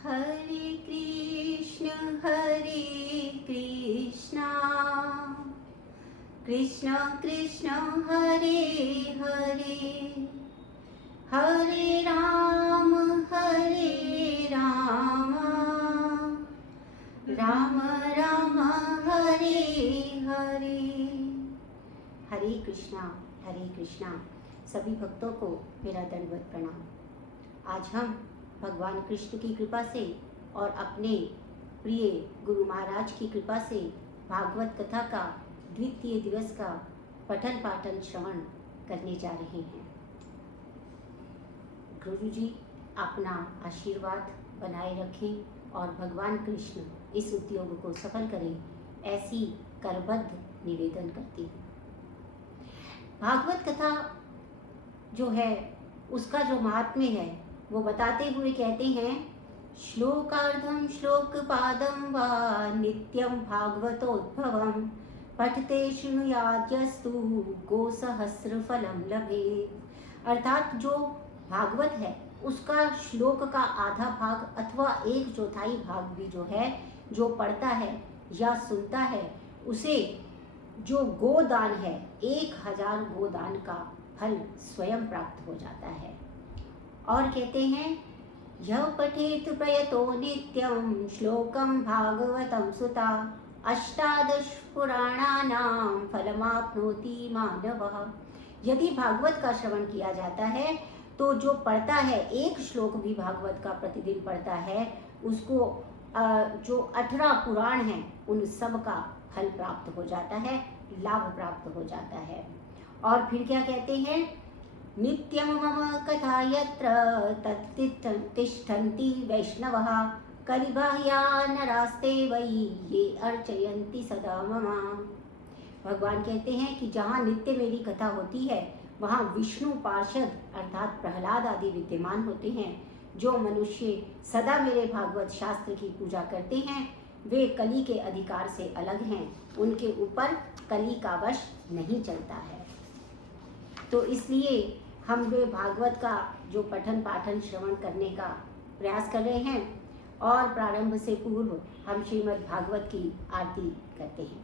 हरे कृष्ण कृष्ण कृष्ण हरे हरे, हरे राम राम राम हरे हरे। हरे कृष्णा सभी भक्तों को मेरा दंडवत प्रणाम। आज हम भगवान कृष्ण की कृपा से और अपने प्रिय गुरु महाराज की कृपा से भागवत कथा का द्वितीय दिवस का पठन पाठन श्रवण करने जा रहे हैं। गुरु जी अपना आशीर्वाद बनाए रखें और भगवान कृष्ण इस उद्योग को सफल करें, ऐसी करबद्ध निवेदन करती हूँ। भागवत कथा जो है उसका जो महात्म्य है वो बताते हुए कहते हैं, श्लोकार्धम श्लोक पादम वा नित्यम भागवतोद्भवम पठते शृणुयाद्यस्तु गोसहस्र फलम लभेत। अर्थात जो भागवत है उसका श्लोक का आधा भाग अथवा 1/4 भाग भी जो है जो पढ़ता है या सुनता है उसे जो गोदान है 1000 गोदान का फल स्वयं प्राप्त हो जाता है। और कहते हैं, यह पठेत प्रयतो नित्यं श्लोकं भागवतं सुता 18 पुराणानां फलमाप्नोति मानवः। यदि भागवत का श्रवण किया जाता है तो जो पढ़ता है, एक श्लोक भी भागवत का प्रतिदिन पढ़ता है, उसको जो 18 पुराण हैं उन सब का फल प्राप्त हो जाता है, लाभ प्राप्त हो जाता है। और फिर क्या कहते हैं, नित्यम मम कथा यत्र तत्तिष्ठन्ति वैष्णवः कलिबाह्या नरास्ते वै ये अर्चयन्ति सदा मम। भगवान कहते हैं कि जहाँ नित्य मेरी कथा होती है वहाँ विष्णु पार्षद अर्थात प्रहलाद आदि विद्यमान होते हैं। जो मनुष्य सदा मेरे भागवत शास्त्र की पूजा करते हैं वे कली के अधिकार से अलग हैं, उनके ऊपर कली का वश नहीं चलता है। तो इसलिए हम वे भागवत का जो पठन पाठन श्रवण करने का प्रयास कर रहे हैं और प्रारंभ से पूर्व हम श्रीमद् भागवत की आरती करते हैं।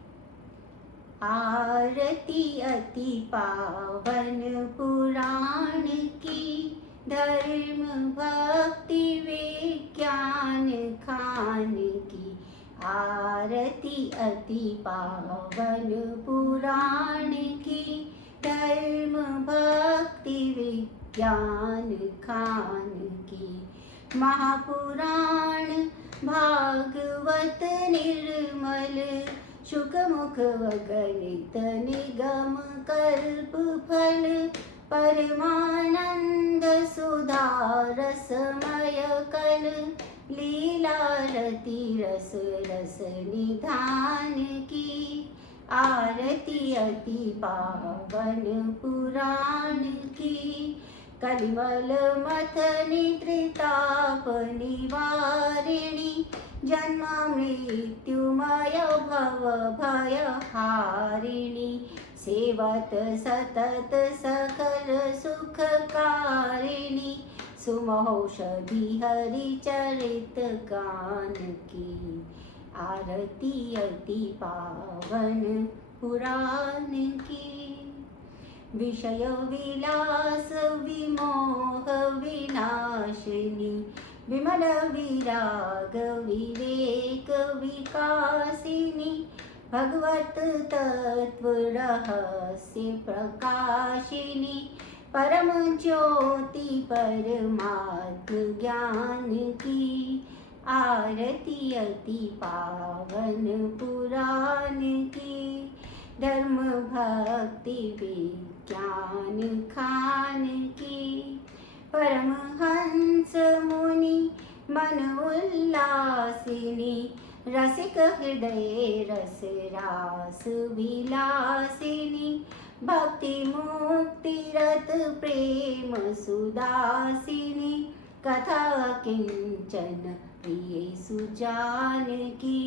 आरती अति पावन पुराण की, धर्म भक्ति विज्ञान खान की। आरती अति पावन पुराण की, धर्म भक्ति विज्ञान खान की। महापुराण भागवत निर्मल, शुकमुख गणित निगम कल्प फल। परमानंद सुधा रसमय कल, लीलारती रस रस निधान की। आरती अति पावन पुराण की, कलिमल मथनी त्रिताप निवारिणी। जन्म मृत्युमय भव भय हारिणी, सेवत सतत सकल सुखकारिणी। सुमहौषधि हरि चरित गान की। आरती अति पावन पुराण की। विषय विलास विमोह विनाशिनी, विमल विराग विवेक विकासिनी। भगवत तत्व रहस्य प्रकाशिनी, परम ज्योति परमात्म ज्ञान की। आरती अति पावन पुराण की, धर्म भक्ति विज्ञान खान की। परमहंस मुनि मन उल्लासिनी, रसिक हृदय रस रास विलासिनी। भक्ति मुक्ति रत प्रेम सुदासिनी, कथा किंचन प्रिय सुजान की।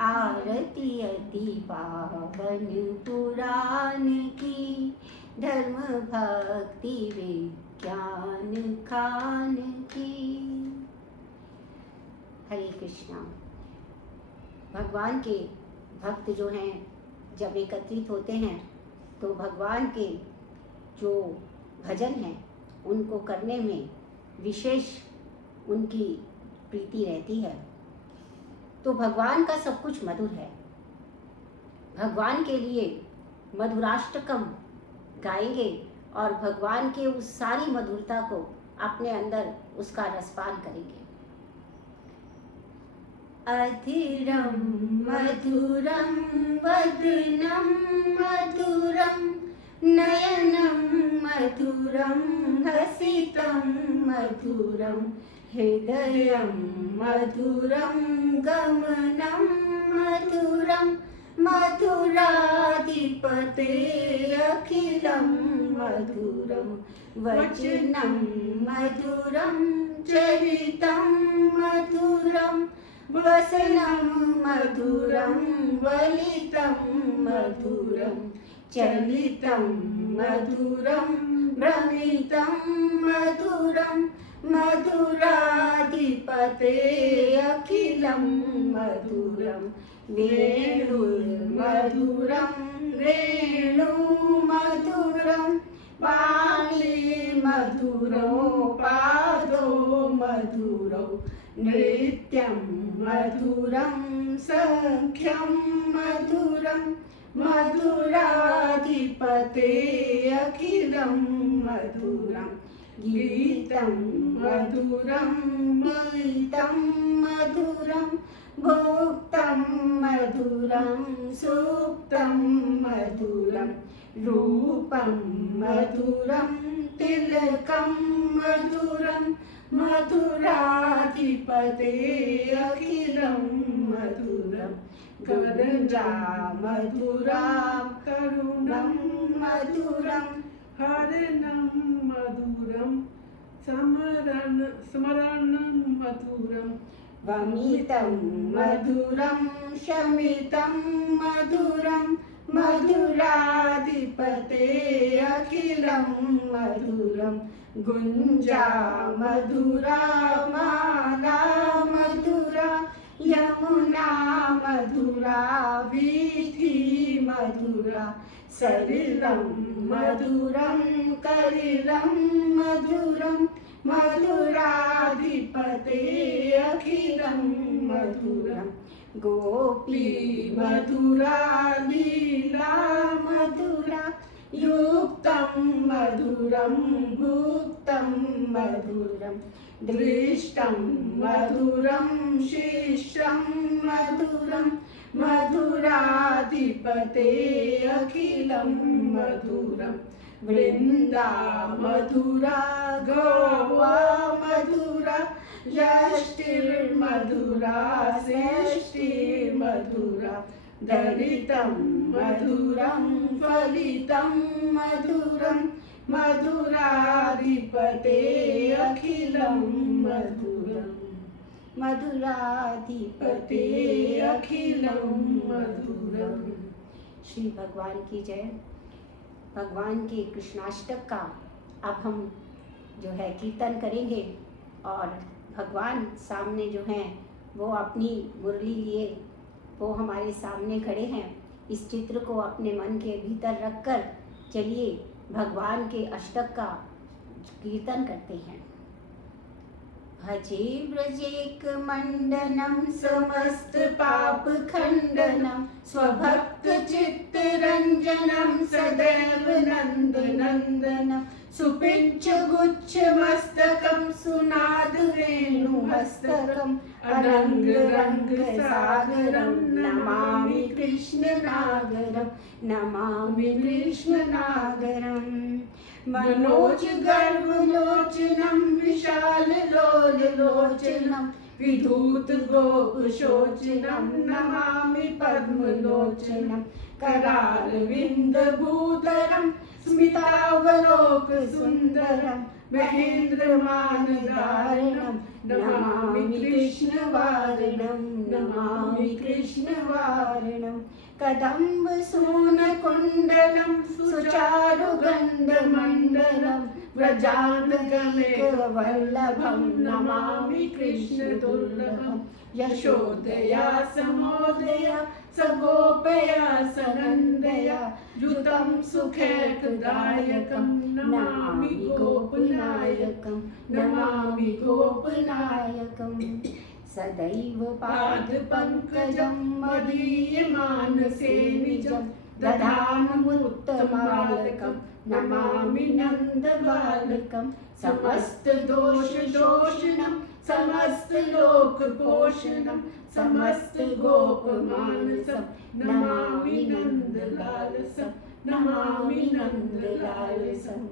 आरती अति पावन पुराण की, धर्म भक्ति विज्ञान खान की। हरे कृष्णा। भगवान के भक्त जो हैं जब एकत्रित होते हैं तो भगवान के जो भजन हैं उनको करने में विशेष उनकी प्रीति रहती है। तो भगवान का सब कुछ मधुर है। भगवान के लिए मधुराष्टकम गाएंगे और भगवान के उस सारी मधुरता को अपने अंदर उसका रसपान करेंगे। अधीरम मधुरम वदनम मधुरम नयनम मधुरम हसितम मधुरम हृदयम मधुरम गमनम मधुरम मधुराधिपते अखिलं मधुरं वचनं मधुरं चरितं मधुरं वसनं मधुरं वलितं मधुरं चलितं मधुरं भ्रमितं मधुरं मधुराधिपते अखिलं मधुरं वेणुर्मधुरं वेणुमधुरं पाणिमधुरो पादो मधुरो नृत्यं मधुरं सख्यं मधुरं मधुराधिपते अखिलं मधुरं गीतं मधुरं गीतं मधुरं भोक्तं मधुरं सुप्तं मधुरं रूपं मधुरं तिलकं मधुरं मधुराधिपते अखिलं मधुरं गरजा मधुरा करुणं मधुरं हरणं मधुरं स्मरणं मधुरं वमितं मधुरं शमितं मधुरं मधुराधिपते अखिलं मधुरं गुञ्जा मधुरा माला मधुरा यमुना मधुरा वीथि मधुरा सलिलं मधुरं कलिलं मधुरं मधुराधिपते अखिलं मधुरं गोपी मधुरा लीला मधुरा युक्तं मधुरं भुक्तं मधुरं दृष्टं मधुरं शिष्टं मधुरं मधुराधिपते अखिलं मधुरं वृंदा मधुरा गोवा मधुरा यष्टिर्मधुरा श्रेष्टिर्मधुरा दरितं मधुरं फलितं मधुरं मधुराधिपते अखिलं मधुरं मधुराधिपते अखिलं मधुरं। श्री भगवान की जय। भगवान के कृष्णाष्टक का अब हम जो है कीर्तन करेंगे और भगवान सामने जो हैं वो अपनी मुरली लिए वो हमारे सामने खड़े हैं। इस चित्र को अपने मन के भीतर रखकर चलिए भगवान के अष्टक का कीर्तन करते हैं। भजे व्रजेक मंडनम समस्त पाप खंडनम स्वभक्त चित्त रंजनम सदैव नंद नंदनम सुपिच्छ गुच्छ मस्तकम सुनाद वेणु हस्तकम अरंग रंग सागरम नमामि कृष्ण नागरम नमामि कृष्ण नागरम मनोज गर्भ लोचनम विशाल लोल लोचनम विधूत गोप शोचनम नमामि पद्म लोचनम कराल विंद भूधरम स्मितावलोक सुंदरम महेंद्र मान धारणम नमामि कृष्ण वारणम नमामि कृष्ण वारणम कदम्ब सून कुंडलम सुचारु गंध मंडलम व्रजानगमेकवल्लभं नमामि कृष्णदुर्लभं यशोदया समोदया सगोपया सनन्दया युतं सुखैकदायकं नमामि गोपनायकं नमामि गोपनायकं सदैव पादपङ्कजं मदीयमानसे निजं दधानमुत्तमालकं नमामि नन्दबालकं समस्तदोषशोषणं समस्तलोकपोषणं समस्तगोपमानसं नमामि नन्दलालसं नमामि नन्दलालसम्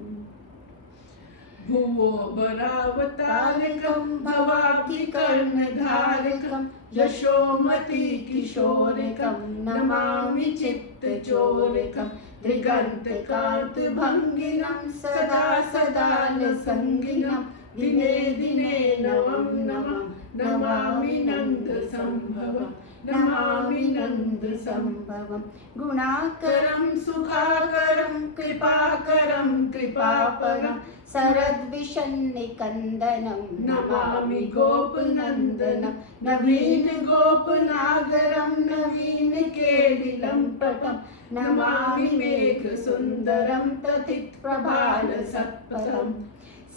भुवो वरावतारकं भवाब्धिकर्णधारकं यशोमति किशोरकं नमामि चित्तचोरकं दिगन्तकान्तभङ्गिनं सदा सदानसङ्गिनं दिने दिने नवं नमं नमामि नन्दसम्भवं नमामि नन्दसम्भवं गुणाकरं सुखाकरं कृपाकरं कृपापरं शरद्विषन्निकन्दनं नमामि गोपनन्दनं नवीन गोपनागरं नवीन केलिलं पटं नमामि मेघसुन्दरं तथितप्रभालसत्पथम्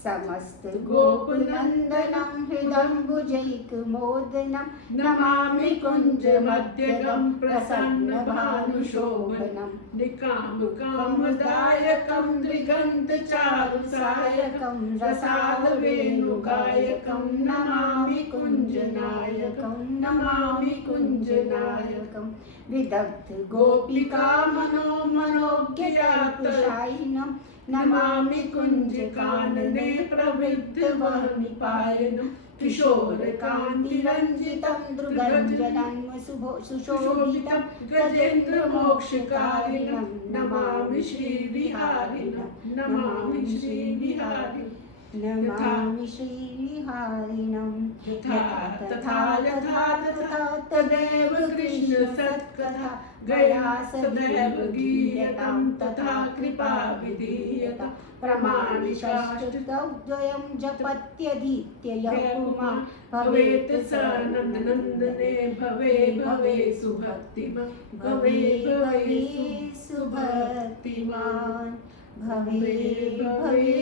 समस्त गोपनन्दनं हृदम्बुजैकमोदनं नमामि कुञ्जमध्यगं प्रसन्नभानुशोभनं निकामकामदायकं दृगन्तचारुसायकं रसालवेणुगायकं नमामि कुञ्जनायकं नमामि कुञ्जनायकं विदग्ध गोपिका मनोज्ञयातशायिनं नमामि कुञ्जकानने प्रवृद्धवह्निपायनं किशोरकान्तिरञ्जितं दृगञ्जनं सुशोभितं गजेन्द्रमोक्षकारिणं नमामि श्रीविहारिणं नमामि श्रीविहारिणं नमामि श्रीविहारिणं यथा तथा यथा तथा तदेव कृष्ण सत्कथा गया सदैव गीयतां तथा कृपा विधीयतां प्रमाणिकाष्टद्वयं जपत्यधीत्य यः पुमान् भवेत् स नन्दनन्दने भवे भवे सुभक्तिमान् भवे भवे सुभक्तिमान् भवे भवे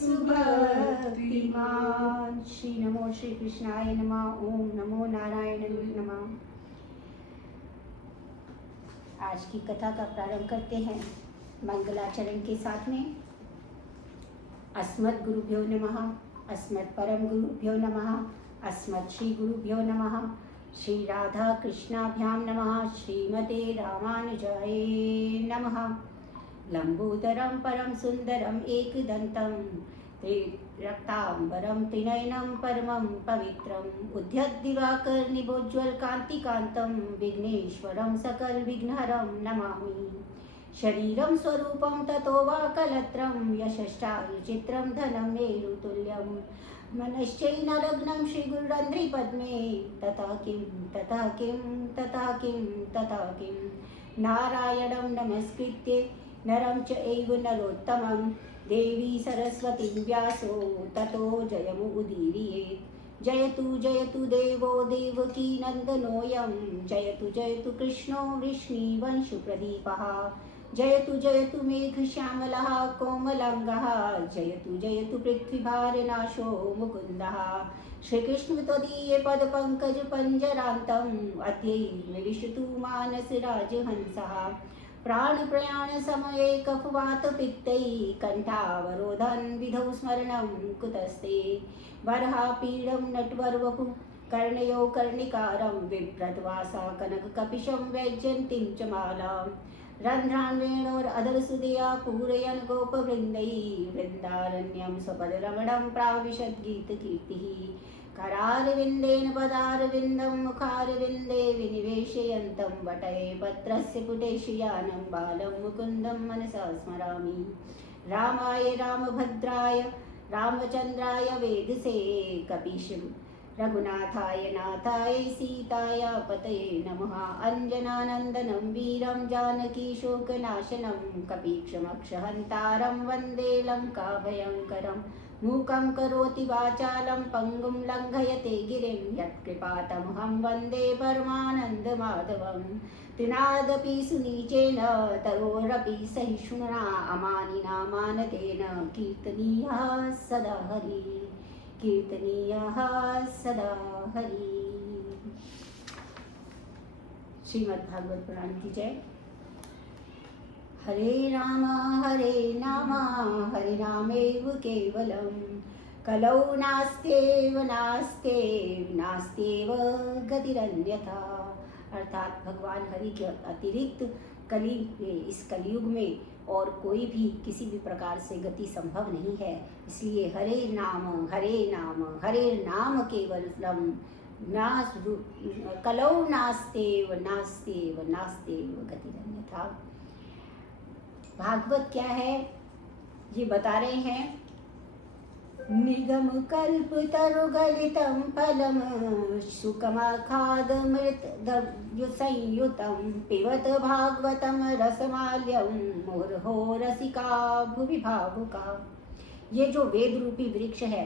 सुभक्तिमान्। श्री नमो श्री कृष्णाय नमः। ओम नमो नारायणाय नमः। आज की कथा का प्रारंभ करते हैं मंगलाचरण के साथ में। अस्मत् गुरुभ्यो नमः, अस्मत् परम गुरुभ्यो नमः, अस्मत् श्री गुरुभ्यो नमः। श्री राधा कृष्णाभ्यां नमः। श्रीमते रामानुजाय नमः। लंबोदरं परम सुंदरम एकदंतं त्रिरक्तांबरं त्रिनयनं परमं पवित्रम् उद्यद्दिवाकर निभोज्वल कांतिकांतं विघ्नेश्वरं सकल विघ्नहरं नमामि। शरीरं स्वरूपं ततो वा कलत्रं यशश्चारुचित्रं धनं मेरुतुल्यं मनश्चैनलग्नं श्रीगुरुरन्ध्रिपद्मे तथा किं तथा किं तथा किं तथा किं नारायणं नमस्कृत्य नरं च एव नरोत्तमं देवी सरस्वती व्यासो ततो जयमुदीरयेत्। जयतु देवो देवकी नन्दनोऽयं जयतु कृष्णो वृष्णिवंशुप्रदीपः जयतु मेघश्यामलः कोमलाङ्गः जयतु पृथ्वीभारनाशो मुकुन्दः। श्रीकृष्ण त्वदीये पदपङ्कजपञ्जरान्तम् अद्यैर्निविशतु मानसराजहंसः। प्राणप्रयाणसमये कफवातपित्तैः कण्ठावरोधन् विधौ स्मरणं कुतस्ते। वरहापीडं नटवरवपुः कर्णयो कर्णिकारं बिभ्रद्वासा कनककपिशं वैजयन्तीं च मालां। रन्ध्रान् वेणोरधरसुधया पूरयन् गोपवृन्दैः वृन्दारण्यं स्वपदरमणं प्राविशद्गीतकीर्तिः। करारविन्देन पदारविन्दं मुखारविन्दे विनिवेशयन्तं वटये पत्रस्य पुटे शयानं बालं मुकुन्दं मनसा स्मरामि। रामाय रामभद्राय रामचन्द्राय वेदसे रघुनाथाय नाथाय सीताय पतये नमः। अंजनानंदनं वीरं जानकी शोकनाशनं कपीक्षमक्षहन्तारं वन्दे लङ्काभयङ्करं। मूकं करोति वाचालं पङ्गुं लङ्घयते गिरिं यत्कृपातमहं वन्दे परमानन्दमाधवं। त्रिनादपि सुनीचेन तरोरपि सहिष्णुना अमानिना मानदेन कीर्तनीयः सदा हरि, कीर्तनीयः सदा हरि। श्रीमद् भागवत पुराण की जय। हरे राम हरे रामेव केवलं कलौ नास्त्येव नास्त्येव गतिरन्यथा। अर्थात भगवान हरि के अतिरिक्त इस कलयुग में और कोई भी किसी भी प्रकार से गति संभव नहीं है। इसलिए हरे नाम केवलम कलौ नास्त्येव गतिरन्यथा। भागवत क्या है ये बता रहे हैं। निगम कल्प तरुगलितं फलम सुखमाखादमृत संयुतं पिबत भागवतं रसमाल्यं मुहुर्हो रसिका भुवि भावुका। ये जो वेद रूपी वृक्ष है,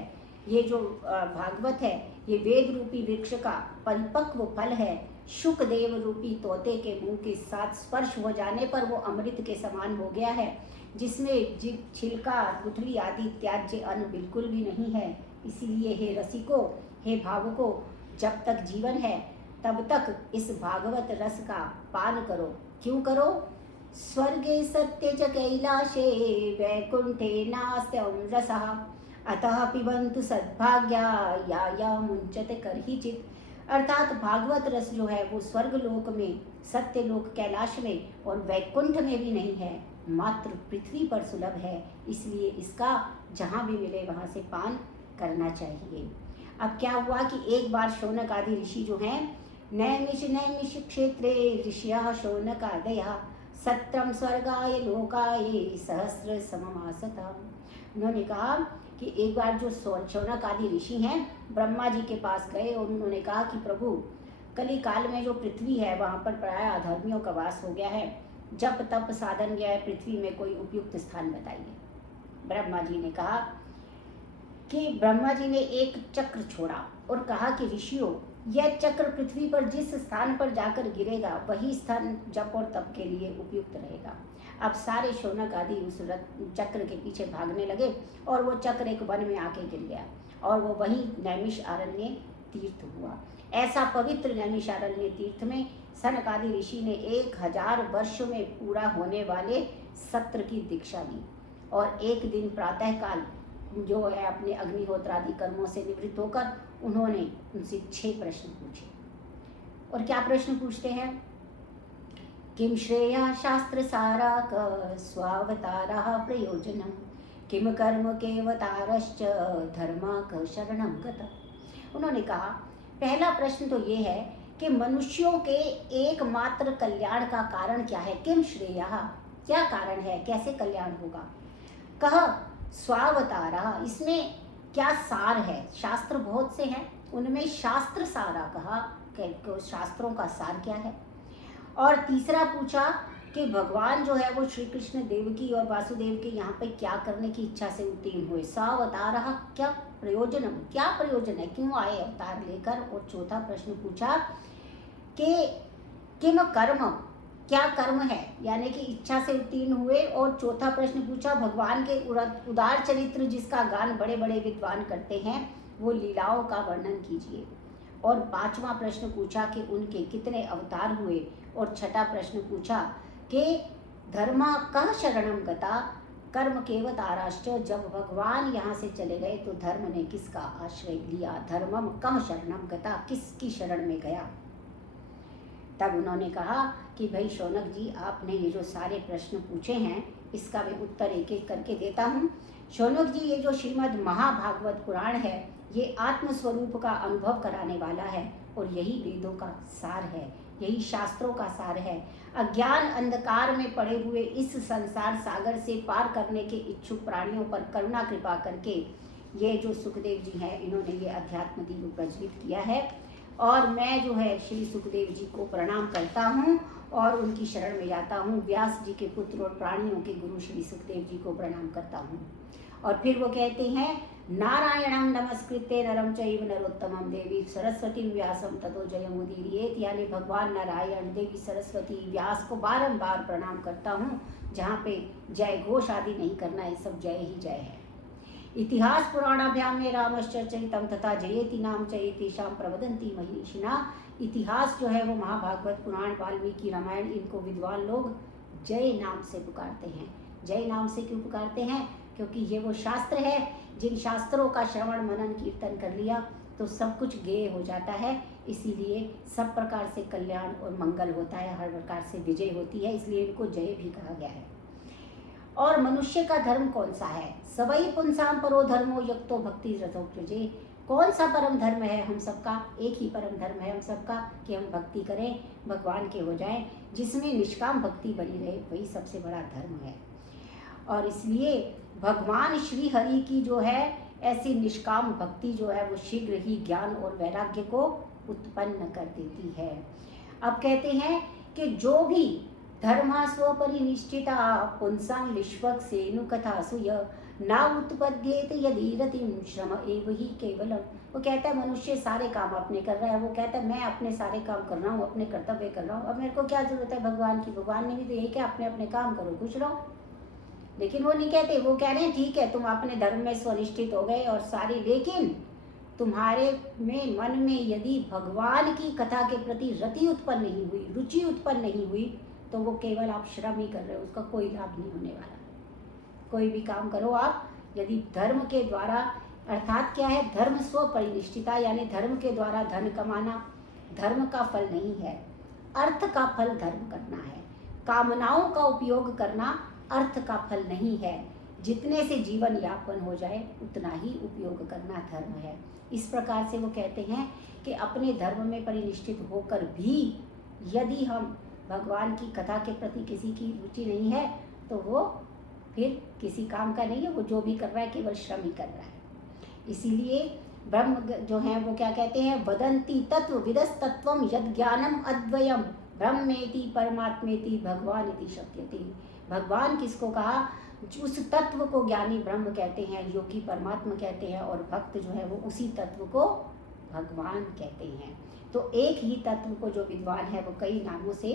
ये जो भागवत है, ये वेद रूपी वृक्ष का परिपक्व फल है। शुकदेव रूपी तोते के मुंह के साथ स्पर्श हो जाने पर वो अमृत के समान हो गया है, जिसमें छिलका गुठली आदि त्याज्य अन्न बिल्कुल भी नहीं है। इसीलिए हे रसिको, हे भावुको, जब तक जीवन है तब तक इस भागवत रस का पान करो। क्यों करो? स्वर्गे सत्य च कैलाशे वैकुंठे नास्त्यं रसः अतः पिबन्तु सद्भाग्या या मुंचते करहिचित। अर्थात भागवत रस जो है वो स्वर्ग लोक में, सत्य लोक कैलाश में और वैकुंठ में भी नहीं है, मात्र पृथ्वी पर सुलभ है। इसलिए इसका जहाँ भी मिले वहाँ से पान करना चाहिए। अब क्या हुआ कि एक बार शौनक आदि ऋषि जो हैं, नैमिष क्षेत्रे ऋषियः शौनकादयः सत्रम स्वर्गाय लोकाय सहस्र सममासता। उन्होंने कहा कि एक बार जो शौनक आदि ऋषि हैं ब्रह्मा जी के पास गए और उन्होंने कहा कि प्रभु, कली काल में जो पृथ्वी है वहाँ पर प्राय अधर्मियों का वास हो गया है। जप तप साधन गया है, पृथ्वी में कोई उपयुक्त स्थान बताइए। ब्रह्मा जी ने कहा कि ब्रह्मा जी ने एक चक्र छोड़ा और कहा कि ऋषियों, यह चक्र पृथ्वी पर जिस स्थान पर जाकर गिरेगा वही स्थान जप और तप के लिए उपयुक्त रहेगा। अब सारे शौनक आदि उस चक्र के पीछे भागने लगे और वो चक्र एक वन में आके गिर गया और वो वहीं नैमिषारण्य तीर्थ हुआ। ऐसा पवित्र नैमिषारण्य तीर्थ में सनकादि ऋषि ने 1000 वर्ष में पूरा होने वाले सत्र की दीक्षा ली और एक दिन प्रातःकाल जो है अपने अग्निहोत्र आदि कर्मों से निवृत्त होकर उन्होंने उनसे 6 प्रश्न पूछे। और क्या प्रश्न पूछते हैं? किम श्रेया शास्त्र साराक स्वावतारः प्रयोजनम किम कर्म केवतारश्च धर्माक शरणं गता। उन्होंने कहा पहला प्रश्न तो ये है कि मनुष्यों के एकमात्र कल्याण का कारण क्या है। किम श्रेया, क्या कारण है, कैसे कल्याण होगा। कह स्वावतारः, इसमें क्या सार है। शास्त्र बहुत से हैं, उनमें शास्त्र सारा कहा, शास्त्रों का सार क्या है। और तीसरा पूछा कि भगवान जो है वो श्री कृष्ण देवकी और वासुदेव के यहाँ पे क्या करने की इच्छा से उत्तीर्ण हुए। सावतारः, क्या प्रयोजनम, क्या प्रयोजन है, क्यों आए अवतार लेकर। और चौथा प्रश्न पूछा कि किम कर्म, क्या कर्म है, यानी कि इच्छा से उत्तीर्ण हुए। और चौथा प्रश्न पूछा भगवान के उदार चरित्र जिसका गान बड़े बड़े विद्वान करते हैं, वो लीलाओं का वर्णन कीजिए। और 5वां प्रश्न पूछा कि उनके कितने अवतार हुए। और 6ठा प्रश्न पूछा कि धर्मा कह शरणम गता, कर्म केवताराश्च, जब भगवान यहाँ से चले गए तो धर्म ने किसका आश्रय लिया। धर्मम कम शरणम गता, किसकी शरण में गया। तब उन्होंने कहा कि भाई शौनक जी, आपने ये जो सारे प्रश्न पूछे हैं इसका मैं उत्तर एक एक करके देता हूँ। शौनक जी, ये जो श्रीमद् महाभागवत पुराण है ये आत्मस्वरूप का अनुभव कराने वाला है और यही वेदों का सार है, यही शास्त्रों का सार है। अज्ञान अंधकार में पड़े हुए इस संसार सागर से पार करने के इच्छुक प्राणियों पर करुणा कृपा करके ये जो सुखदेव जी हैं इन्होंने ये अध्यात्म दीप प्रज्वलित किया है और मैं जो है श्री सुखदेव जी को प्रणाम करता हूँ और उनकी शरण में जाता हूँ। व्यास जी के पुत्र और प्राणियों के गुरु श्री सुखदेव जी को प्रणाम करता हूँ। और फिर वो कहते हैं नारायणं नमस्कृत्य नरं चैव नरोत्तमं देवी सरस्वती व्यासं ततो जयमुदीरयेत्। यानी भगवान नारायण, देवी सरस्वती, व्यास को बारंबार प्रणाम करता हूँ। जहाँ पे जय घोष आदि नहीं करना है, सब जय ही जय है। इतिहास पुराणाभ्याम में रामश्चरितम तथा जयेति नाम चयेतेषां प्रवदन्ति महिषिणा। इतिहास जो है वो महाभागवत, पुराण, वाल्मीकि रामायण, इनको विद्वान लोग जय नाम से पुकारते हैं। जय नाम से क्यों पुकारते हैं? क्योंकि ये वो शास्त्र है जिन शास्त्रों का श्रवण मनन कीर्तन कर लिया तो सब कुछ गेय हो जाता है। इसीलिए सब प्रकार से कल्याण और मंगल होता है, हर प्रकार से विजय होती है, इसलिए इनको जय भी कहा गया है। और मनुष्य का धर्म कौन सा है? सबई पुंसाम परो धर्मो यक्तो भक्ति रथो प्रजे। कौन सा परम धर्म है हम सबका? एक ही परम धर्म है हम सबका कि हम भक्ति करें, भगवान के हो जाएं, जिसमें निष्काम भक्ति बनी रहे, वही सबसे बड़ा धर्म है। और इसलिए भगवान श्री हरि की जो है ऐसी निष्काम भक्ति जो है वो शीघ्र ही ज्ञान और वैराग्य को उत्पन्न कर देती है। अब कहते हैं कि जो भी धर्मा स्वपरिनिष्ठिता पुंसां विश्वक सेनु कथासु ना उत्पद्येत यदि रतिम श्रम एव ही केवलम। वो कहता है मनुष्य सारे काम अपने कर रहा है, वो कहता है मैं अपने सारे काम कर रहा हूँ, अपने कर्तव्य कर रहा हूँ, अब मेरे को क्या जरूरत है भगवान की? भगवान ने भी तो यही क्या, अपने अपने काम करो, खुश रहो। लेकिन वो नहीं कहते, वो कह रहे हैं ठीक है तुम अपने धर्म में स्वनिष्ठित हो गए और सारी, लेकिन तुम्हारे में मन में यदि भगवान की कथा के प्रति रति उत्पन्न नहीं हुई, रुचि उत्पन्न नहीं हुई, तो वो केवल आप श्रम ही कर रहे हो, उसका कोई लाभ नहीं होने वाला। कोई भी काम करो आप यदि धर्म के द्वारा, अर्थात क्या है, धर्म स्वपरिनिष्ठिता, यानी धर्म के द्वारा धन कमाना धर्म का फल नहीं है, अर्थ का फल धर्म करना है। कामनाओं का उपयोग करना अर्थ का फल नहीं है। जितने से जीवन यापन हो जाए उतना ही उपयोग करना धर्म है। इस प्रकार से वो कहते हैं कि अपने धर्म में परिनिष्ठित होकर भी यदि हम भगवान की कथा के प्रति किसी की रुचि नहीं है तो वो फिर किसी काम का नहीं है, वो जो भी कर रहा है केवल श्रम ही कर रहा है। इसीलिए ब्रह्म जो है वो क्या कहते हैं, वदंती तत्व विदस तत्वम यद ज्ञानम अद्वयम ब्रह्मेति परमात्मेति भगवान इति शक्यते। भगवान किसको कहा? उस तत्व को ज्ञानी ब्रह्म कहते हैं, योगी परमात्मा कहते हैं, और भक्त जो है वो उसी तत्व को भगवान कहते हैं। तो एक ही तत्व को जो विद्वान है वो कई नामों से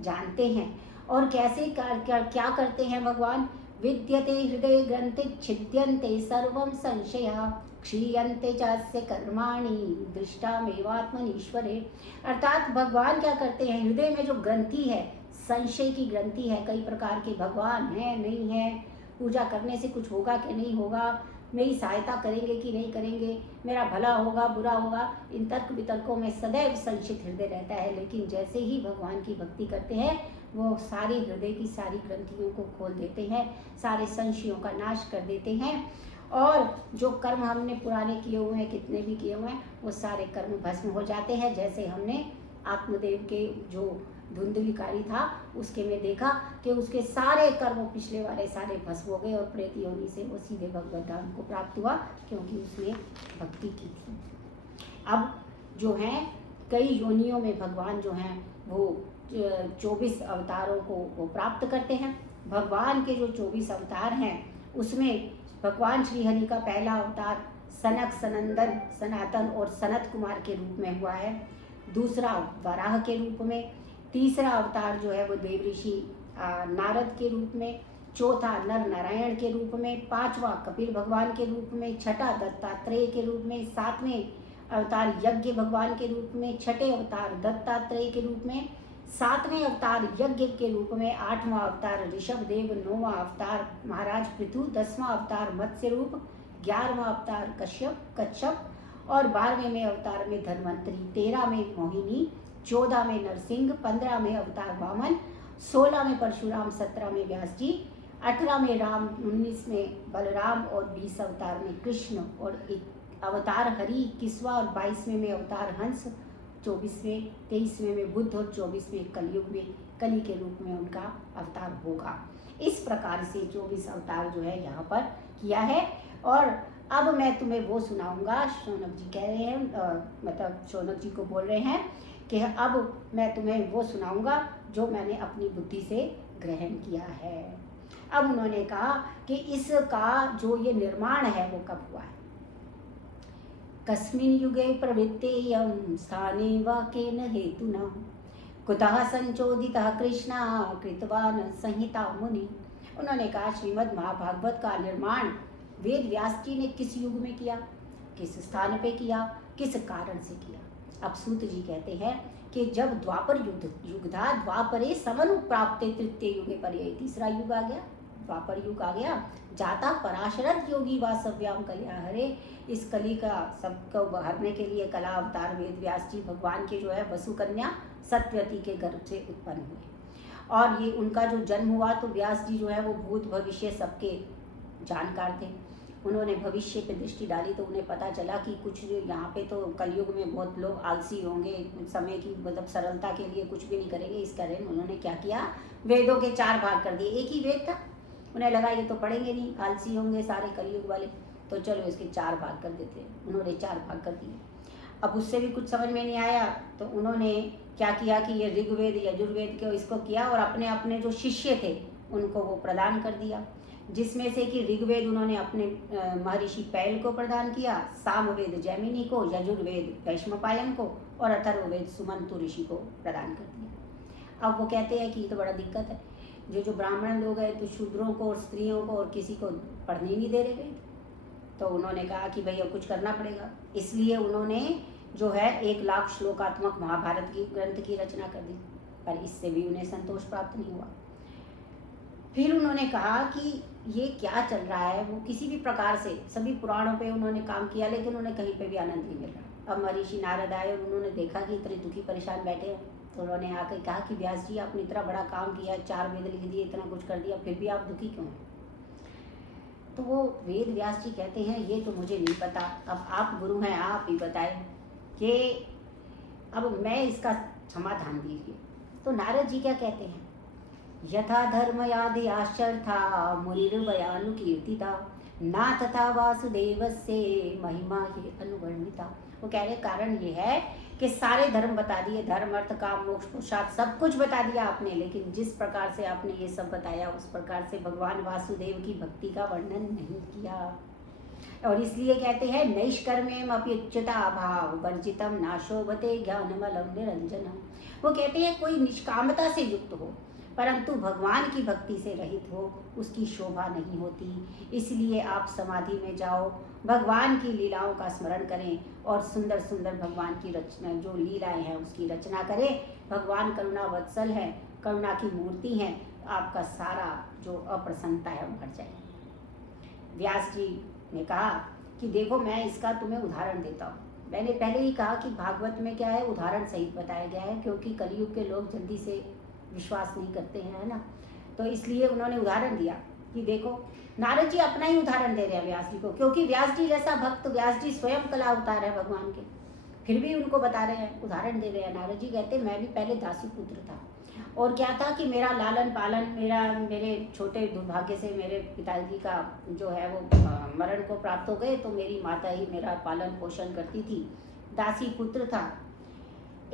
जानते हैं। और कैसे क्या करते हैं भगवान? विद्यते हृदय ग्रंथि छिद्यन्ते सर्वं संशयः क्षीयन्ते चास्य कर्माणि दृष्टामेवात्मनीश्वरे। अर्थात भगवान क्या करते हैं, हृदय में जो ग्रंथि है, संशय की ग्रंथि है, कई प्रकार के भगवान है नहीं है, पूजा करने से कुछ होगा कि नहीं होगा, मेरी सहायता करेंगे कि नहीं करेंगे, मेरा भला होगा बुरा होगा, इन तर्क वितर्कों में सदैव संशित हृदय रहता है। लेकिन जैसे ही भगवान की भक्ति करते हैं वो सारे हृदय की सारी ग्रंथियों को खोल देते हैं, सारे संशयों का नाश कर देते हैं, और जो कर्म हमने पुराने किए हुए हैं, कितने भी किए हुए हैं, वो सारे कर्म भस्म हो जाते हैं। जैसे हमने आत्मदेव के जो धुंधलिकारी था उसके में देखा कि उसके सारे कर्म पिछले वाले सारे भस्म हो गए और प्रेत योनि से वो सीधे भगवत धाम को प्राप्त हुआ, क्योंकि उसने भक्ति की थी। अब जो हैं कई योनियों में भगवान जो हैं वो 24 अवतारों को वो प्राप्त करते हैं। भगवान के जो 24 अवतार हैं उसमें भगवान श्री हरि का पहला अवतार सनक, सनंदन, सनातन और सनत कुमार के रूप में हुआ है। दूसरा वराह के रूप में, तीसरा अवतार जो है वो देवऋषि नारद के रूप में, चौथा नर नारायण के रूप में, पांचवा कपिल भगवान के रूप में, छठा दत्तात्रेय के रूप में, सातवें अवतार यज्ञ भगवान के रूप में, छठे अवतार दत्तात्रेय के रूप में, सातवें अवतार यज्ञ के रूप में, आठवां अवतार ऋषभ देव, नौवां अवतार महाराज पृथु, 10वां अवतार मत्स्य रूप, 11वां अवतार कच्छप और 12वें में अवतार में धन्वंतरी, 13 में मोहिनी, 14 में नरसिंह, 15 में अवतार वामन, 16 में परशुराम, 17 में व्यास जी, 18 में राम, 19 में बलराम और 20 अवतार में कृष्ण और अवतार हरि, 21वां और 22वें में अवतार हंस, 24वें 23वें में बुद्ध और 24वें कलयुग में कली के रूप में उनका अवतार होगा। इस प्रकार से 24 अवतार जो है यहाँ पर किया है। और अब मैं तुम्हें वो सुनाऊंगा। शौनक जी कह रहे हैं, मतलब शौनक जी को बोल रहे हैं कि अब मैं तुम्हें वो सुनाऊंगा जो मैंने अपनी बुद्धि से ग्रहण किया है। अब उन्होंने कहा कि इसका जो ये निर्माण है वो कब हुआ है। कस्मिन् युगे प्रवृत्तेयं स्थाने वा केन हेतुना कुतः संचोदितः कृष्णा कृतवान संहिता मुनि। उन्होंने कहा श्रीमद् महाभागवत का निर्माण वेद व्यास जी ने किस युग में किया, किस स्थान पे किया, किस कारण से किया। अब सूत जी कहते हैं कि जब द्वापर युग था, द्वापरे समनु प्राप्ते तृतीय युगे पर, तीसरा युग आ गया, द्वापर युग आ गया। जाता पराशरथ योगी वासव्याम कल्या हरे। इस कली का सबको हरने के लिए कला अवतार वेद व्यास जी भगवान के जो है वसु कन्या सत्यवती के गर्भ से उत्पन्न हुए। और ये उनका जो जन्म हुआ तो व्यास जी जो है वो भूत भविष्य सबके जानकार थे। उन्होंने भविष्य पे दृष्टि डाली तो उन्हें पता चला कि कुछ यहाँ पे तो कलयुग में बहुत लोग आलसी होंगे, समय की मतलब सरलता के लिए कुछ भी नहीं करेंगे। इस कारण उन्होंने क्या किया, वेदों के 4 भाग कर दिए। एक ही वेद था, उन्हें लगा ये तो पढ़ेंगे नहीं, आलसी होंगे सारे कलयुग वाले, तो चलो इसके 4 भाग कर देते हैं। उन्होंने 4 भाग कर दिए। अब उससे भी कुछ समझ में नहीं आया तो उन्होंने क्या किया कि ये ऋग्वेद यजुर्वेद के इसको किया और अपने अपने जो शिष्य थे उनको वो प्रदान कर दिया। जिसमें से कि ऋग्वेद उन्होंने अपने महर्षि पैल को प्रदान किया, सामवेद जैमिनी को, यजुर्वेद वैश्वपायन को और अथर्ववेद सुमंतु ऋषि को प्रदान कर दिया। अब वो कहते हैं कि ये तो बड़ा दिक्कत है, जो ब्राह्मण लोग हैं तो शूद्रों को और स्त्रियों को और किसी को पढ़ने ही नहीं दे रहे वेद। तो उन्होंने कहा कि भैया कुछ करना पड़ेगा। इसलिए उन्होंने जो है 1 लाख श्लोकात्मक महाभारत की ग्रंथ की रचना कर दी, पर इससे भी उन्हें संतोष प्राप्त नहीं हुआ। फिर उन्होंने कहा कि ये क्या चल रहा है, वो किसी भी प्रकार से सभी पुराणों पे उन्होंने काम किया लेकिन उन्हें कहीं पे भी आनंद नहीं मिल रहा। अब महर्षि नारद आए और उन्होंने देखा कि इतने दुखी परेशान बैठे हैं तो उन्होंने आकर कहा कि व्यास जी आपने इतना बड़ा काम किया, 4 वेद लिख दिए, इतना कुछ कर दिया, फिर भी आप दुखी क्यों हैं। तो वो वेद व्यास जी कहते हैं ये तो मुझे नहीं पता, अब आप गुरु हैं, आप ही बताएं कि अब मैं इसका समाधान दीजिए। तो नारद जी क्या कहते हैं, यथा धर्मयादि आश्चर्था मुनिर्वयानुकीर्तिता ना तथा वासुदेवस्य महिमा ही अनुवर्णिता। वो कह रहे कारण ये है कि सारे धर्म बता दिए, धर्म अर्थ काम मोक्ष पुरुषार्थ सब कुछ बता दिया आपने, लेकिन जिस प्रकार से आपने ये सब बताया उस प्रकार से भगवान वासुदेव की भक्ति का वर्णन नहीं किया। और इसलिए कहते हैं नैष्कर्मेम अप्युच्यता भाव वर्जितम नाशोभते ज्ञानमलम निरंजनम। वो कहते हैं कोई निष्कामता से युक्त हो परंतु भगवान की भक्ति से रहित हो उसकी शोभा नहीं होती। इसलिए आप समाधि में जाओ, भगवान की लीलाओं का स्मरण करें और सुंदर सुंदर भगवान की रचना जो लीलाएं हैं उसकी रचना करें। भगवान करुणा वत्सल है, करुणा की मूर्ति है, आपका सारा जो अप्रसन्नता है वो हट जाएगी। व्यास जी ने कहा कि देखो मैं इसका तुम्हें उदाहरण देता हूँ। मैंने पहले ही कहा कि भागवत में क्या है उदाहरण सहित बताया गया है, क्योंकि कलयुग के लोग जल्दी से विश्वास नहीं करते हैं, है ना। तो इसलिए उन्होंने उदाहरण दिया कि देखो, नारद जी अपना ही उदाहरण दे रहे हैं व्यास जी को, क्योंकि व्यास जी जैसा भक्त, व्यास जी स्वयं कला अवतार है भगवान के, फिर भी उनको बता रहे हैं, उदाहरण दे रहे हैं। नारद जी कहते मैं भी पहले दासी पुत्र था और क्या था कि मेरा लालन पालन, मेरे छोटे दुर्भाग्य से मेरे पिताजी का जो है वो मरण को प्राप्त हो गए, तो मेरी माता ही मेरा पालन पोषण करती थी, दासी पुत्र था।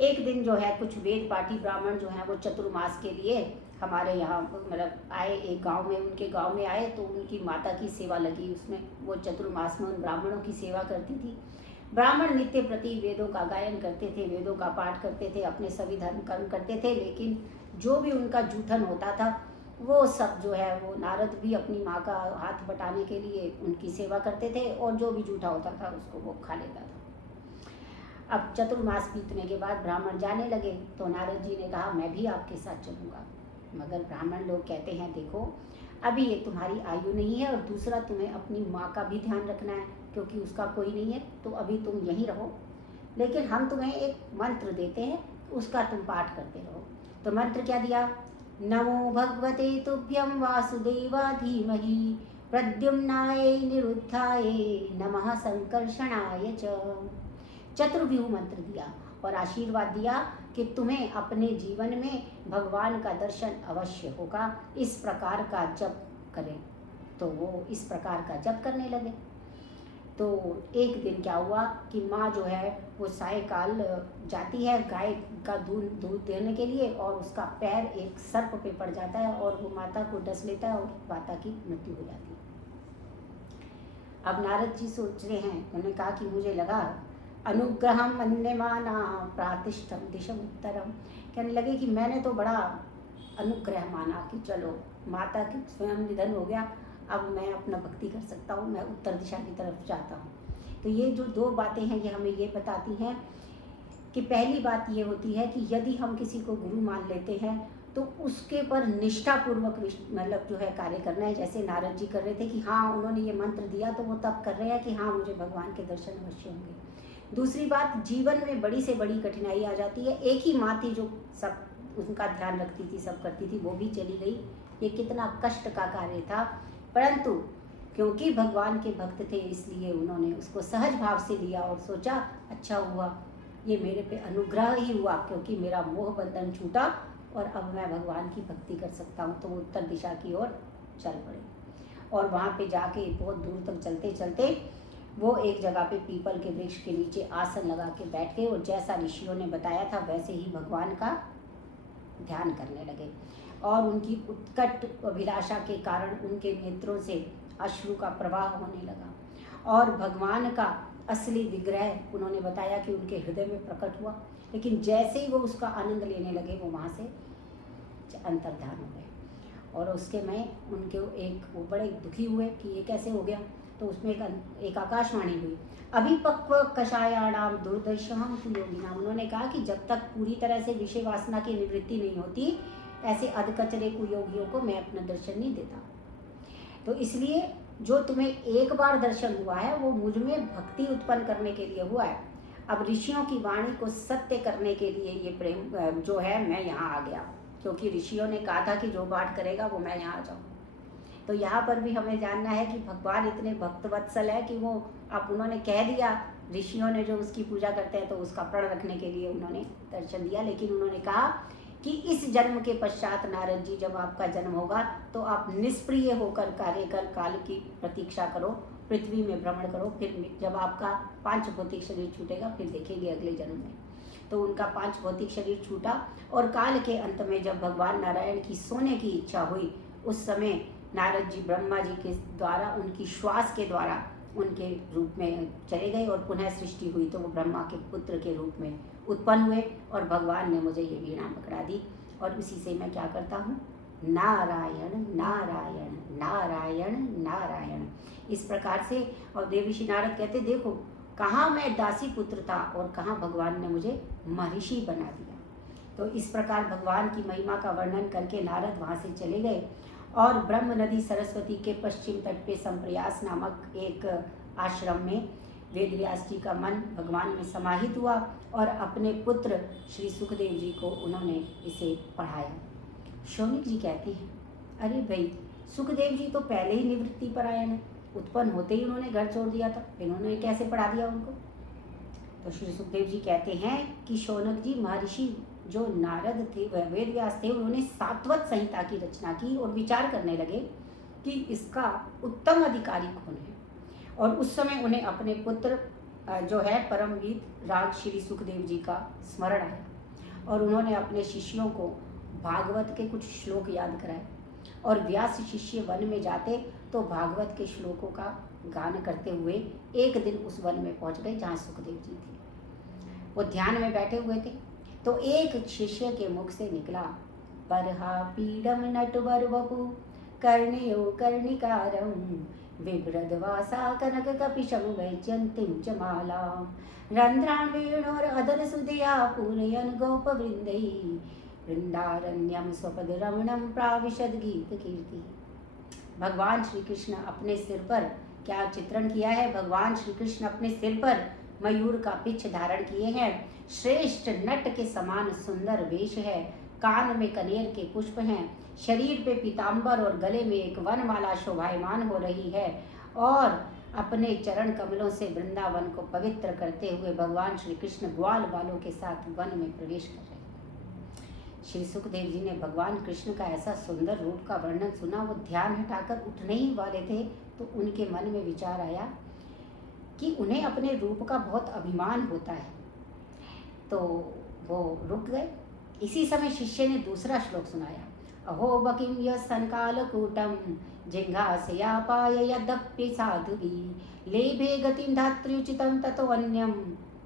एक दिन जो है कुछ वेद पाठी ब्राह्मण जो है वो चतुर्मास के लिए हमारे यहाँ मतलब आए, एक गांव में, उनके गांव में आए, तो उनकी माता की सेवा लगी उसमें। वो चतुर्मास में उन ब्राह्मणों की सेवा करती थी। ब्राह्मण नित्य प्रति वेदों का गायन करते थे, वेदों का पाठ करते थे, अपने सभी धर्म कर्म करते थे, लेकिन जो भी उनका जूठन होता था वो सब जो है वो नारद भी अपनी माँ का हाथ बटाने के लिए उनकी सेवा करते थे और जो भी जूठा होता था उसको वो खा लेता था। अब चतुर्मास बीतने के बाद ब्राह्मण जाने लगे तो नारद जी ने कहा मैं भी आपके साथ चलूँगा, मगर ब्राह्मण लोग कहते हैं देखो अभी ये तुम्हारी आयु नहीं है और दूसरा तुम्हें अपनी माँ का भी ध्यान रखना है क्योंकि उसका कोई नहीं है, तो अभी तुम यहीं रहो, लेकिन हम तुम्हें एक मंत्र देते हैं उसका तुम पाठ करते रहो। तो मंत्र क्या दिया, नमो भगवते तुभ्यं वासुदेवा धीमहि प्रद्युम्नाय निरुद्धाय नमः संकर्षणाय च। चतुर्व्यूह मंत्र दिया और आशीर्वाद दिया कि तुम्हें अपने जीवन में भगवान का दर्शन अवश्य होगा, इस प्रकार का जप करें। तो वो इस प्रकार का जप करने लगे। तो एक दिन क्या हुआ कि माँ जो है वो सायकाल जाती है गाय का दूध देने के लिए, और उसका पैर एक सर्प पे पड़ जाता है और वो माता को डस लेता है और माता की मृत्यु हो जाती है। अब नारद जी सोच रहे हैं, उन्होंने कहा कि मुझे लगा अनुग्रहम मन्यमाना प्रातिष्ठम दिशम उत्तरम, कहने लगे कि मैंने तो बड़ा अनुग्रह माना कि चलो माता की स्वयं निधन हो गया, अब मैं अपना भक्ति कर सकता हूँ, मैं उत्तर दिशा की तरफ जाता हूँ। तो ये जो दो बातें हैं ये हमें ये बताती हैं कि पहली बात ये होती है कि यदि हम किसी को गुरु मान लेते हैं तो उसके पर निष्ठापूर्वक मतलब जो है कार्य करना है। जैसे नारद जी कर रहे थे कि हाँ उन्होंने ये मंत्र दिया तो वो तब कर रहे हैं कि हाँ मुझे भगवान के दर्शन अवश्य होंगे। दूसरी बात, जीवन में बड़ी से बड़ी कठिनाई आ जाती है, एक ही माँ थी जो सब उनका ध्यान रखती थी, सब करती थी, वो भी चली गई। ये कितना कष्ट का कार्य था, परंतु क्योंकि भगवान के भक्त थे इसलिए उन्होंने उसको सहज भाव से लिया और सोचा अच्छा हुआ, ये मेरे पे अनुग्रह ही हुआ क्योंकि मेरा मोह बंधन छूटा और अब मैं भगवान की भक्ति कर सकता हूँ। तो वो उत्तर दिशा की ओर चल पड़े और वहाँ पे जाके बहुत दूर तक चलते चलते वो एक जगह पे पीपल के वृक्ष के नीचे आसन लगा के बैठ गए और जैसा ऋषियों ने बताया था वैसे ही भगवान का ध्यान करने लगे। और उनकी उत्कट अभिलाषा के कारण उनके नेत्रों से अश्रु का प्रवाह होने लगा और भगवान का असली विग्रह उन्होंने बताया कि उनके हृदय में प्रकट हुआ। लेकिन जैसे ही वो उसका आनंद लेने लगे वो वहाँ से अंतर्ध्यान हो गए और उसके में उनके वो बड़े दुखी हुए कि ये कैसे हो गया। तो उसमें एक आकाशवाणी हुई, अभिपक्व कषायाणाम दुर्दर्शहम कुयोगिनाम। उन्होंने कहा कि जब तक पूरी तरह से विषय वासना की निवृत्ति नहीं होती ऐसे अधकचरे कुयोगियों को मैं अपना दर्शन नहीं देता। तो इसलिए जो तुम्हें एक बार दर्शन हुआ है वो मुझ में भक्ति उत्पन्न करने के लिए हुआ है। अब ऋषियों की वाणी को सत्य करने के लिए ये प्रेम जो है मैं यहाँ आ गया, क्योंकि ऋषियों ने कहा था कि जो पाठ करेगा वो मैं यहाँ आ जाऊँ। तो यहाँ पर भी हमें जानना है कि भगवान इतने भक्तवत्सल है कि वो अब उन्होंने कह दिया, ऋषियों ने जो उसकी पूजा करते हैं तो उसका प्रण रखने के लिए उन्होंने दर्शन दिया। लेकिन उन्होंने कहा कि इस जन्म के पश्चात नारद जी जब आपका जन्म होगा तो आप निष्प्रिय होकर कार्य कर काल की प्रतीक्षा करो, पृथ्वी में भ्रमण करो, फिर जब आपका 5 भौतिक शरीर छूटेगा फिर देखेंगे अगले जन्म में। तो उनका 5 भौतिक शरीर छूटा और काल के अंत में जब भगवान नारायण की सोने की इच्छा हुई उस समय नारद जी ब्रह्मा जी के द्वारा उनकी श्वास के द्वारा उनके रूप में चले गए और पुनः सृष्टि हुई। तो वो ब्रह्मा के पुत्र के रूप में उत्पन्न हुए और भगवान ने मुझे ये वीणा पकड़ा दी और उसी से मैं क्या करता हूँ, नारायण नारायण नारायण नारायण, इस प्रकार से। और देवर्षि नारद कहते देखो कहाँ मैं दासी पुत्र था और कहाँ भगवान ने मुझे महर्षि बना दिया। तो इस प्रकार भगवान की महिमा का वर्णन करके नारद वहाँ से चले गए और ब्रह्म नदी सरस्वती के पश्चिम तट पे संप्रयास नामक एक आश्रम में वेदव्यास जी का मन भगवान में समाहित हुआ और अपने पुत्र श्री सुखदेव जी को उन्होंने इसे पढ़ाया। शौनक जी कहते हैं अरे भाई सुखदेव जी तो पहले ही निवृत्ति परायण है, उत्पन्न होते ही उन्होंने घर छोड़ दिया था, इन्होंने कैसे पढ़ा दिया उनको। तो श्री सुखदेव जी कहते हैं कि शौनक जी महर्षि जो नारद थे वेदव्यास थे उन्होंने सात्वत संहिता की रचना की और विचार करने लगे कि इसका उत्तम अधिकारी कौन है। और उस समय उन्हें अपने पुत्र जो है परमवीर राज श्री सुखदेव जी का स्मरण आया और उन्होंने अपने शिष्यों को भागवत के कुछ श्लोक याद कराए और व्यास शिष्य वन में जाते तो भागवत के श्लोकों का गान करते हुए एक दिन उस वन में पहुंच गए जहाँ सुखदेव जी थे। वो ध्यान में बैठे हुए थे तो एक शिष्य के मुख से निकला, बरहा पीडम नटवर वपु कर्णयो कर्णिकारम बिभ्रदवासा कनक कपिशम वैजयंतीं च मालां रंध्रान् वेणोर अदर सुदया पूरयन् गोप वृंदै वृंदारण्यम स्वपद रमणम प्राविशद गीत कीर्ति। भगवान श्री कृष्ण अपने सिर पर क्या चित्रण किया है, भगवान श्री कृष्ण अपने सिर पर मयूर का पिच्छ धारण किए हैं, श्रेष्ठ नट के समान सुंदर वेश है, कान में कनेर के पुष्प हैं, शरीर पे पीतांबर और गले में एक वनमाला शोभायमान हो रही है और अपने चरण कमलों से वृंदावन को पवित्र करते हुए भगवान श्री कृष्ण ग्वाल बालों के साथ वन में प्रवेश कर रहे हैं। श्री सुखदेव जी ने भगवान कृष्ण का ऐसा सुंदर रूप का वर्णन सुना, वो ध्यान हटाकर उठने ही वाले थे तो उनके मन में विचार आया कि उन्हें अपने रूप का बहुत अभिमान होता है। तो वो रुक गए। इसी समय शिष्य ने दूसरा श्लोक सुनाया। अहो बकिम यस्तनकालकूटम जिघांसयापाय यद्यपि साधुभिः लेभे गतिं धात्र्युचितं ततो अन्यं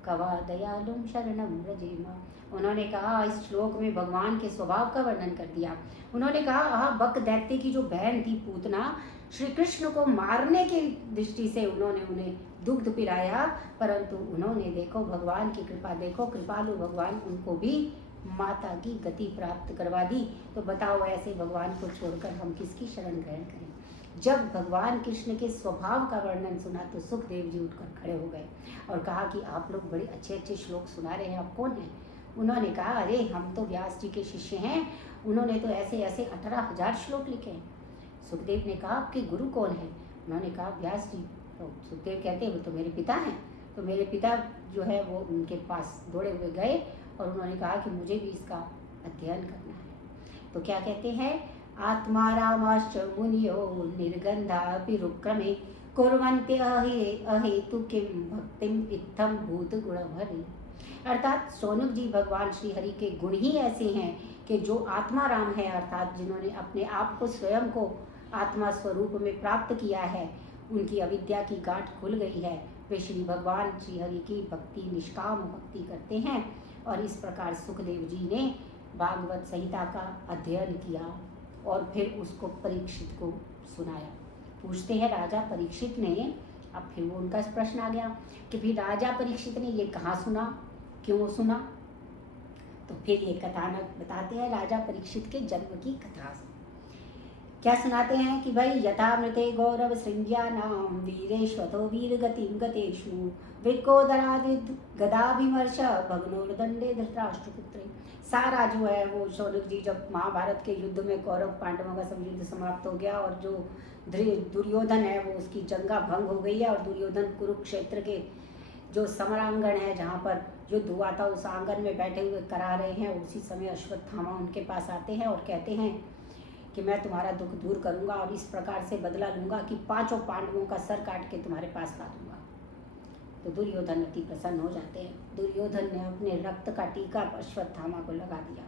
कवा दयालुं शरणं व्रजेम। उन्होंने कहा, इस श्लोक में भगवान के स्वभाव का वर्णन कर दिया। उन्होंने कहा, बक दैत्य की जो बहन थी पूतना, श्री कृष्ण को मारने की दृष्टि से उन्होंने उन्हें दुग्ध पिलाया, परंतु उन्होंने देखो भगवान की कृपा, देखो कृपालु भगवान उनको भी माता की गति प्राप्त करवा दी। तो बताओ ऐसे भगवान को छोड़कर हम किसकी शरण ग्रहण करें। जब भगवान कृष्ण के स्वभाव का वर्णन सुना तो सुखदेव जी उठकर खड़े हो गए और कहा कि आप लोग बड़े अच्छे अच्छे श्लोक सुना रहे हैं, आप कौन हैं। उन्होंने कहा, अरे हम तो व्यास जी के शिष्य हैं, उन्होंने तो ऐसे ऐसे 18,000 श्लोक लिखे हैं। सुखदेव ने कहा, आपके गुरु कौन है। उन्होंने कहा, व्यास जी। तो सुखदेव कहते हैं, वो तो मेरे पिता हैं। तो मेरे पिता जो है वो उनके पास दौड़े हुए गए और उन्होंने कहा कि मुझे भी इसका अध्ययन करना है। तो क्या कहते हैं, आत्मा रामाश्च मुनियो निर्गंधापिरुक्रमे कुर्वन्ते अहेतु किम भक्तिम इत्थम भूत गुणभरे। अर्थात सोनक जी भगवान श्री हरि के गुण ही ऐसे हैं कि जो आत्मा राम है, अर्थात जिन्होंने अपने आप को स्वयं को आत्मा स्वरूप में प्राप्त किया है, उनकी अविद्या की गांठ खुल गई है, वे श्री भगवान श्री हरि की भक्ति, निष्काम भक्ति करते हैं। और इस प्रकार सुखदेव जी ने भागवत संहिता का अध्ययन किया और फिर उसको परीक्षित को सुनाया। पूछते हैं राजा परीक्षित ने, अब फिर वो उनका प्रश्न आ गया कि फिर राजा परीक्षित ने ये कहाँ सुना, क्यों सुना। तो फिर ये कथानक बताते हैं राजा परीक्षित के जन्म की कथा। क्या सुनाते हैं कि भाई, यथा मृते गौरव श्रृंग्यानाम वीरेश्वतो वीर गतिम गतेषु विकोदरादिद गदाभिमर्श भग्नोर्दंडे धृतराष्ट्रपुत्रे। सारा जो है वो शौनक जी, जब महाभारत के युद्ध में कौरव पांडवों का सब युद्ध समाप्त हो गया और जो दुर्योधन है वो उसकी जंगा भंग हो गई है और दुर्योधन कुरुक्षेत्र के जो समरांगण है जहाँ पर युद्ध हुआ था उस आंगन में बैठे हुए करा रहे हैं, उसी समय अश्वत्थामा उनके पास आते हैं और कहते हैं कि मैं तुम्हारा दुख दूर करूंगा और इस प्रकार से बदला लूंगा कि 5 पांडवों का सर काट के तुम्हारे पास ला दूंगा। तो दुर्योधन अति प्रसन्न हो जाते हैं। दुर्योधन ने अपने रक्त का टीका अश्वत्थामा को लगा दिया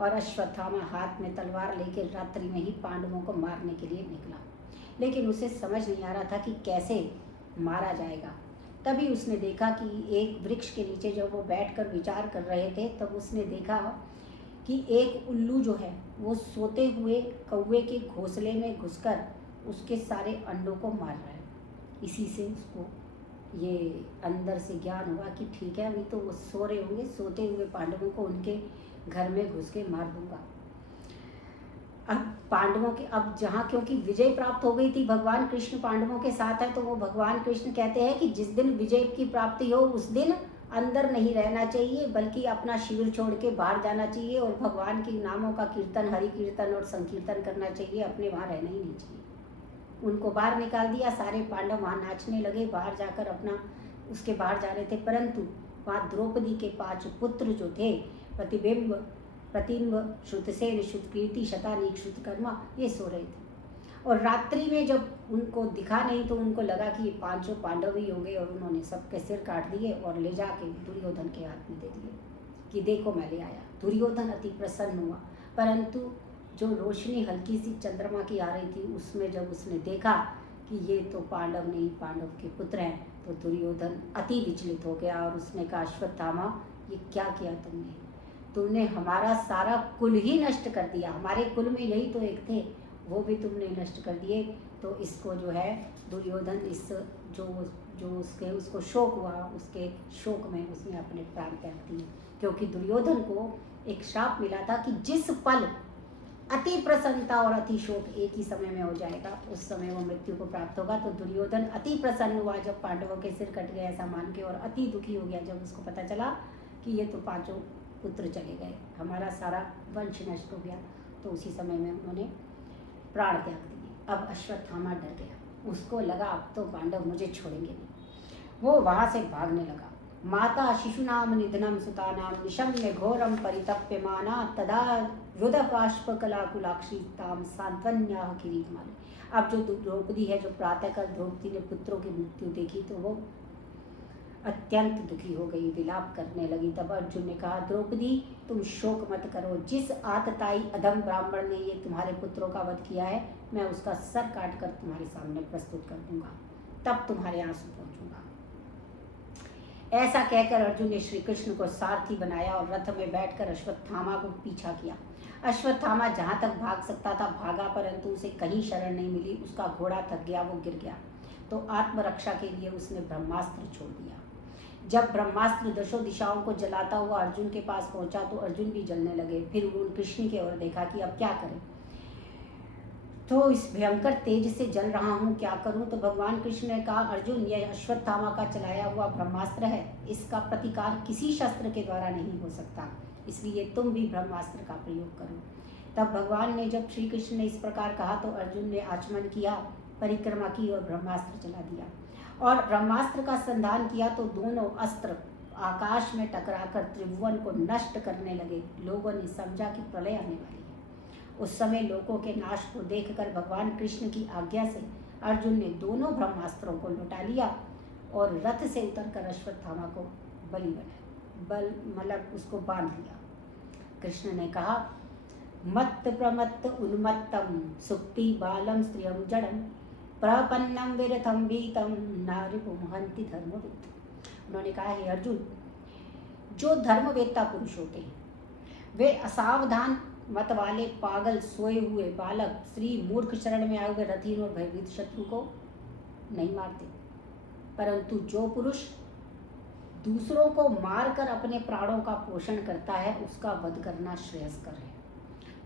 और अश्वत्थामा हाथ में तलवार लेकर रात्रि में ही पांडवों को मारने के लिए निकला, लेकिन उसे समझ नहीं आ रहा था कि कैसे मारा जाएगा। तभी उसने देखा कि एक वृक्ष के नीचे जब वो बैठकर विचार कर रहे थे तब उसने देखा कि एक उल्लू जो है वो सोते हुए कौवे के घोंसले में घुसकर उसके सारे अंडों को मार रहा है। इसी से उसको ये अंदर से ज्ञान हुआ कि ठीक है, अभी तो वो सो रहे होंगे, सोते हुए पांडवों को उनके घर में घुस के मार दूंगा। अब पांडवों के अब जहाँ क्योंकि विजय प्राप्त हो गई थी, भगवान कृष्ण पांडवों के साथ है, तो वो भगवान कृष्ण कहते हैं कि जिस दिन विजय की प्राप्ति हो उस दिन अंदर नहीं रहना चाहिए, बल्कि अपना शिविर छोड़ के बाहर जाना चाहिए और भगवान के नामों का कीर्तन, हरि कीर्तन और संकीर्तन करना चाहिए, अपने वहाँ रहना ही नहीं चाहिए। उनको बाहर निकाल दिया, सारे पांडव वहाँ नाचने लगे, बाहर जाकर अपना उसके बाहर जा रहे थे, परंतु वहाँ द्रौपदी के 5 पुत्र जो थे, प्रतिबिंब, प्रतिम्ब, श्रुतसेन, श्रुतकीर्ति, शतानीक, श्रुतकर्मा, ये सो रहे थे। और रात्रि में जब उनको दिखा नहीं तो उनको लगा कि ये 5 पांडव ही होंगे और उन्होंने सबके सिर काट दिए और ले जाके दुर्योधन के हाथ में दे दिए कि देखो मैं ले आया। दुर्योधन अति प्रसन्न हुआ, परंतु जो रोशनी हल्की सी चंद्रमा की आ रही थी उसमें जब उसने देखा कि ये तो पांडव नहीं, पांडव के पुत्र हैं, तो दुर्योधन अति विचलित हो गया और उसने कहा, अश्वत्थामा ये क्या किया तुमने हमारा सारा कुल ही नष्ट कर दिया, हमारे कुल में यही तो एक थे, वो भी तुमने नष्ट कर दिए। तो इसको जो है दुर्योधन इस जो उसको शोक हुआ, उसके शोक में उसने अपने प्राण त्याग दिए, क्योंकि दुर्योधन को एक श्राप मिला था कि जिस पल अति प्रसन्नता और अति शोक एक ही समय में हो जाएगा उस समय वो मृत्यु को प्राप्त होगा। तो दुर्योधन अति प्रसन्न हुआ जब पांडवों के सिर कट गए ऐसा मान के, और अति दुखी हो गया जब उसको पता चला कि ये तो 5 पुत्र चले गए, हमारा सारा वंश नष्ट हो गया। तो उसी समय में उन्होंने प्राण त्याग दिए। अब अश्वत्थामा डर गया, उसको लगा अब तो पांडव मुझे छोड़ेंगे नहीं। वो वहाँ से भागने लगा। माता शिशुनाम निधनम सुतानाम निशम्य घोरम परितप्यमाना तदा रुदपाश्पकलाकुलाक्षी ताम सांत्वन्या किरीटमाली। अब जो द्रौपदी है, जो प्रातःकाल द्रौपदी ने पुत्रों की मृत्यु देखी तो वो अत्यंत दुखी हो गई, विलाप करने लगी। तब अर्जुन ने कहा, द्रौपदी तुम शोक मत करो, जिस आतताई अधम ब्राह्मण ने ये तुम्हारे पुत्रों का वध किया है, मैं उसका सर काट कर तुम्हारे सामने प्रस्तुत कर दूंगा, तब तुम्हारे आंसू पहुंचूंगा। ऐसा कहकर अर्जुन ने श्री कृष्ण को सारथी बनाया और रथ में बैठकर अश्वत्थामा को पीछा किया। अश्वत्थामा जहाँ तक भाग सकता था भागा, परंतु उसे कहीं शरण नहीं मिली। उसका घोड़ा थक गया, वो गिर गया, तो आत्मरक्षा के लिए उसने ब्रह्मास्त्र छोड़ दिया। जब ब्रह्मास्त्र दशों दिशाओं को जलाता हुआ अर्जुन के पास पहुंचा तो अर्जुन भी जलने लगे। फिर उन्होंने कृष्ण की ओर देखा कि अब क्या करें, तो इस भयंकर तेज से जल रहा हूँ, क्या करूँ। तो भगवान कृष्ण ने कहा, अर्जुन यह अश्वत्थामा का चलाया हुआ ब्रह्मास्त्र है, इसका प्रतिकार किसी शस्त्र के द्वारा नहीं हो सकता, इसलिए तुम भी ब्रह्मास्त्र का प्रयोग करो। तब भगवान ने, जब श्री कृष्ण ने इस प्रकार कहा तो अर्जुन ने आचमन किया, परिक्रमा की और ब्रह्मास्त्र चला दिया। और ब्रह्मास्त्र का संधान किया तो दोनों अस्त्र आकाश में टकराकर त्रिभुवन को नष्ट करने लगे। लोगों ने समझा कि प्रलय आने वाली है। उस समय लोगों के नाश को देखकर भगवान कृष्ण की आज्ञा से अर्जुन ने दोनों ब्रह्मास्त्रों को लौटा लिया और रथ से उतरकर अश्वत्थामा को बलि मतलब उसको बांध लिया। कृष्ण ने कहा, मत्त प्रमत्त उन्मत्तम सुक्ति बालम स्त्रियम जड़म प्रपन्नम विरथम बीतम नारिपुमहंति धर्मविद। उन्होंने कहा, हे अर्जुन, जो धर्मवेत्ता पुरुष होते हैं वे असावधान मत वाले पागल सोए हुए बालक स्त्री मूर्ख शरण में आए हुए रथीन और भयभीत शत्रु को नहीं मारते, परंतु जो पुरुष दूसरों को मारकर अपने प्राणों का पोषण करता है उसका वध करना श्रेयस्कर है।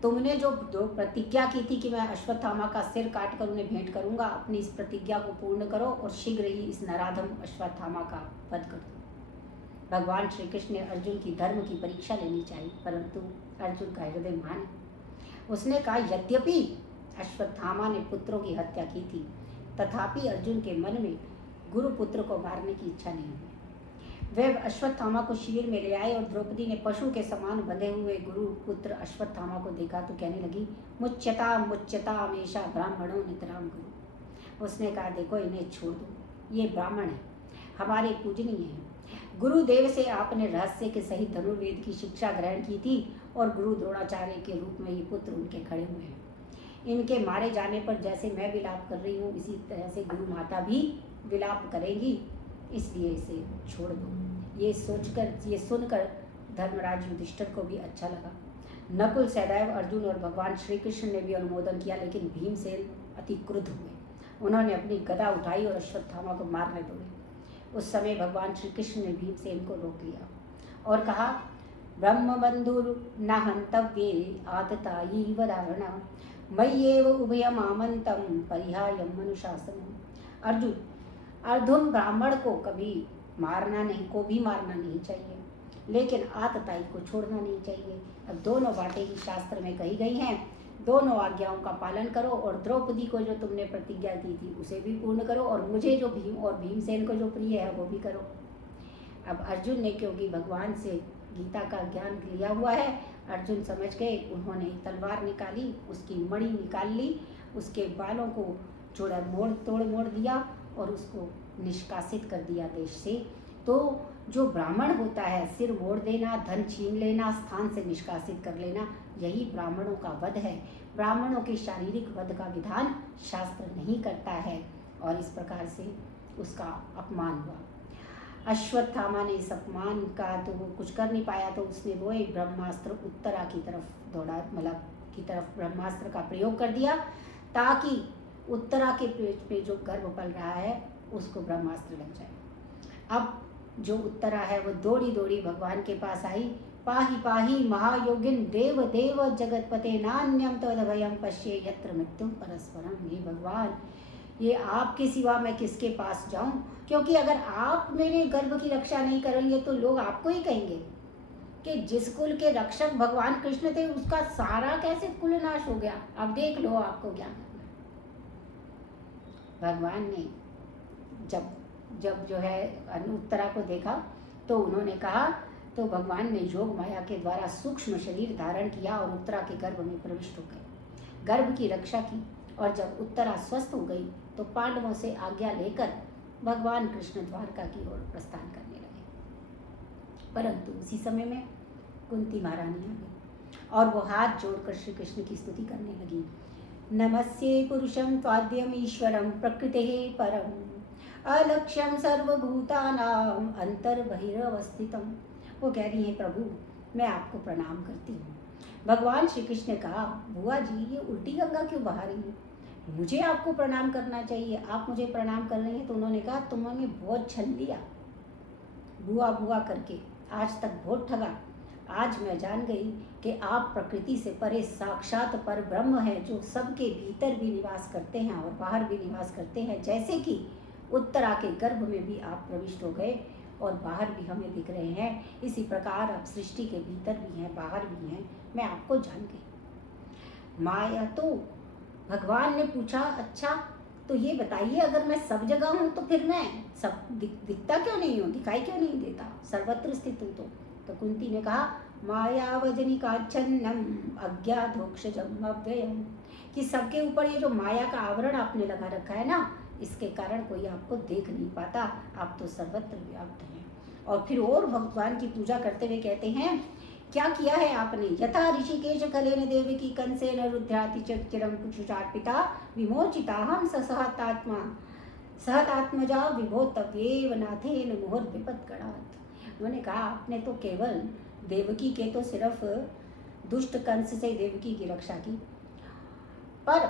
तुमने जो प्रतिज्ञा की थी कि मैं अश्वत्थामा का सिर काट कर उन्हें भेंट करूंगा, अपनी इस प्रतिज्ञा को पूर्ण करो और शीघ्र ही इस नराधम अश्वत्थामा का वध कर दो। भगवान श्री कृष्ण ने अर्जुन की धर्म की परीक्षा लेनी चाहिए, परंतु अर्जुन का हृदय महान है। उसने कहा, यद्यपि अश्वत्थामा ने पुत्रों की हत्या की थी, तथापि अर्जुन के मन में गुरु पुत्र को मारने की इच्छा नहीं हुई। वे अश्वत्थामा को शिविर में ले आए और द्रौपदी ने पशु के समान बंधे हुए गुरु पुत्र अश्वत्थामा को देखा तो कहने लगी, मुच्यता मुच्यता हमेशा ब्राह्मणों नितराम गुरु। उसने कहा, देखो इन्हें छोड़ दो, ये ब्राह्मण है, हमारे पूजनीय हैं। गुरुदेव से आपने रहस्य के सहित धनुर्वेद की शिक्षा ग्रहण की थी और गुरु द्रोणाचार्य के रूप में ये पुत्र उनके खड़े हुए हैं। इनके मारे जाने पर जैसे मैं विलाप कर रही हूँ, इसी तरह से गुरु माता भी विलाप करेंगी, इसलिए इसे छोड़ दो। ये सुनकर धर्मराज युधिष्ठिर को भी अच्छा लगा। नकुल, सहदेव, अर्जुन और भगवान श्री कृष्ण ने भी अनुमोदन किया, लेकिन भीमसेन अति क्रुद्ध हुए। उन्होंने अपनी गदा उठाई और अश्वत्थामा को मारने दौड़े। उस समय भगवान श्री कृष्ण ने भीमसेन को रोक लिया और कहा, ब्रह्मबंधुर न हंतव्ये आततायी वदारणा मय्येव उभयम आमंतम परिहायम मनुशासनम। अर्जुन ब्राह्मण को कभी मारना नहीं चाहिए, लेकिन आतताई को छोड़ना नहीं चाहिए। अब दोनों बातें ही शास्त्र में कही गई हैं, दोनों आज्ञाओं का पालन करो और द्रौपदी को जो तुमने प्रतिज्ञा की थी उसे भी पूर्ण करो और मुझे जो भीमसेन को जो प्रिय है वो भी करो। अब अर्जुन ने, क्योंकि भगवान से गीता का ज्ञान लिया हुआ है, अर्जुन समझ गए। उन्होंने तलवार निकाली, उसकी मणि निकाल ली, उसके बालों को जोड़ा मोड़ दिया और उसको निष्कासित कर दिया देश से। तो जो ब्राह्मण होता है, सिर मोड़ देना, धन छीन लेना, स्थान से निष्कासित कर लेना, यही ब्राह्मणों का वध है। ब्राह्मणों के शारीरिक वध का विधान शास्त्र नहीं करता है और इस प्रकार से उसका अपमान हुआ। अश्वत्थामा ने इस अपमान का तो वो कुछ कर नहीं पाया, तो उसने वो एक ब्रह्मास्त्र उत्तरा की तरफ दौड़ा, मतलब की तरफ ब्रह्मास्त्र का प्रयोग कर दिया, ताकि उत्तरा के पेट पे जो गर्भ पल रहा है उसको ब्रह्मास्त्र लग जाए। अब जो उत्तरा है वो दौड़ी दौड़ी भगवान के पास आई। पाहि पाहि महायोगिन देव देव जगतपते नान्यम तदभयम पश्ये यत्र मृत्युम परस्परम। हे भगवान, ये आपके सिवा मैं किसके पास जाऊं, क्योंकि अगर आप मेरे गर्भ की रक्षा नहीं करेंगे तो लोग आपको ही कहेंगे कि जिस कुल के रक्षक भगवान कृष्ण थे उसका सारा कैसे कुल नाश हो गया। अब देख लो आपको क्या करना। भगवान ने जब जो है उत्तरा को देखा तो उन्होंने कहा, तो भगवान ने योग माया के द्वारा सूक्ष्म शरीर धारण किया और उत्तरा के गर्भ में प्रविष्ट हो गए, गर्भ की रक्षा की। और जब उत्तरा स्वस्थ हो गई तो पांडवों से आज्ञा लेकर भगवान कृष्ण द्वारका की ओर प्रस्थान करने लगे। परंतु उसी समय में कुंती महारानी आ गई और वो हाथ जोड़कर श्री कृष्ण की स्तुति करने लगी। नमस्ये पुरुषं त्वाद्यम ईश्वरं प्रकृतेः परम अलक्ष्यम सर्वभूतानाम अंतर्बहिरवस्थितम। वो कह रही है, प्रभु मैं आपको प्रणाम करती हूँ। भगवान श्री कृष्ण ने कहा, बुआ जी ये उल्टी गंगा क्यों बहा रही है, मुझे आपको प्रणाम करना चाहिए, आप मुझे प्रणाम कर रही हैं। तो उन्होंने कहा, तुमने बहुत छल लिया बुआ बुआ करके, आज तक बहुत ठगा। आज मैं जान गई कि आप प्रकृति से परे साक्षात पर ब्रह्म है, जो सबके भीतर भी निवास करते हैं और बाहर भी निवास करते हैं। जैसे कि उत्तरा के गर्भ में भी आप प्रविष्ट हो गए और बाहर भी हमें दिख रहे हैं, इसी प्रकार आप सृष्टि के भीतर भी हैं, बाहर भी हैं। मैं आपको जान गई। माया तो भगवान ने पूछा, अच्छा तो ये बताइए, अगर मैं सब जगह हूँ तो फिर मैं सब दिखता क्यों नहीं हूँ, दिखाई क्यों नहीं देता, सर्वत्र स्थित हूँ। तो कुंती ने कहा, मायावजनी काच्छन्नम अज्ञाधोक्षजम अव्ययम, कि सबके ऊपर ये जो माया का आवरण आपने लगा रखा है ना, इसके कारण कोई आपको देख नहीं पाता, आप तो सर्वत्र व्याप्त हैं। और फिर और भगवान की पूजा करते हुए कहते हैं, क्या किया है आपने, यथा ऋषिकेश कलेन देवकी कंसेन रुद्राति चिरम कुक्षुचार्पिता विमोचिता हम सहतात्मा सहतात्मजा विभोतव्येव नाथेन मुहुर विपत्कणात्। उन्होंने कहा, आपने तो केवल देवकी के तो सिर्फ दुष्ट कंस से देवकी की रक्षा की, पर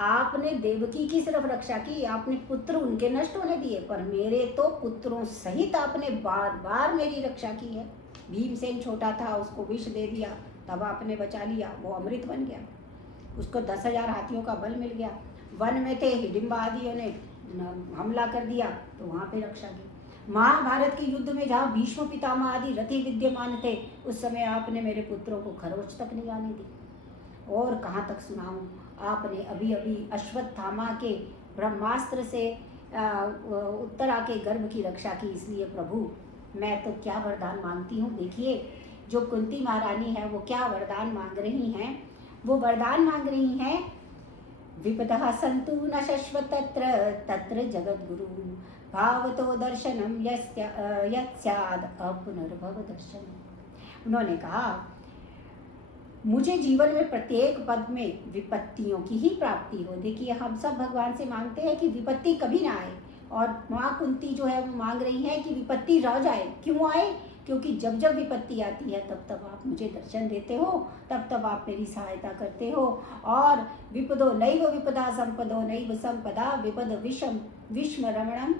आपने देवकी की सिर्फ रक्षा की, आपने पुत्र उनके नष्ट होने दिए, पर मेरे तो पुत्रों सहित आपने बार बार मेरी रक्षा की है। भीमसेन छोटा था, उसको विष दे दिया, तब आपने बचा लिया, वो अमृत बन गया। उसको 10,000 हाथियों का बल मिल गया। वन में थे, हिडिंबा आदियों ने हमला कर दिया तो वहाँ पे रक्षा की। महाभारत के युद्ध में जहाँ भीष्म पितामह आदि रथी विद्यमान थे, उस समय आपने मेरे पुत्रों को खरोच तक नहीं आने दी। और कहाँ तक सुनाऊं, आपने अभी अभी अश्वत्थामा के ब्रह्मास्त्र से उत्तरा के गर्भ की रक्षा की। इसलिए प्रभु मैं तो क्या वरदान मांगती हूँ। देखिए जो कुंती महारानी है वो क्या वरदान मांग रही हैं। वो वरदान मांग रही हैं, विपदः सन्तु न शश्वत तत्र जगद्गुरु भावतो दर्शनम यस्याद अपुनर्भव दर्शनम। उन्होंने कहा, मुझे जीवन में प्रत्येक पद में विपत्तियों की ही प्राप्ति हो। देखिए हम सब भगवान से मांगते हैं कि विपत्ति कभी ना आए, और माँ कुंती जो है वो मांग रही है कि विपत्ति रह जाए। क्यों आए, क्योंकि जब जब विपत्ति आती है तब तब आप मुझे दर्शन देते हो, तब तब आप मेरी सहायता करते हो। और विपदो नैव विपदा संपदो नैव संपदा विपद विषम विस्मरणम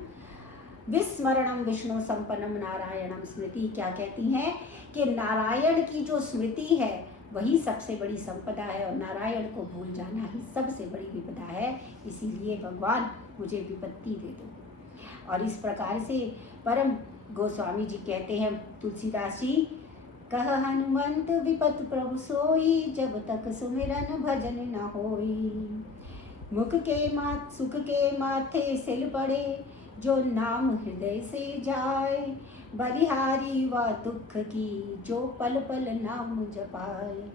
विस्मरणम विष्णु संपन्नम नारायणम स्मृति। क्या कहती हैं कि नारायण की जो स्मृति है वही सबसे बड़ी संपदा है, और नारायण को भूल जाना ही सबसे बड़ी विपदा है। इसीलिए भगवान मुझे विपत्ति दे दो। और इस प्रकार से परम गोस्वामी जी कहते हैं, तुलसीदास जी, कह हनुमंत विपत प्रभु सोई, जब तक सुमिरन भजन न होई। मुख के माथ सुख के माथे सिल पड़े, जो नाम हृदय से जाए। बलिहारी व दुख की, जो पल पल नाम जपाए।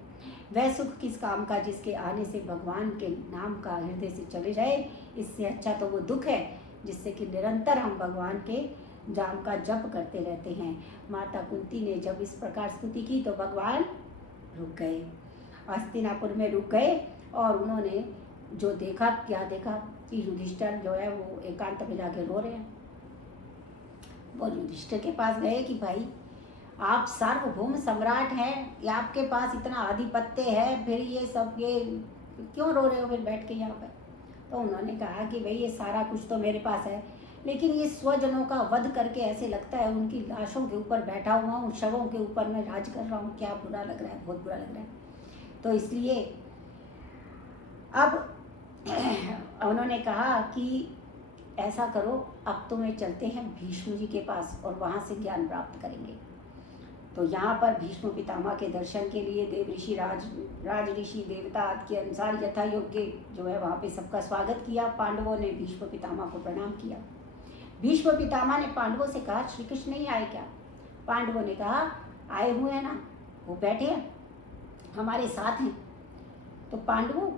वह सुख किस काम का, जिसके आने से भगवान के नाम का हृदय से चले जाए। इससे अच्छा तो वो दुख है जिससे कि निरंतर हम भगवान के नाम का जप करते रहते हैं। माता कुंती ने जब इस प्रकार स्तुति की तो भगवान रुक गए, हस्तिनापुर में रुक गए। और उन्होंने जो देखा, क्या देखा कि युधिष्ठिर जो है वो एकांत में जाके रो रहे हैं। वो युधिष्ठिर के पास गए कि भाई आप सार्वभौम सम्राट हैं, या आपके पास इतना आधिपत्य है, फिर ये सब ये क्यों रो रहे हो फिर बैठ के यहाँ पर। तो उन्होंने कहा कि भाई ये सारा कुछ तो मेरे पास है, लेकिन ये स्वजनों का वध करके ऐसे लगता है उनकी लाशों के ऊपर बैठा हुआ हूँ, शवों के ऊपर मैं राज कर रहा हूँ। क्या बुरा लग रहा है, बहुत बुरा लग रहा है। तो इसलिए अब उन्होंने कहा कि ऐसा करो, अब तुम्हें चलते हैं भीष्म जी के पास और वहाँ से ज्ञान प्राप्त करेंगे। तो यहाँ पर भीष्म पितामह के दर्शन के लिए देव ऋषि राज ऋषि देवता आदि के अनुसार यथा योग्य जो है वहाँ पे सबका स्वागत किया। पांडवों ने भीष्म पितामह को प्रणाम किया। भीष्म पितामह ने पांडवों से कहा, श्री कृष्ण नहीं आए क्या। पांडवों ने कहा, आए हुए हैं ना, वो बैठे हैं हमारे साथ हैं। तो पांडवों,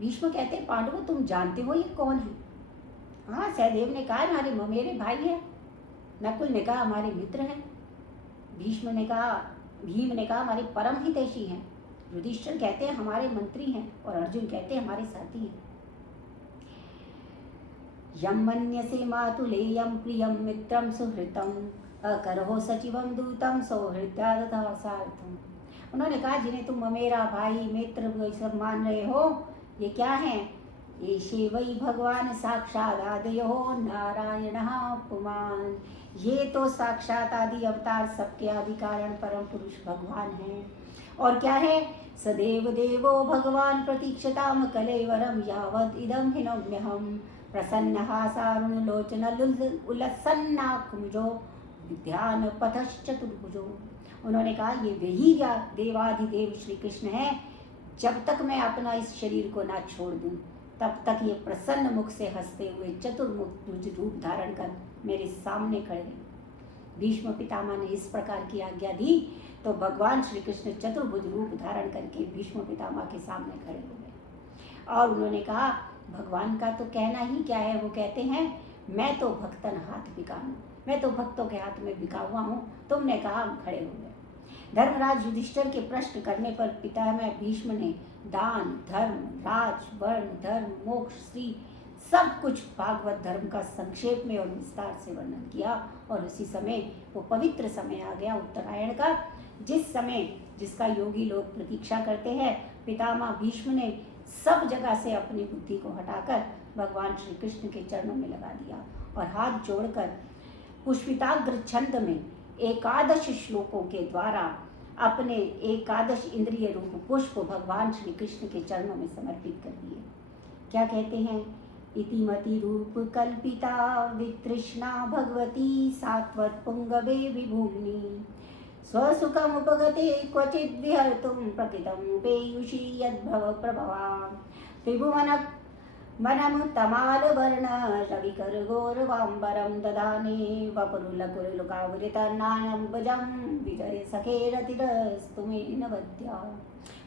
भीष्म कहते हैं, पांडवों तुम जानते हो ये कौन है। हाँ, सहदेव ने कहा हमारे ममेरे भाई हैं। नकुल ने कहा हमारे मित्र हैं। भीम ने कहा हमारे परम हितैषी हैं। युधिष्ठिर कहते हैं हमारे मंत्री हैं, और अर्जुन कहते हैं हमारे साथी हैं। यम मन्यसे मातुलेयम प्रियम मित्रम सुहृतम अकरहो सचिवम दूतम सौहृद्या तथा सार्थम। उन्होंने कहा जिन्हें तुम मेरा भाई मित्र सब मान रहे हो, ये क्या हैं? ये वही भगवान साक्षात आदयो नारायण पुमान। ये तो साक्षात आदि अवतार सबके आदि कारण परम पुरुष भगवान हैं। और क्या है? सदेव देवो भगवान प्रतीक्षताम कलेवरम यावद इदम हिनम्यहम प्रसन्नहासारुणलोचन उल्लसन्नाकुंजो ध्यान पथश्चतुर्भुजो। उन्होंने कहा ये वही देवाधिदेव श्री कृष्ण हैं। जब तक मैं अपना इस शरीर को ना छोड़ दूं, तब तक ये प्रसन्न मुख से हंसते हुए चतुर्भुज रूप धारण कर मेरे सामने खड़े हैं। भीष्म पितामह ने इस प्रकार की आज्ञा दी तो भगवान श्री कृष्ण चतुर्भुज रूप धारण करके भीष्म पितामह के सामने खड़े हो गए। और उन्होंने कहा भगवान का तो कहना ही क्या है। वो कहते हैं मैं तो भक्तन हाथ बिका हूँ, मैं तो भक्तों के हाथ में बिका हुआ हूँ। तुमने कहा हम खड़े हो गए। धर्मराज युधिष्ठिर के प्रश्न करने पर पितामह भीष्म ने दान धर्म राज वर्ण धर्म मोक्ष श्री सब कुछ भागवत धर्म का संक्षेप में और विस्तार से वर्णन किया। और उसी समय वो पवित्र समय आ गया उत्तरायण का, जिसका योगी लोग प्रतीक्षा करते हैं। पितामह भीष्म ने सब जगह से अपनी बुद्धि को हटाकर भगवान श्री कृष्ण के चरणों में लगा दिया और हाथ जोड़कर पुष्पिताग्र छंद में एकादश श्लोकों के द्वारा अपने एकादश इंद्रिय रूप पुष्प भगवान श्री कृष्ण के चरणों में समर्पित कर दिए। क्या कहते हैं? इतिमति रूप कल्पिता वितृष्णा भगवती सात्वत पुंगवे विभूमि स्वसुखम उपगते क्वचिद विहर्तुम प्रकृतम पेयुषी यद्भव प्रभवा त्रिभुवन मनम तमाल वर्ण रविकर गौरवांबरम ददाने वपुरुलकुरुलुकावृतनानम्बजं विजय सखे रतिरस्तुमेन वद्या।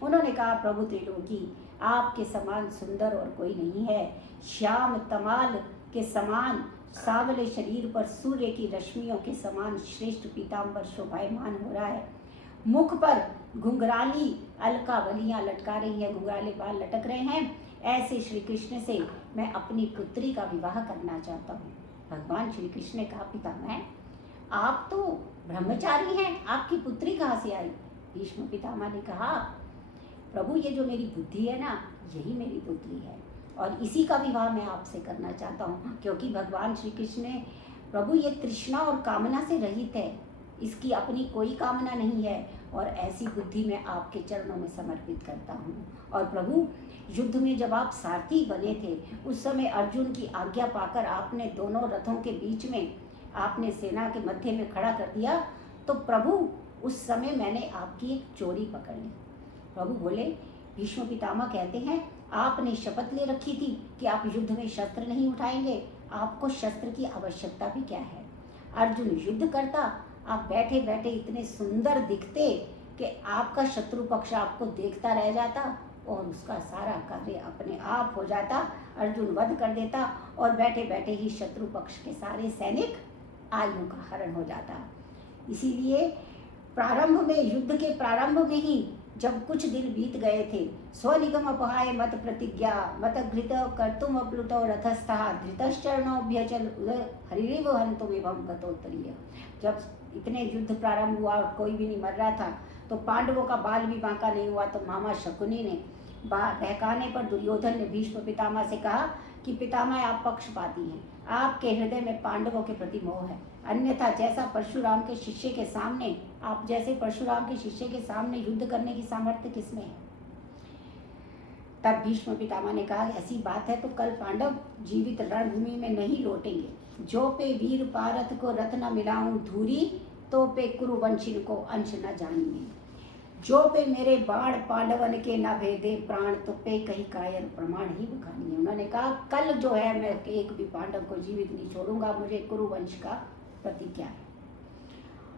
उन्होंने कहा प्रभु त्रिलोकी, आपके समान सुंदर और कोई नहीं है। श्याम तमाल के समान सांवले शरीर पर सूर्य की रश्मियों के समान श्रेष्ठ पीताम्बर शोभायमान हो रहा है। मुख पर घुंघराली अलकावलियां लटका रही है, घुंघराले बाल लटक रहे हैं। ऐसे श्री कृष्ण से मैं अपनी पुत्री का विवाह करना चाहता हूँ। भगवान श्री कृष्ण ने कहा पितामह आप तो ब्रह्मचारी हैं, आपकी पुत्री कहाँ से आई? भीष्म पितामह ने कहा प्रभु ये जो मेरी बुद्धि है ना, यही मेरी पुत्री है और इसी का विवाह मैं आपसे करना चाहता हूँ। क्योंकि भगवान श्री कृष्ण ने प्रभु ये तृष्णा और कामना से रहित है, इसकी अपनी कोई कामना नहीं है और ऐसी बुद्धि मैं आपके चरणों में समर्पित करता हूँ। और प्रभु युद्ध में जब आप सारथी बने थे उस समय अर्जुन की आज्ञा पाकर आपने दोनों रथों के बीच में आपने सेना के मध्य में खड़ा कर दिया, तो प्रभु उस समय मैंने आपकी एक चोरी पकड़ ली। प्रभु बोले भीष्म पितामह कहते हैं आपने शपथ ले रखी थी कि आप युद्ध में शस्त्र नहीं उठाएंगे, आपको शस्त्र की आवश्यकता भी क्या है? अर्जुन युद्ध करता, आप बैठे बैठे इतने सुंदर दिखते कि आपका शत्रु पक्ष आपको देखता रह जाता और उसका सारा कार्य अपने आप हो जाता। अर्जुन वध कर देता और बैठे बैठे ही शत्रु पक्ष के सारे सैनिक आयु का हरण हो जाता। इसीलिए प्रारंभ में, युद्ध के प्रारंभ में ही जब कुछ दिन बीत गए थे, स्वनिगम अपहाय मत प्रतिज्ञा मत घृत कर्तुम अप्लुतो रथस्थः धृतश्चरणोभ्यचल हरिरिव हन्तुमिवं गतोत्तरीय। जब इतने युद्ध प्रारंभ हुआ और कोई भी नहीं मर रहा था, तो पांडवों का बाल भी बांका नहीं हुआ, तो मामा शकुनी ने बहकाने पर दुर्योधन ने भीष्म पितामह से कहा कि पितामह आप पक्षपाती हैं, आपके हृदय में पांडवों के प्रति मोह है, अन्यथा जैसा परशुराम के शिष्य के सामने, आप जैसे परशुराम के शिष्य के सामने युद्ध करने की सामर्थ्य किसमें है? तब भीष्म पितामह ने कहा ऐसी बात है तो कल पांडव जीवित रणभूमि में नहीं लौटेंगे। जो पे वीर पारथ को रथ न मिलाऊं धूरी, तो पे कुरुवंशिन को अंश न जानिए। जो पे मेरे बाण पांडवन के न भेदे प्राण, तो पे कहीं कायर प्रमाण ही बखानिए। उन्होंने कहा कल जो है मैं एक भी पांडव को जीवित नहीं छोड़ूंगा, मुझे कुरुवंश का प्रतिज्ञा है।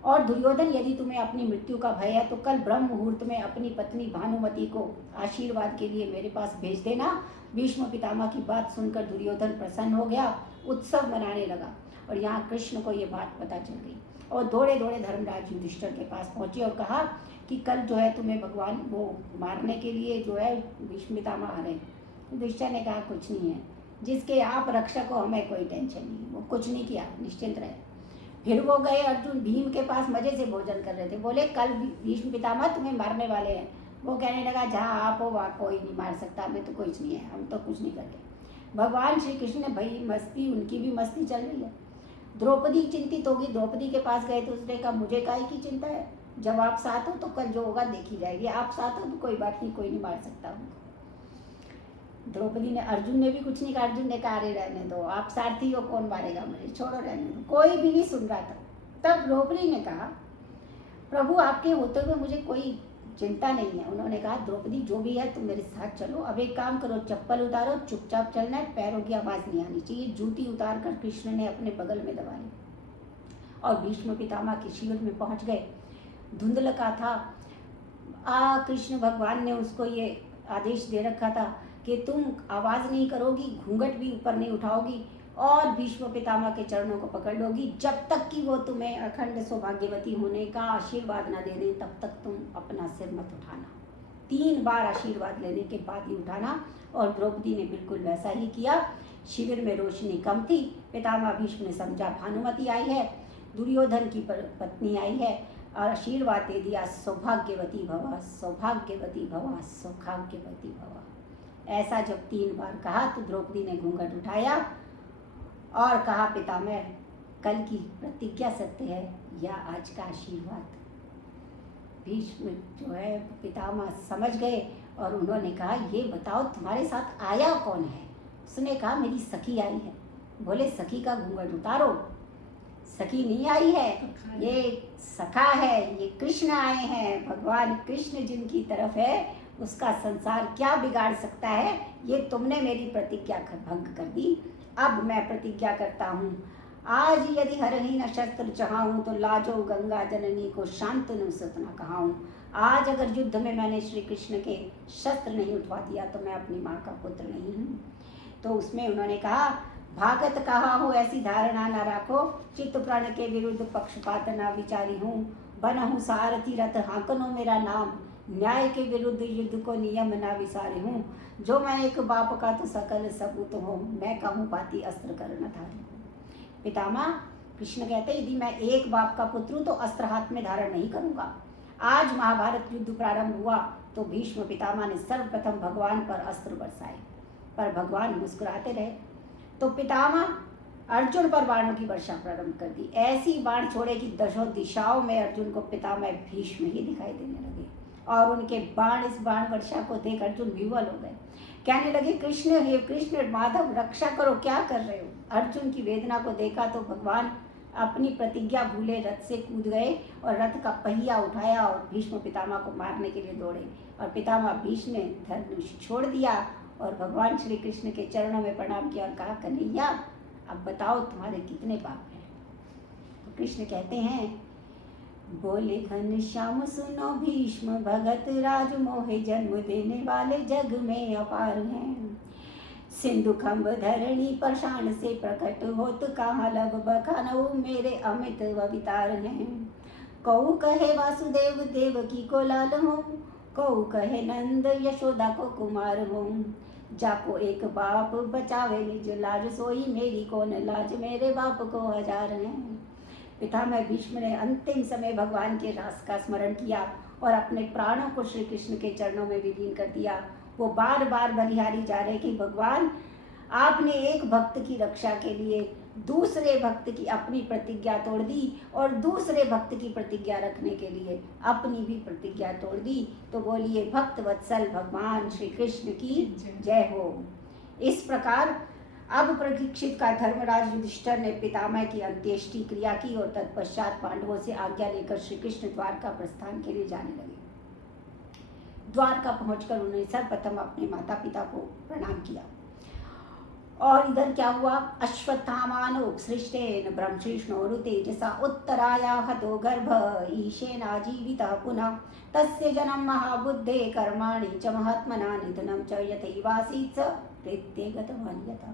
और दुर्योधन, यदि तुम्हें अपनी मृत्यु का भय है तो कल ब्रह्म मुहूर्त में अपनी पत्नी भानुमति को आशीर्वाद के लिए मेरे पास भेज देना। भीष्म पितामह की बात सुनकर दुर्योधन प्रसन्न हो गया, उत्सव मनाने लगा। और यहाँ कृष्ण को ये बात पता चल गई और दौड़े दौड़े धर्मराज युधिष्ठिर के पास पहुंचे और कहा कि कल जो है तुम्हें भगवान वो मारने के लिए जो है भीष्म पितामह आ रहे हैं। युधिष्ठिर ने कहा कुछ नहीं है, जिसके आप रक्षक हो हमें कोई टेंशन नहीं। वो कुछ नहीं किया, निश्चिंत रहे। फिर वो गए, अर्जुन भीम के पास मजे से भोजन कर रहे थे। बोले कल भीष्म पितामह तुम्हें मारने वाले हैं। वो कहने लगा जहाँ आप हो वहाँ कोई नहीं मार सकता, हमें तो कुछ नहीं है, हम तो कुछ नहीं करते। भगवान श्री कृष्ण ने भाई मस्ती, उनकी भी मस्ती चल रही है। द्रौपदी चिंतित होगी, द्रौपदी के पास गए तो उसने कहा मुझे काहे की चिंता है, जब आप साथ हो तो कल जो होगा देखी जाएगी। आप साथ हो तो कोई बात नहीं, कोई नहीं मार सकता हमको। द्रौपदी ने, अर्जुन ने भी कुछ नहीं कहा। अर्जुन ने कहा अरे रहने दो, आप सारथी हो, कौन मारेगा मुझे, छोड़ो रहने दो। कोई भी नहीं सुन रहा था। तब द्रौपदी ने कहा प्रभु आपके होते हुए मुझे कोई चिंता नहीं है। उन्होंने कहा द्रौपदी जो भी है तुम मेरे साथ चलो। अब एक काम करो, चप्पल उतारो, चुपचाप चलना है, पैरों की आवाज़ नहीं आनी चाहिए। जूती उतार कर कृष्ण ने अपने बगल में दबा ली और भीष्म पितामह के शिविर में पहुंच गए। धुंधलका था। कृष्ण भगवान ने उसको ये आदेश दे रखा था कि तुम आवाज़ नहीं करोगी, घूंघट भी ऊपर नहीं उठाओगी और भीष्म पितामह के चरणों को पकड़ लोगी। जब तक कि वो तुम्हें अखंड सौभाग्यवती होने का आशीर्वाद न दे दें तब तक तुम अपना सिर मत उठाना। 3 बार आशीर्वाद लेने के बाद ही उठाना। और द्रौपदी ने बिल्कुल वैसा ही किया। शिविर में रोशनी कम थी। पितामह भीष्म ने समझा भानुमति आई है, दुर्योधन की पत्नी आई है, और आशीर्वाद दे दिया सौभाग्यवती भव, सौभाग्यवती भव, सौभाग्यवती भव। ऐसा जब 3 बार कहा तो द्रौपदी ने घूंघट उठाया और कहा पितामह कल की प्रतिज्ञा सत्य है या आज का आशीर्वाद। भीष्म जो है पितामह समझ गए और उन्होंने कहा ये बताओ तुम्हारे साथ आया कौन है। उसने कहा मेरी सखी आई है। बोले सखी का घूंघट उतारो। सखी नहीं आई है, ये सखा है, ये कृष्ण आए हैं। भगवान कृष्ण जिनकी तरफ है उसका संसार क्या बिगाड़ सकता है। ये तुमने मेरी प्रतिज्ञा भंग कर दी। अब मैं प्रतिज्ञा करता हूँ, आज यदि हरहि न शस्त्र चढ़ाऊँ तो लाजो गंगा जननी को शांतनु सत न कहाऊँ। आज अगर युद्ध में मैंने श्री कृष्ण के शस्त्र नहीं उठवा दिया तो मैं अपनी माँ का पुत्र नहीं हूँ। तो उसमें उन्होंने कहा भागत कहा हो ऐसी धारणा न राखो, चित्त प्राण के विरुद्ध पक्षपात न विचारी हूँ। बनहु सारथी रथ हाँकनो मेरा नाम, न्याय के विरुद्ध युद्ध को नियम न विसारे हूँ। जो मैं एक बाप का तो सकल सपूत हूँ, मैं कहूँ पाती अस्त्र कर न धारी। पितामह कृष्ण कहते यदि मैं एक बाप का पुत्र हूँ तो अस्त्र हाथ में धारण नहीं करूँगा। आज महाभारत युद्ध प्रारंभ हुआ तो भीष्म पितामह ने सर्वप्रथम भगवान पर अस्त्र बरसाए, पर भगवान मुस्कुराते रहे। तो पितामह अर्जुन पर बाणों की वर्षा प्रारंभ कर दी। ऐसी बाण छोड़े कि दशों दिशाओं में अर्जुन को पितामह भीष्म ही दिखाई देने लगे और उनके बाण, इस बाण वर्षा को देख अर्जुन विह्वल हो गए। कहने लगे कृष्ण, हे कृष्ण माधव रक्षा करो, क्या कर रहे हो। अर्जुन की वेदना को देखा तो भगवान अपनी प्रतिज्ञा भूले रथ से कूद गए और रथ का पहिया उठाया और भीष्म पितामह को मारने के लिए दौड़े। और पितामह भीष्म ने धनुष छोड़ दिया और भगवान श्री कृष्ण के चरणों में प्रणाम किया और कहा कन्हैया अब बताओ तुम्हारे कितने पाप हैं। तो कृष्ण कहते हैं बोले घनश्याम सुनो भीष्म भगत राज मोहे जन्म देने वाले जग में अपार हैं। सिंधु खंभ धरणी परशान से प्रकट होत कहाँ लब बखानऊ मेरे अमित अवतार हैं। कऊ कहे वासुदेव देवकी को लाल हूँ, कऊ कहे नंद यशोदा को कुमार हूँ। जाको एक बाप बचावे निज लाज, सोई मेरी कौन लाज, मेरे बाप को 1000 हैं। पितामह भीष्म ने अंतिम समय भगवान के रास का स्मरण किया और अपने प्राणों को श्री कृष्ण के चरणों में विलीन कर दिया। वो बार बार बलिहारी जा रहे कि भगवान आपने एक भक्त की रक्षा के लिए दूसरे भक्त की अपनी प्रतिज्ञा तोड़ दी और दूसरे भक्त की प्रतिज्ञा रखने के लिए अपनी भी प्रतिज्ञा तोड़ दी। तो बोलिए भक्त वत्सल भगवान श्री कृष्ण की जय हो। इस प्रकार अब परीक्षित का धर्मराज युधिष्ठिर ने पितामह की अंत्येष्टि क्रिया की और तत्पश्चात पांडवों से आज्ञा लेकर श्री कृष्ण द्वारका प्रस्थान के लिए जाने लगे। द्वारका पहुंचकर उन्होंने सर्वप्रथम अपने माता पिता को प्रणाम किया और इधर क्या हुआ, अश्वत्थामानो सृष्टेन ब्रह्मशिष्णो तेजसा उत्तराया हतो गर्भ ईशेनाजीवितः पुनः तस्य जन्म महाबुद्धे कर्माणि च महात्मना निधनं च यथैवासीत् स प्रेत्ये गतवान् यथा।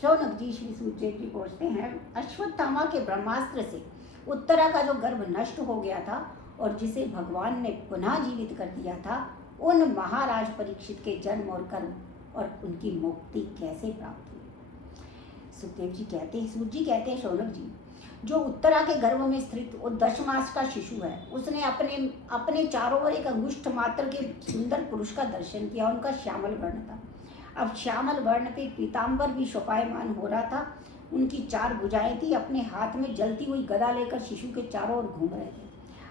शौनक जी श्री सूर्यदेव जी पूछते हैं, अश्वत्थामा के ब्रह्मास्त्र से उत्तरा का जो गर्भ नष्ट हो गया था और जिसे भगवान ने पुनः जीवित कर दिया था, उन महाराज परीक्षित के जन्म और कर्म और उनकी मुक्ति कैसे प्राप्त हुई। सुखदेव जी कहते हैं, सूर्य जी कहते हैं, शौनक जी, जो उत्तरा के गर्भ में स्थित वो 10 मास का शिशु है, उसने अपने चारों ओर एक अंगुष्ठ मात्र के सुंदर पुरुष का दर्शन किया। उनका श्यामल वर्ण था। अब श्यामल वर्ण पे पीताम्बर भी शोभायमान हो रहा था। उनकी 4 भुजाएं थी। अपने हाथ में जलती हुई गदा लेकर शिशु के चारों ओर घूम रहे थे।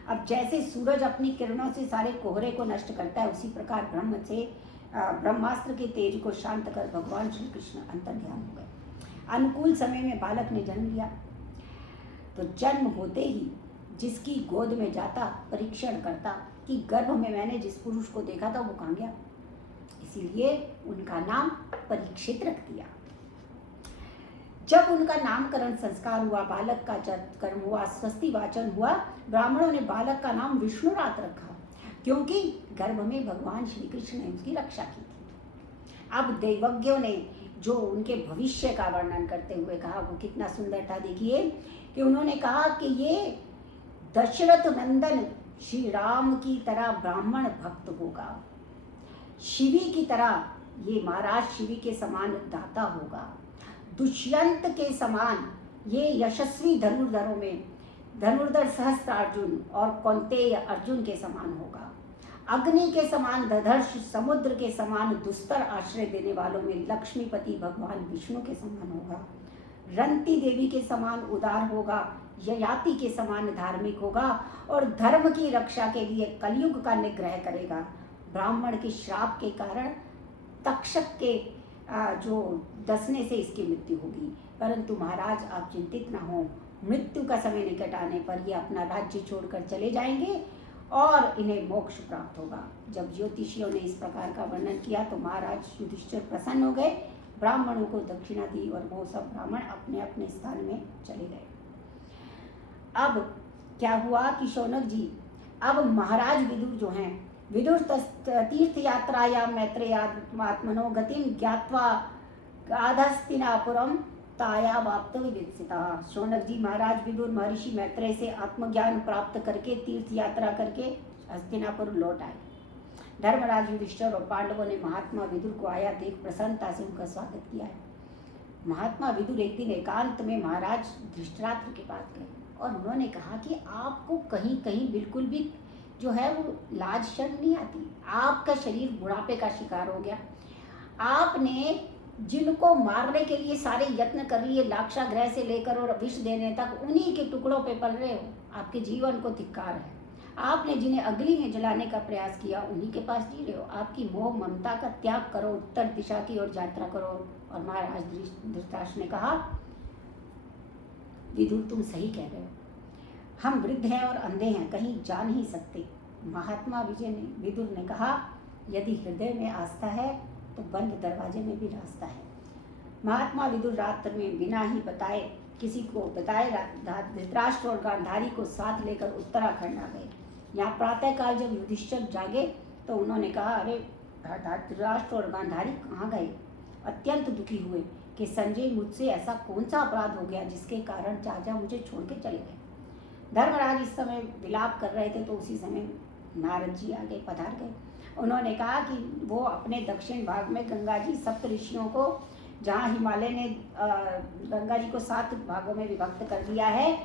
अब जैसे सूरज अपनी किरणों से सारे कोहरे को नष्ट करता है, उसी प्रकार ब्रह्मास्त्र के तेज को शांत कर भगवान श्री कृष्ण अंतर्ध्यान हो गए। अनुकूल समय में बालक ने जन्म लिया। तो जन्म होते ही जिसकी गोद में जाता, परीक्षण करता कि गर्भ में मैंने जिस पुरुष को देखा था वो कहाँ गया, इसीलिए उनका नाम परीक्षित रख दिया। जब उनका नामकरण संस्कार हुआ, बालक का कर्म हुआ, स्वस्ति वाचन हुआ, ब्राह्मणों ने बालक का नाम विष्णुरात रखा, क्योंकि गर्भ में भगवान श्री कृष्ण ने उसकी रक्षा की थी। अब दैवज्ञों ने जो उनके भविष्य का वर्णन करते हुए कहा, वो कितना सुंदर था। देखिए कि उन्होंने कहा कि ये दशरथ नंदन श्री राम की तरह ब्राह्मण भक्त होगा, शिवी की तरह ये महाराज शिवी के समान दाता होगा, दुष्यंत के समान ये यशस्वी धनुर्धरों में धनुर्धर सहस्त्रार्जुन और कौंतेय अर्जुन के समान होगा, अग्नि के समान दधर्ष, समुद्र के समान दुस्तर आश्रय देने वालों में लक्ष्मीपति भगवान विष्णु के समान होगा, रंती देवी के समान उदार होगा, ययाति के समान धार्मिक होगा और धर्म की रक्षा के लिए कलयुग का निग्रह करेगा। ब्राह्मण के श्राप के कारण तक्षक के जो डसने से इसकी मृत्यु होगी, परंतु महाराज आप चिंतित ना हो, मृत्यु का समय निकट आने पर ये अपना राज्य छोड़कर चले जाएंगे और इन्हें मोक्ष प्राप्त होगा। जब ज्योतिषियों ने इस प्रकार का वर्णन किया तो महाराज युधिष्ठिर प्रसन्न हो गए, ब्राह्मणों को दक्षिणा दी और वो सब ब्राह्मण अपने अपने स्थान में चले गए। अब क्या हुआ कि शौनक जी, अब महाराज विदुर जो हैं, विदुर तीर्थ यात्रायां मैत्रेयात्मनो गतिम ज्ञात्वा गाधस्तिनापुरम ताया वाप्त विवित्सिता। शौनक जी महाराज विदुर महर्षि मैत्रेय से आत्मज्ञान प्राप्त करके तीर्थ यात्रा करके हस्तिनापुर लौट आए। धर्मराज युधिष्ठिर और पांडवों ने महात्मा विदुर को आया देख प्रसन्नता से उनका स्वागत किया है। महात्मा विदुर एक दिन एकांत में महाराज धृतराष्ट्र के पास गए और उन्होंने कहा कि आपको कहीं कहीं बिल्कुल भी जो है वो लाज शर्म नहीं आती, आपका शरीर बुढ़ापे का शिकार हो गया, आपने जिनको मारने के लिए सारे यत्न कर लिए, लाक्षागृह से लेकर और विष देने तक, उन्हीं के टुकड़ों पे पल रहे हो, आपके जीवन को धिक्कार है। आपने जिन्हें अग्नि में जलाने का प्रयास किया उन्हीं के पास जी रहे हो। आपकी मोह ममता का त्याग करो, उत्तर दिशा की ओर यात्रा करो। और महाराज धृतराष्ट्र ने कहा, विदुर तुम सही कह रहे हो, हम वृद्ध हैं और अंधे हैं, कहीं जा नहीं सकते। महात्मा विदुर ने कहा, यदि हृदय में आस्था है तो बंद दरवाजे में भी रास्ता है। महात्मा विदुर रात्र में बिना ही बताए किसी को बताए धृतराष्ट्र और गांधारी को साथ लेकर उत्तराखंड आ गए। यहाँ प्रातःकाल जब युधिष्ठिर जागे तो उन्होंने कहा, अरे धृतराष्ट्र और गांधारी कहाँ गए। अत्यंत दुखी हुए कि संजय मुझसे ऐसा कौन सा अपराध हो गया जिसके कारण चाचा मुझे छोड़ के चले गए। धर्मराज इस समय विलाप कर रहे थे तो उसी समय नारद जी आगे पधार गए। उन्होंने कहा कि वो अपने दक्षिण भाग में गंगा जी सप्त ऋषियों को, जहाँ हिमालय ने गंगा जी को 7 भागों में विभक्त कर दिया है,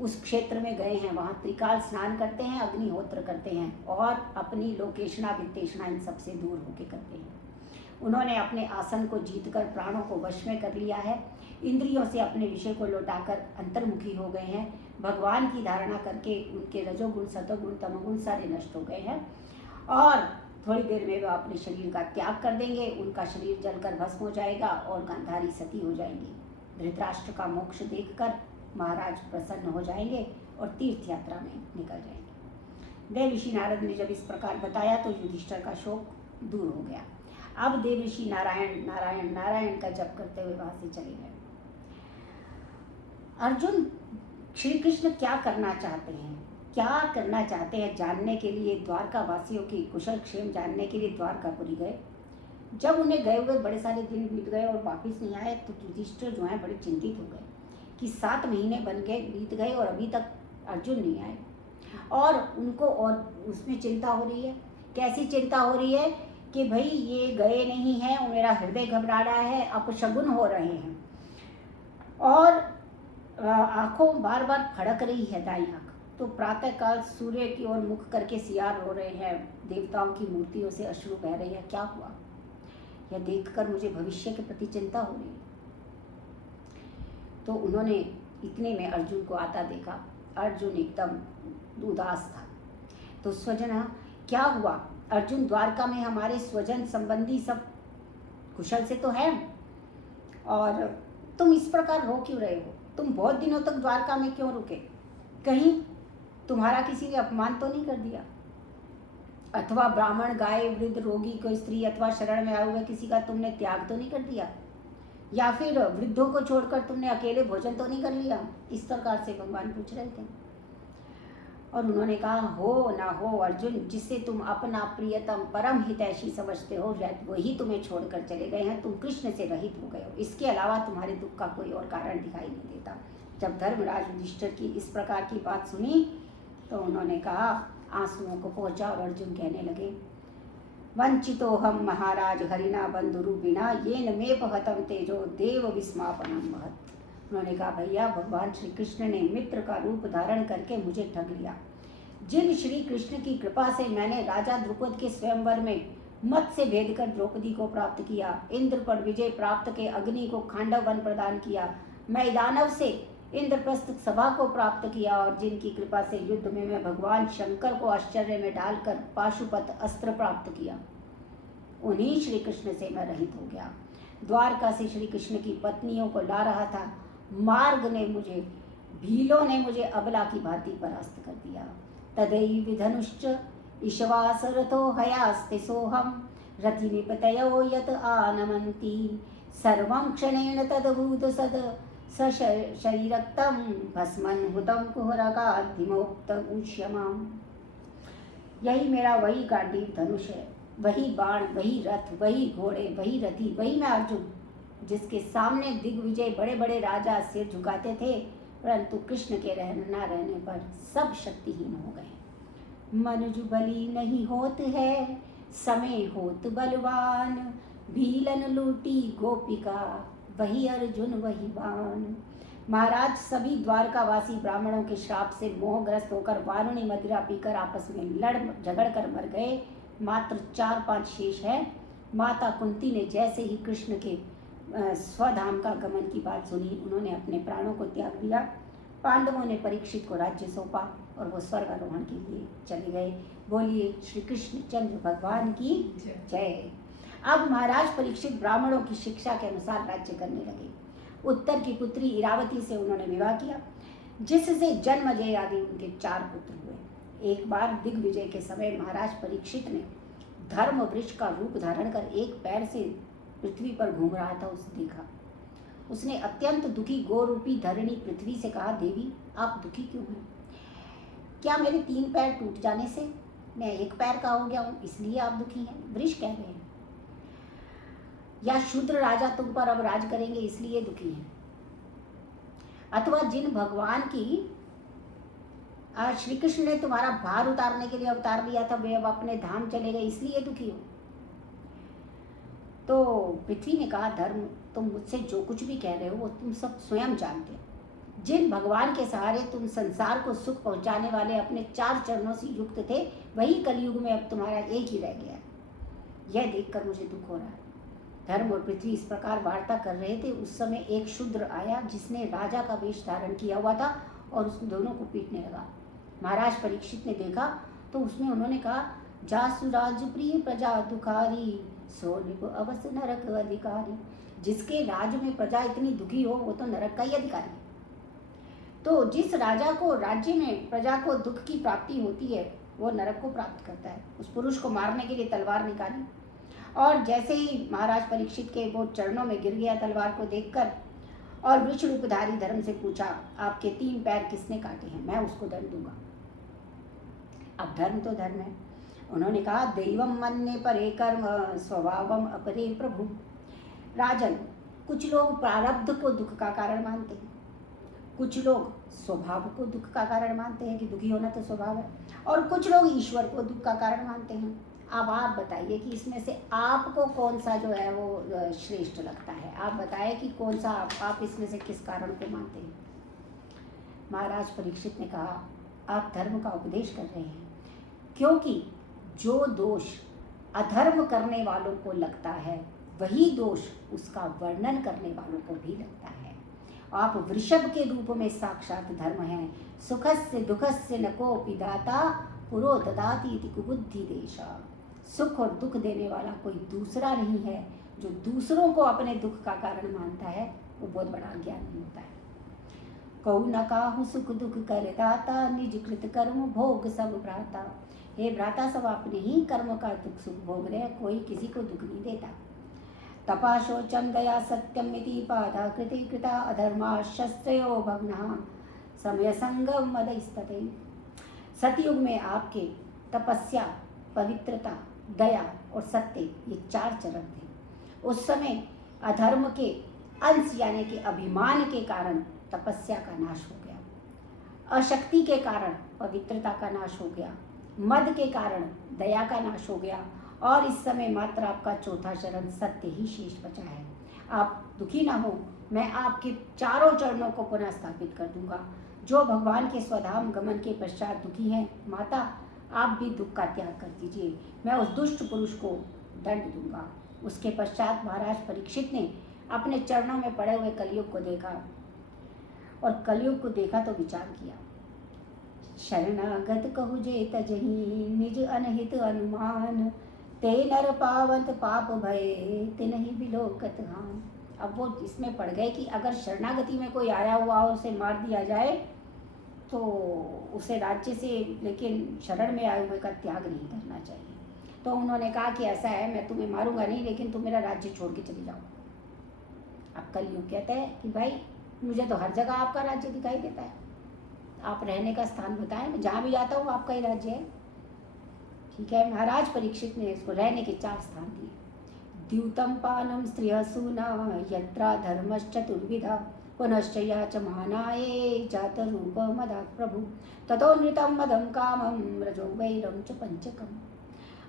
उस क्षेत्र में गए हैं। वहाँ त्रिकाल स्नान करते हैं, अग्निहोत्र करते हैं और अपनी लोकेशना वित्तेषणा इन सबसे दूर होकर करते हैं। उन्होंने अपने आसन को जीतकर प्राणों को वश में कर लिया है, इंद्रियों से अपने विषय को लौटाकर अंतर्मुखी हो गए हैं, भगवान की धारणा करके उनके रजोगुण सतोगुण तमोगुण सारे नष्ट हो गए हैं और थोड़ी देर में वह अपने शरीर का त्याग कर देंगे, उनका शरीर जलकर भस्म हो जाएगा और गांधारी सती हो जाएंगी। धृतराष्ट्र का मोक्ष देखकर महाराज प्रसन्न हो जाएंगे और तीर्थ यात्रा में निकल जाएंगे। देव ऋषि नारद ने जब इस प्रकार बताया तो युधिष्ठिर का शोक दूर हो गया। अब देव ऋषि नारायण नारायण नारायण का जप करते हुए वहां से चले गए। अर्जुन श्री कृष्ण क्या करना चाहते हैं, क्या करना चाहते हैं जानने के लिए द्वारका वासियों की कुशल क्षेम जानने के लिए द्वारकापुरी गए। जब उन्हें गए हुए बड़े सारे दिन बीत गए और वापस नहीं आए तो युधिष्ठिर जो है बड़े चिंतित हो गए कि 7 महीने बन गए बीत गए और अभी तक अर्जुन नहीं आए। और उनको और उसमें चिंता हो रही है। कैसी चिंता हो रही है कि भाई ये गए नहीं हैं, मेरा हृदय घबरा रहा है, अपशगुन हो रहे हैं और आंखों बार बार फड़क रही है दाई आंख। तो प्रातःकाल सूर्य की ओर मुख करके सियार रो रहे हैं, देवताओं की मूर्तियों से अश्रु बह रही है। क्या हुआ, यह देखकर मुझे भविष्य के प्रति चिंता हो रही है। तो उन्होंने इतने में अर्जुन को आता देखा। अर्जुन एकदम उदास था। तो स्वजना क्या हुआ, अर्जुन द्वारका में हमारे स्वजन संबंधी सब कुशल से तो है, और तुम इस प्रकार रो क्यों रहे हो, तुम बहुत दिनों तक द्वारका में क्यों रुके, कहीं तुम्हारा किसी ने अपमान तो नहीं कर दिया, अथवा ब्राह्मण गाय वृद्ध रोगी कोई स्त्री अथवा शरण में आए हुए किसी का तुमने त्याग तो नहीं कर दिया, या फिर वृद्धों को छोड़कर तुमने अकेले भोजन तो नहीं कर लिया। इस प्रकार से भगवान पूछ रहे थे। और उन्होंने कहा हो ना हो अर्जुन, जिससे तुम अपना प्रियतम परम हितैषी समझते हो वही तुम्हें छोड़कर चले गए हैं, तुम कृष्ण से रहित हो गए हो, इसके अलावा तुम्हारे दुख का कोई और कारण दिखाई नहीं देता। जब धर्मराज युधिष्ठिर की इस प्रकार की बात सुनी तो उन्होंने कहा, आंसुओं को पोंछा और अर्जुन कहने लगे, वंचितो हम महाराज हरिना बंधुरूपिणा येन मे पहतम तेजो देव विस्मापनम महत्। उन्होंने कहा, भैया भगवान श्री कृष्ण ने मित्र का रूप धारण करके मुझे ठग लिया। जिन श्री कृष्ण की कृपा से मैंने राजा द्रुपद के स्वयंवर में मत से भेद कर द्रौपदी को प्राप्त किया, इंद्र पर विजय प्राप्त के अग्नि को खांडव वन प्रदान किया, मैं दानव से इंद्रप्रस्थ सभा को प्राप्त किया, और जिनकी कृपा से युद्ध में मैं भगवान शंकर को आश्चर्य में डालकर पाशुपत अस्त्र प्राप्त किया, उन्हीं श्री कृष्ण से मैं रहित हो गया। द्वारका से श्री कृष्ण की पत्नियों को ला रहा था, मार्ग ने मुझे भीलों ने मुझे अबला की भांति परास्त कर दिया। तदैव धनुश्च ईश्वासरथो हयास्ते सोहम रति निपतयो यत आनमन्ति सर्वं क्षणेन तदभूत सद शरीरक्तम भस्मन हुतम कुहरगाधिमोक्तम उष्यमाम। यही मेरा वही गांडीव धनुष है, वही बाण, वही रथ, वही घोड़े, वही रथी, वही मैं अर्जुन, जिसके सामने दिग्विजय बड़े बड़े राजा सिर झुकाते थे, परंतु कृष्ण के न रहने पर सब शक्तिहीन हो गए। मनुज बली नहीं होत है, समय होत बलवान, भीलन लूटी गोपिका, वही अर्जुन वही बाण। महाराज, सभी द्वारकावासी ब्राह्मणों के श्राप से मोहग्रस्त होकर वारुणी मदिरा पीकर आपस में लड़ झगड़ कर मर गए। मात्र 4-5 शेष है। माता कुंती ने जैसे ही कृष्ण के स्वधाम का गमन की बात सुनी, उन्होंने अपने प्राणों को त्याग दिया। पांडवों ने परीक्षित को राज्य सौंपा और वो स्वर्गारोहण के लिए चले गए। बोलिए श्री कृष्ण चंद्र भगवान की जय। अब महाराज परीक्षित ब्राह्मणों की शिक्षा के अनुसार राज्य करने लगे। उत्तर की पुत्री इरावती से उन्होंने विवाह किया, जिससे जन्मजय आदि उनके 4 पुत्र हुए। एक बार दिग्विजय के समय महाराज परीक्षित ने धर्म वृक्ष का रूप धारण कर एक पैर से पृथ्वी पर घूम रहा था, उसे देखा। उसने अत्यंत दुखी गोरूपी धरणी पृथ्वी से कहा, देवी आप दुखी क्यों हैं? क्या मेरे 3 पैर टूट जाने से मैं एक पैर का हो गया हूँ, इसलिए आप दुखी हैं? वृक्ष कह रहे हैं, या शूद्र राजा तुम पर अब राज करेंगे इसलिए दुखी हैं? अथवा जिन भगवान की श्री कृष्ण ने तुम्हारा भार उतारने के लिए अवतार लिया था, वे अब अपने धाम चले गए इसलिए दुखी हो? तो पृथ्वी ने कहा, धर्म तुम मुझसे जो कुछ भी कह रहे हो वो तुम सब स्वयं जानते हो। जिन भगवान के सहारे तुम संसार को सुख पहुंचाने वाले अपने 4 चरणों से युक्त थे, वही कलयुग में अब तुम्हारा एक ही रह गया है। यह देखकर मुझे दुख हो रहा है। धर्म और पृथ्वी इस प्रकार वार्ता कर रहे थे। उस समय एक शूद्र आया जिसने राजा का वेश धारण किया हुआ था और उस दोनों को पीटने लगा। महाराज परीक्षित ने देखा तो उसमें उन्होंने कहा, जासु राज प्रिय प्रजा दुखारी, सो निप अवश्य नरक अधिकारी। जिसके राज में प्रजा इतनी दुखी हो वो तो नरक का ही अधिकारी है। तो जिस राजा को राज्य में प्रजा को दुख की प्राप्ति होती है वो नरक को प्राप्त करता है। उस पुरुष को मारने के लिए तलवार निकाली और जैसे ही महाराज परीक्षित के वो चरणों में गिर गया तलवार को देखकर, और वृक्ष रूपधारी धर्म से पूछा, आपके 3 पैर किसने काटे हैं, मैं उसको दंड दूंगा। अब धर्म तो धर्म है। उन्होंने कहा, दैवम मन्ये परे कर्म स्वभावम अपरे प्रभु। राजन, कुछ लोग प्रारब्ध को दुख का कारण मानते हैं, कुछ लोग स्वभाव को दुख का कारण मानते हैं कि दुखी होना तो स्वभाव है, और कुछ लोग ईश्वर को दुख का कारण मानते हैं। अब आप बताइए कि इसमें से आपको कौन सा जो है वो श्रेष्ठ लगता है। आप बताइए कि कौन सा आप इसमें से किस कारण को मानते हैं। महाराज परीक्षित ने कहा, आप धर्म का उपदेश कर रहे हैं, क्योंकि जो दोष अधर्म करने वालों को लगता है वही दोष उसका वर्णन करने वालों को भी लगता है। आप वृषभ के रूप में साक्षात धर्म हैं। सुखस्य दुखस्य न कोपि दाता पुरो ददाति इति कुबुद्धि देशा। सुख और दुख देने वाला कोई दूसरा नहीं है। जो दूसरों को अपने दुख का कारण मानता है वो बहुत बड़ा अज्ञानी होता है। कौ न काहु सुख दुख कर दाता, निज कृत कर्म भोग सब भ्राता। हे भ्राता, सब अपने ही कर्म का दुख सुख भोग रहे, कोई किसी को दुख नहीं देता। तपा शोचम दया सत्यम इति पादा कृति कृता अधर्मा शस्त्रयो भग्नः समय संगम मदस्तते। सतयुग में आपके तपस्या, पवित्रता, दया और सत्य, ये 4 चरण थे। उस समय अधर्म के अंश यानी कि अभिमान के कारण तपस्या का नाश हो गया, अशक्ति के कारण पवित्रता का नाश हो गया, मद के कारण दया का नाश हो गया, और इस समय मात्र आपका 4था चरण सत्य ही शेष बचा है। आप दुखी ना हो, मैं आपके 4 चरणों को पुनः स्थापित कर दूंगा। जो भगवान के स्वधाम गमन के पश्चात दुखी हैं, माता आप भी दुख का त्याग कर दीजिए, मैं उस दुष्ट पुरुष को दंड दूंगा। उसके पश्चात महाराज परीक्षित ने अपने चरणों में पड़े हुए कलयुग को देखा, और कलयुग को देखा तो विचार किया। शरणागत कहु जे तजहि निज अनहित अनुमान, ते नर पावंत पाप भये तिनहि बिलोकत हान। अब वो इसमें पड़ गए कि अगर शरणागति में कोई आया हुआ और उसे मार दिया जाए तो उसे राज्य से, लेकिन शरण में आए हुए का त्याग नहीं करना चाहिए। तो उन्होंने कहा कि ऐसा है, मैं तुम्हें मारूंगा नहीं, लेकिन तुम मेरा राज्य छोड़ के चले जाओ। अब कलयुग कहते हैं कि भाई मुझे तो हर जगह आपका राज्य दिखाई देता है, आप रहने का स्थान बताएं, मैं जहाँ भी जाता हूँ आपका ही राज्य है। ठीक है, महाराज परीक्षित ने इसको रहने के 4 स्थान दिए। द्यूतम पानम स्त्रिय सूना यत्रा धर्मश्चतुर्विधा, पुनश्च या च महानाये जात रूप मदा प्रभु, ततो नृतम मदम कामम रजो वैरम च पंचकम।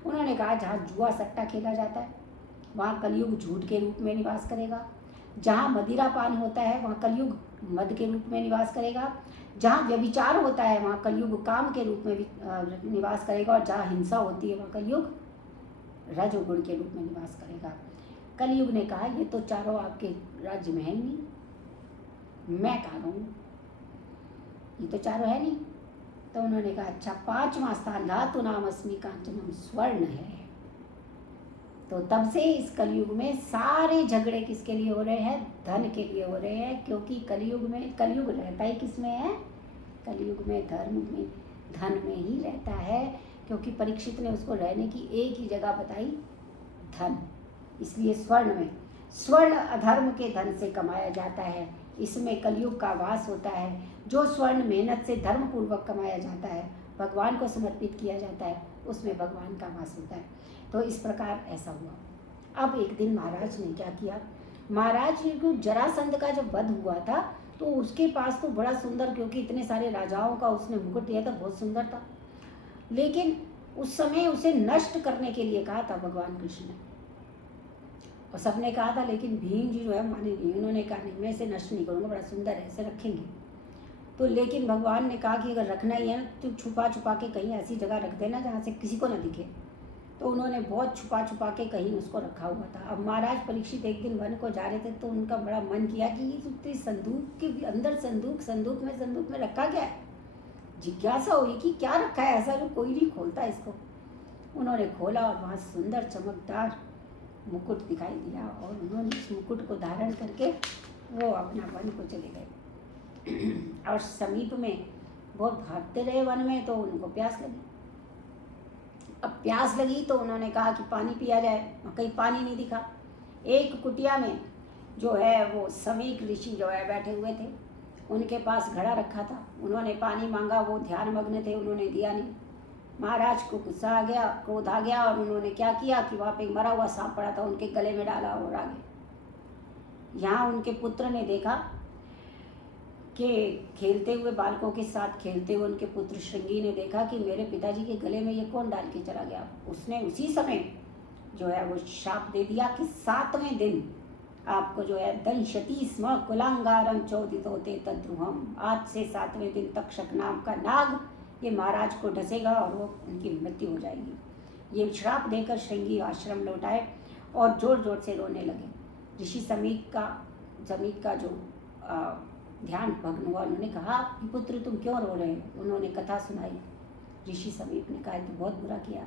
उन्होंने कहा, जहाँ जुआ सट्टा खेला जाता है वहाँ कलयुग झूठ के रूप में निवास करेगा, जहाँ मदिरा पान होता है वहाँ कलयुग मद के रूप में निवास करेगा, जहाँ व्यभिचार होता है वहाँ कलयुग काम के रूप में निवास करेगा, और जहाँ हिंसा होती है वहाँ कलयुग रजोगुण के रूप में निवास करेगा। कलयुग ने कहा, ये तो चारों आपके राज्य में है नहीं, मैं कहाँ रहूँ, ये तो चारों है नहीं। तो उन्होंने कहा, अच्छा 5वां स्थान धातु नाम अस्मि कांचनम स्वर्ण है। तो तब से इस कलयुग में सारे झगड़े किसके लिए हो रहे हैं? धन के लिए हो रहे हैं, क्योंकि कलयुग रहता ही किस में है? कलयुग में धर्म में, धन में ही रहता है, क्योंकि परीक्षित ने उसको रहने की एक ही जगह बताई, धन। इसलिए स्वर्ण में, स्वर्ण अधर्म के धन से कमाया जाता है, इसमें कलयुग का वास होता है। जो स्वर्ण मेहनत से धर्म पूर्वक कमाया जाता है, भगवान को समर्पित किया जाता है, उसमें भगवान का वास होता है। तो इस प्रकार ऐसा हुआ। अब एक दिन महाराज ने क्या किया, महाराज को जरासंध का जब वध हुआ था तो उसके पास तो बड़ा सुंदर, क्योंकि इतने सारे राजाओं का उसने मुकुट दिया था, बहुत सुंदर था, लेकिन उस समय उसे नष्ट करने के लिए कहा था भगवान कृष्ण ने, और सबने कहा था, लेकिन भीम जी जो है माने नहीं। उन्होंने कहा, नहीं मैं इसे नष्ट नहीं करूँगा, बड़ा सुंदर है, इसे रखेंगे। तो लेकिन भगवान ने कहा कि अगर रखना ही है तो छुपा छुपा के कहीं ऐसी जगह रख देना जहाँ से किसी को ना दिखे। तो उन्होंने बहुत छुपा छुपा के कहीं उसको रखा हुआ था। अब महाराज परीक्षित एक दिन वन को जा रहे थे तो उनका बड़ा मन किया कि ये संदूक के अंदर संदूक में रखा क्या है। जिज्ञासा हुई कि क्या रखा है ऐसा जो कोई नहीं खोलता इसको। उन्होंने खोला और वहाँ सुंदर चमकदार मुकुट दिखाई दिया, और उन्होंने उस मुकुट को धारण करके वो अपना वन को चले गए। और समीप में बहुत भागते रहे वन में, तो उनको प्यास लगी। अब प्यास लगी तो उन्होंने कहा कि पानी पिया जाए, कहीं पानी नहीं दिखा। एक कुटिया में जो है वो समीक ऋषि जो है बैठे हुए थे, उनके पास घड़ा रखा था। उन्होंने पानी मांगा, वो ध्यान मग्न थे, उन्होंने दिया नहीं। महाराज को गुस्सा आ गया, क्रोध आ गया, और उन्होंने क्या किया कि वहाँ पे मरा हुआ सांप पड़ा था, उनके गले में डाला और आ गए। यहाँ उनके पुत्र ने देखा कि खेलते हुए, बालकों के साथ खेलते हुए उनके पुत्र श्रृंगी ने देखा कि मेरे पिताजी के गले में ये कौन डाल के चला गया। उसने उसी समय जो है वो शाप दे दिया कि 7वें दिन आपको जो है दंशती स्म कुलांगारम चोदित होते तद्रुहम, आज से 7वें दिन तक्षक नाम का नाग ये महाराज को ढसेगा और वो उनकी मृत्यु हो जाएगी। ये श्राप देकर श्रृंगी आश्रम लौटाए और जोर जोर से रोने लगे। ऋषि समीक का जो ध्यान भग्न हुआ। उन्होंने कहा कि पुत्र तुम क्यों रो रहे हो? उन्होंने कथा सुनाई। ऋषि समीप ने कहा तो बहुत बुरा किया,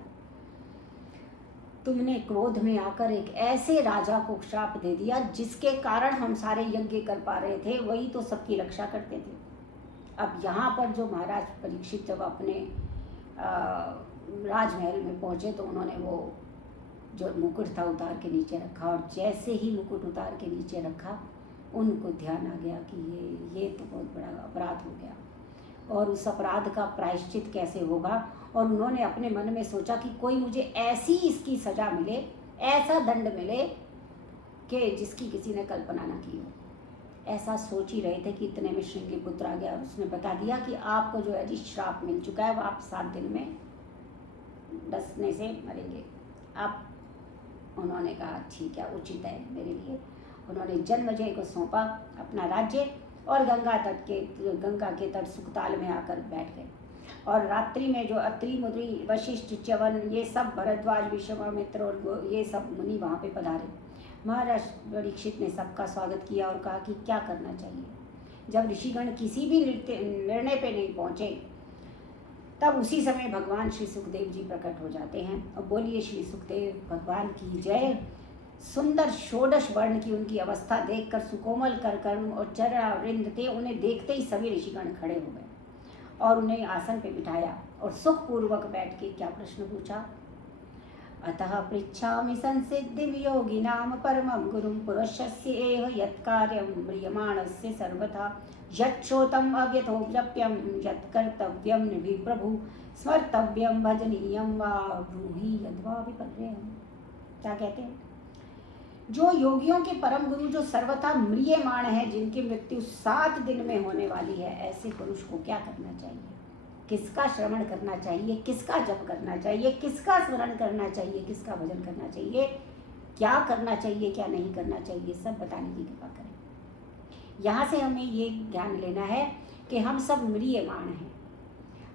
तुमने क्रोध में आकर एक ऐसे राजा को श्राप दे दिया जिसके कारण हम सारे यज्ञ कर पा रहे थे, वही तो सबकी रक्षा करते थे। अब यहाँ पर जो महाराज परीक्षित जब अपने राजमहल में पहुँचे तो उन्होंने वो जो मुकुट था उतार के नीचे रखा, और जैसे ही मुकुट उतार के नीचे रखा उनको ध्यान आ गया कि ये तो बहुत बड़ा अपराध हो गया और उस अपराध का प्रायश्चित कैसे होगा। और उन्होंने अपने मन में सोचा कि कोई मुझे ऐसी इसकी सज़ा मिले, ऐसा दंड मिले कि जिसकी किसी ने कल्पना न की हो। ऐसा सोच ही रहे थे कि इतने में श्रृंगी पुत्र आ गया और उसने बता दिया कि आपको जो है जी श्राप मिल चुका है, वो आप 7 दिन में डसने से मरेंगे। आप उन्होंने कहा ठीक है, उचित है मेरे लिए। उन्होंने जन्मजय को सौंपा अपना राज्य और गंगा के तट सुखताल में आकर बैठ गए। और रात्रि में जो अत्रि मुद्री वशिष्ठ च्यवन ये सब भरद्वाज विश्वामित्र और ये सब मुनि वहाँ पे पधारे। महाराज परीक्षित ने सबका स्वागत किया और कहा कि क्या करना चाहिए। जब ऋषिगण किसी भी निर्णय पे नहीं पहुँचे तब उसी समय भगवान श्री सुखदेव जी प्रकट हो जाते हैं और बोलिए श्री सुखदेव भगवान की जय। सुंदर षोडश वर्ण की उनकी अवस्था देखकर सुकोमल करकर्म और चरणावृंद थे, उन्हें देखते ही सभी ऋषिगण खड़े हो गए और उन्हें आसन पे बिठाया और सुखपूर्वक बैठ के क्या प्रश्न पूछा। अतः पृच्छामि संसिद्धिं योगिनां परमं गुरुं पुरुषस्य एव यत्कार्यं म्रियमाणस्य सर्वथा यच्छ्रोतम् अव्यथोप्यं यत्कर्तव्यं विप्रभु स्मर्तव्यं भजनीयं वा ब्रूहि यद्वा विपर्ययम्। क्या कहते हैं? जो योगियों के परम गुरु जो सर्वथा म्रियमाण है, जिनकी मृत्यु 7 दिन में होने वाली है, ऐसे पुरुष को क्या करना चाहिए, किसका श्रवण करना चाहिए, किसका जप करना चाहिए, किसका स्मरण करना चाहिए, किसका भजन करना चाहिए, क्या करना चाहिए क्या नहीं करना चाहिए, सब बताने की कृपा करें। यहाँ से हमें ये ज्ञान लेना है कि हम सब म्रियमाण हैं,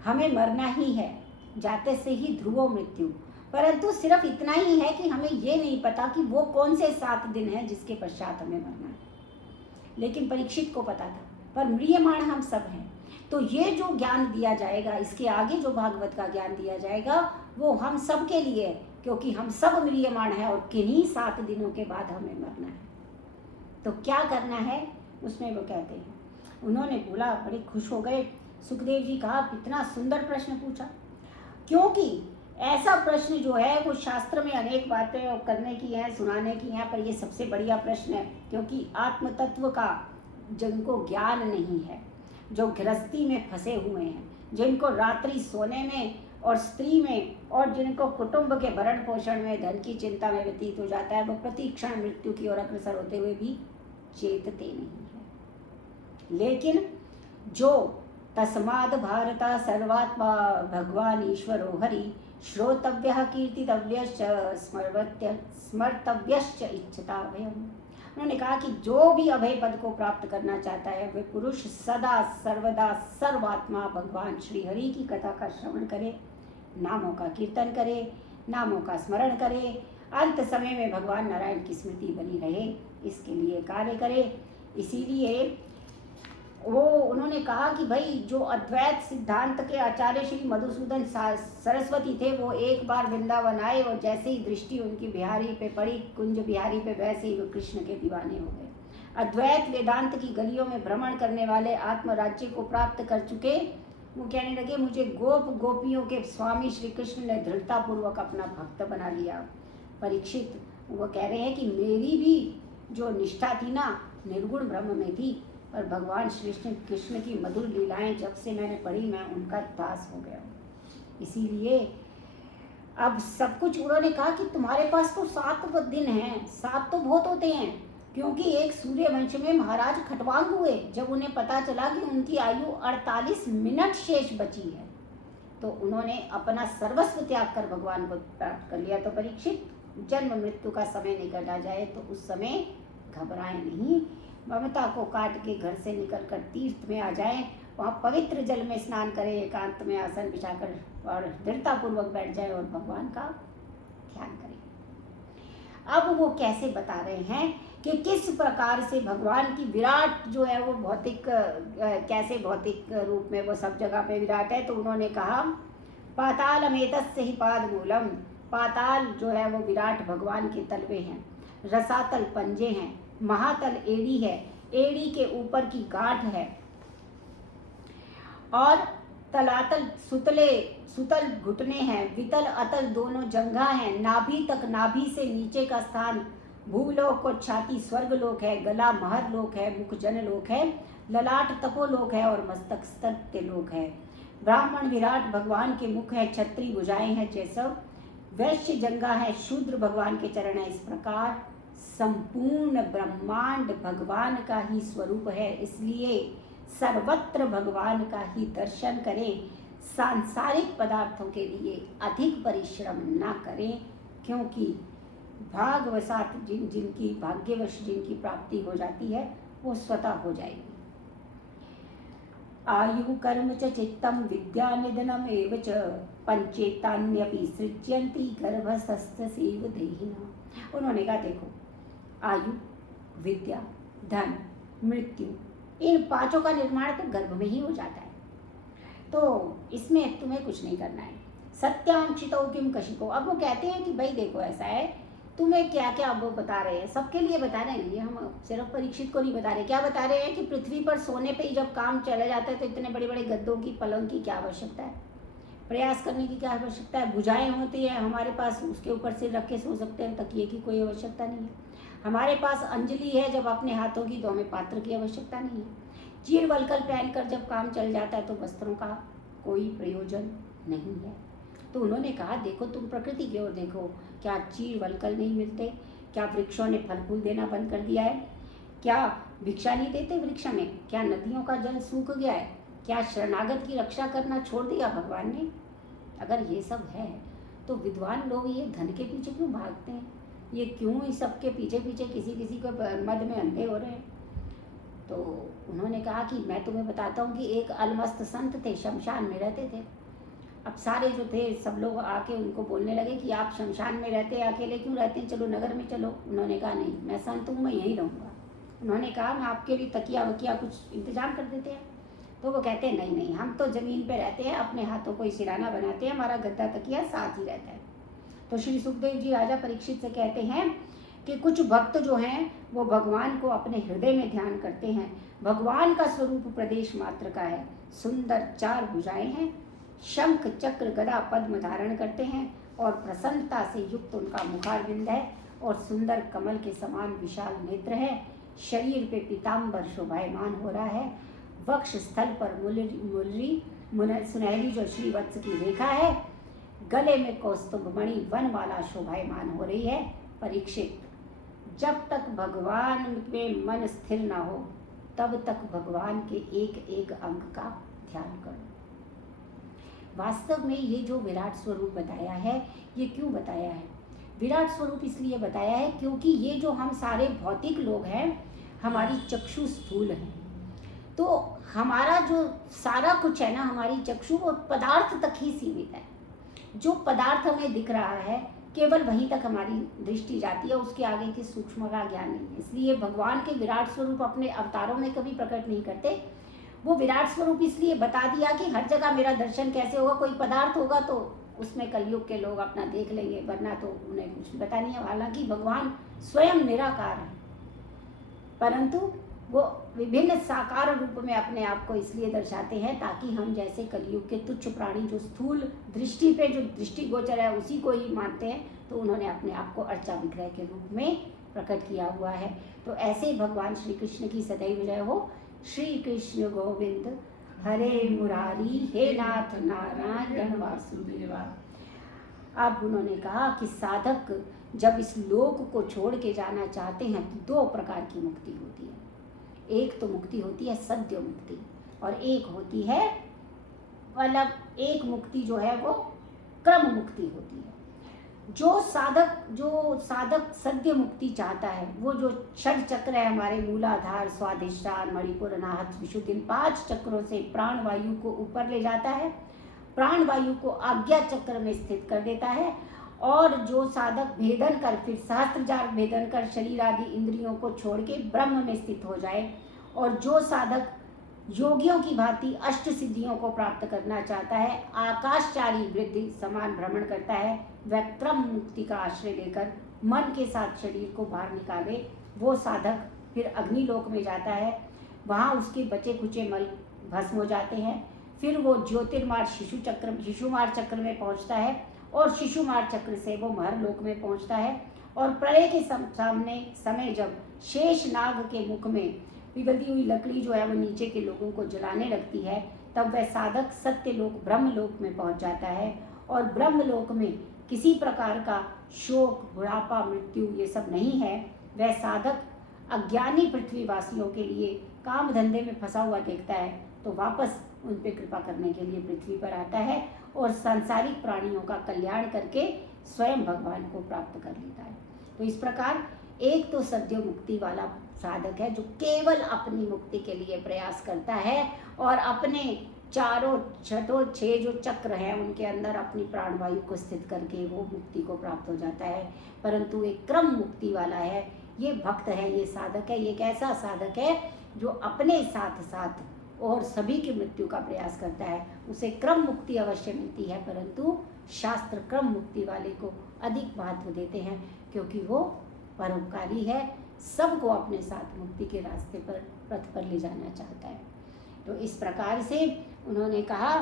हमें मरना ही है, जाते से ही ध्रुवो मृत्यु। परंतु सिर्फ इतना ही है कि हमें ये नहीं पता कि वो कौन से 7 दिन हैं जिसके पश्चात हमें मरना है। लेकिन परीक्षित को पता था, पर म्रियमाण हम सब हैं। तो ये जो ज्ञान दिया जाएगा, इसके आगे जो भागवत का ज्ञान दिया जाएगा वो हम सब के लिए है, क्योंकि हम सब म्रियमाण हैं और किन्हीं 7 दिनों के बाद हमें मरना है। तो क्या करना है उसमें वो कहते हैं। उन्होंने बोला, बड़े खुश हो गए सुखदेव जी, कहा इतना सुंदर प्रश्न पूछा, क्योंकि ऐसा प्रश्न जो है वो शास्त्र में अनेक बातें करने की हैं, सुनाने की हैं, पर ये सबसे बढ़िया प्रश्न है। क्योंकि आत्म तत्व का जिनको ज्ञान नहीं है, जो गृहस्थी में फंसे हुए हैं, जिनको रात्रि सोने में और स्त्री में और जिनको कुटुंब के भरण पोषण में धन की चिंता में व्यतीत हो जाता है, वो प्रति क्षण मृत्यु की ओर अग्रसर होते हुए भी चेतते नहीं है। लेकिन जो तस्माद् भारत सर्वात्मा भगवान ईश्वरो हरि श्रोतव्यः कीर्तितव्यश्च स्मर्तव्यश्च इच्छता भयम्। उन्होंने कहा कि जो भी अभय पद को प्राप्त करना चाहता है वह पुरुष सदा सर्वदा सर्वात्मा भगवान श्री हरि की कथा का श्रवण करे, नामों का कीर्तन करे, नामों का स्मरण करे, अंत समय में भगवान नारायण की स्मृति बनी रहे, इसके लिए कार्य करे। इसीलिए वो उन्होंने कहा कि भाई जो अद्वैत सिद्धांत के आचार्य श्री मधुसूदन सरस्वती थे, वो एक बार वृंदावन आए और जैसे ही दृष्टि उनकी बिहारी पे पड़ी, कुंज बिहारी पे, वैसे ही वो कृष्ण के दीवाने हो गए। अद्वैत वेदांत की गलियों में भ्रमण करने वाले, आत्मराज्य को प्राप्त कर चुके वो कहने लगे मुझे गोप गोपियों के स्वामी श्री कृष्ण ने दृढ़तापूर्वक अपना भक्त बना लिया। परीक्षित वो कह रहे हैं कि मेरी भी जो निष्ठा थी ना निर्गुण ब्रह्म में थी, पर भगवान श्री कृष्ण की मधुर लीलाएं जब से मैंने पढ़ी मैं उनका दास हो गया। इसीलिए अब सब कुछ उन्होंने कहा कि तुम्हारे पास तो 7 दिन हैं, 7 तो बहुत होते हैं, क्योंकि एक सूर्यवंश में महाराज खटवांग हुए जब उन्हें पता चला कि उनकी आयु 48 मिनट शेष बची है, तो उन्होंने अपना सर्वस्व त्याग कर भगवान को प्राप्त कर लिया। तो परीक्षित, जन्म मृत्यु का समय निकल जाए तो उस समय घबराएं नहीं, ममता को काट के घर से निकलकर तीर्थ में आ जाएं, वहाँ पवित्र जल में स्नान करें, एकांत में आसन बिछाकर और दृढ़तापूर्वक बैठ जाए और भगवान का ध्यान करें। अब वो कैसे बता रहे हैं कि किस प्रकार से भगवान की विराट जो है वो भौतिक, कैसे भौतिक रूप में वो सब जगह पे विराट है। तो उन्होंने कहा पातालमेतस्य ही पादमूलम, पाताल जो है वो विराट भगवान के तलवे हैं, रसातल पंजे हैं, महातल एड़ी है, एड़ी के ऊपर की गांठ है, और तलातल सुतल घुटने हैं, वितल अतल दोनों जंघा हैं, नाभि तक, नाभि से नीचे का स्थान भूलोक और छाती स्वर्गलोक है, गला महरलोक है, मुख जनलोक है, ललाट तपोलोक है और मस्तक सत्यलोक है। ब्राह्मण विराट भगवान के मुख है, क्षत्रिय भुजाएं हैं जैसा, वैश्य जंघा है, शूद्र भगवान के चरण है। इस प्रकार संपूर्ण ब्रह्मांड भगवान का ही स्वरूप है, इसलिए सर्वत्र भगवान का ही दर्शन करें। सांसारिक पदार्थों के लिए अधिक परिश्रम ना करें, क्योंकि भाग्यवशात जिनकी भाग्यवश जिनकी प्राप्ति हो जाती है वो स्वतः हो जाएगी। आयु कर्म च चित्तम विद्या निधनम एव च पंचेतान्यपि सृज्यन्ति गर्भस्थसेव देहिना। उन्होंने कहा देखो, आयु, विद्या, धन, मृत्यु, इन 5 का निर्माण तो गर्भ में ही हो जाता है, तो इसमें तुम्हें कुछ नहीं करना है। सत्यांशितो किम कशिको। अब वो कहते हैं कि भाई देखो ऐसा है, तुम्हें क्या क्या वो बता रहे हैं, सबके लिए बता रहे हैं, ये हम सिर्फ परीक्षित को नहीं बता रहे। क्या बता रहे हैं कि पृथ्वी पर सोने पे ही जब काम चला जाता है तो इतने बड़े बड़े गद्दों की, पलंग की क्या आवश्यकता है, प्रयास करने की क्या आवश्यकता है। भुजाएं होती है हमारे पास, उसके ऊपर सिर रख के सो सकते हैं, तकिए की कोई आवश्यकता नहीं है। हमारे पास अंजलि है जब अपने हाथों की, तो हमें पात्र की आवश्यकता नहीं है। चीर वलकल पहनकर जब काम चल जाता है तो वस्त्रों का कोई प्रयोजन नहीं है। तो उन्होंने कहा देखो तुम प्रकृति की ओर देखो, क्या चीर वलकल नहीं मिलते, क्या वृक्षों ने फल फूल देना बंद कर दिया है, क्या भिक्षा नहीं देते वृक्ष में, क्या नदियों का जल सूख गया है, क्या शरणागत की रक्षा करना छोड़ दिया भगवान ने। अगर ये सब है तो विद्वान लोग ये धन के पीछे क्यों भागते हैं, ये क्यों इस सब के पीछे पीछे किसी किसी को मद में अंधे हो रहे हैं। तो उन्होंने कहा कि मैं तुम्हें बताता हूँ कि एक अलमस्त संत थे, शमशान में रहते थे। अब सारे जो थे सब लोग आके उनको बोलने लगे कि आप शमशान में रहते हैं, अकेले क्यों रहते हैं, चलो नगर में चलो। उन्होंने कहा नहीं, मैं संत हूँ, मैं यहीं रहूँगा। उन्होंने कहा मैं आपके लिए तकिया वकिया कुछ इंतजाम कर देते हैं। तो वो कहते हैं नहीं नहीं, हम तो ज़मीन पे रहते हैं, अपने हाथों को ही सिराना बनाते हैं, हमारा गद्दा तकिया साथ ही रहता है। तो श्री सुखदेव जी राजा परीक्षित से कहते हैं कि कुछ भक्त जो हैं वो भगवान को अपने हृदय में ध्यान करते हैं। भगवान का स्वरूप प्रदेश मात्र का है, सुंदर 4 भुजाएं हैं, शंख चक्र गदा पद्म धारण करते हैं और प्रसन्नता से युक्त उनका मुखारविंद है और सुंदर कमल के समान विशाल नेत्र है। शरीर पे पीताम्बर शोभायमान हो रहा है, वक्ष स्थल पर मुरली सुनहरी जो श्रीवत्स की रेखा है, गले में कौस्तुभ मणि वनमाला शोभायमान हो रही है। परीक्षित, जब तक भगवान में मन स्थिर ना हो तब तक भगवान के एक एक अंग का ध्यान करो। वास्तव में ये जो विराट स्वरूप बताया है, ये क्यों बताया है? विराट स्वरूप इसलिए बताया है क्योंकि ये जो हम सारे भौतिक लोग हैं, हमारी चक्षु स्थूल है, तो हमारा जो सारा कुछ है ना, हमारी चक्षु वो पदार्थ तक ही सीमित है। जो पदार्थ हमें दिख रहा है केवल वहीं तक हमारी दृष्टि जाती है, उसके आगे की सूक्ष्म का ज्ञान नहीं है। इसलिए भगवान के विराट स्वरूप अपने अवतारों में कभी प्रकट नहीं करते। वो विराट स्वरूप इसलिए बता दिया कि हर जगह मेरा दर्शन कैसे होगा, कोई पदार्थ होगा तो उसमें कलयुग के लोग अपना देख लेंगे, वरना तो उन्हें कुछ पता नहीं है। हालांकि भगवान स्वयं निराकार है, परंतु वो विभिन्न साकार रूप में अपने आप को इसलिए दर्शाते हैं ताकि हम जैसे कलयुग के तुच्छ प्राणी जो स्थूल दृष्टि पे जो दृष्टिगोचर है उसी को ही मानते हैं, तो उन्होंने अपने आप को अर्चा विग्रह के रूप में प्रकट किया हुआ है। तो ऐसे भगवान श्री कृष्ण की सदैव जय हो। श्री कृष्ण गोविंद हरे मुरारी, हे नाथ नारायण वासुदेवा। अब उन्होंने कहा कि साधक जब इस लोक को छोड़ के जाना चाहते हैं तो दो प्रकार की मुक्ति होती है। एक तो मुक्ति होती है सद्य मुक्ति, और एक होती है मतलब एक मुक्ति जो है वो क्रम मुक्ति होती है। जो साधक सद्य मुक्ति चाहता है, वो जो षड चक्र है हमारे, मूलाधार, स्वाधिष्ठान, मणिपुर, अनाहत, विशुद्धि, 5 चक्रों से प्राण वायु को ऊपर ले जाता है, प्राण वायु को आज्ञा चक्र में स्थित कर देता है, और जो साधक भेदन कर फिर सहस्त्रजार भेदन कर शरीर आदि इंद्रियों को छोड़ के ब्रह्म में स्थित हो जाए, और जो साधक योगियों की भांति अष्ट सिद्धियों को प्राप्त करना चाहता है, आकाशचारी वृद्धि समान भ्रमण करता है, वह क्रम मुक्ति का आश्रय लेकर मन के साथ शरीर को बाहर निकाले, वो साधक फिर अग्निलोक में जाता है। वहाँ उसके बचे खुचे मल भस्म हो जाते हैं। फिर वो ज्योतिर्मार्ग शिशुमार चक्र में पहुँचता है, और शिशुमार चक्र से वो महरलोक में पहुँचता है। और प्रलय के समय जब शेष नाग के मुख में पिघलती हुई लकड़ी जो है वो नीचे के लोगों को जलाने लगती है, तब वह साधक सत्यलोक ब्रह्मलोक में पहुंच जाता है। और ब्रह्मलोक में किसी प्रकार का शोक, बुढ़ापा, मृत्यु ये सब नहीं है। वह साधक अज्ञानी पृथ्वीवासियों के लिए काम धंधे में फंसा हुआ देखता है, तो वापस उन पर कृपा करने के लिए पृथ्वी पर आता है और सांसारिक प्राणियों का कल्याण करके स्वयं भगवान को प्राप्त कर लेता है। तो इस प्रकार एक तो सद्य मुक्ति वाला साधक है जो केवल अपनी मुक्ति के लिए प्रयास करता है और अपने चारों छठों 6 जो चक्र हैं उनके अंदर अपनी प्राणवायु को स्थित करके वो मुक्ति को प्राप्त हो जाता है। परंतु एक क्रम मुक्ति वाला है, ये भक्त है, ये साधक है, ये एक ऐसा साधक है जो अपने साथ साथ और सभी की मृत्यु का प्रयास करता है। उसे क्रम मुक्ति अवश्य मिलती है, परंतु शास्त्र क्रम मुक्ति वाले को अधिक महत्व देते हैं क्योंकि वो परोपकारी है, सबको अपने साथ मुक्ति के रास्ते पर पथ पर ले जाना चाहता है। तो इस प्रकार से उन्होंने कहा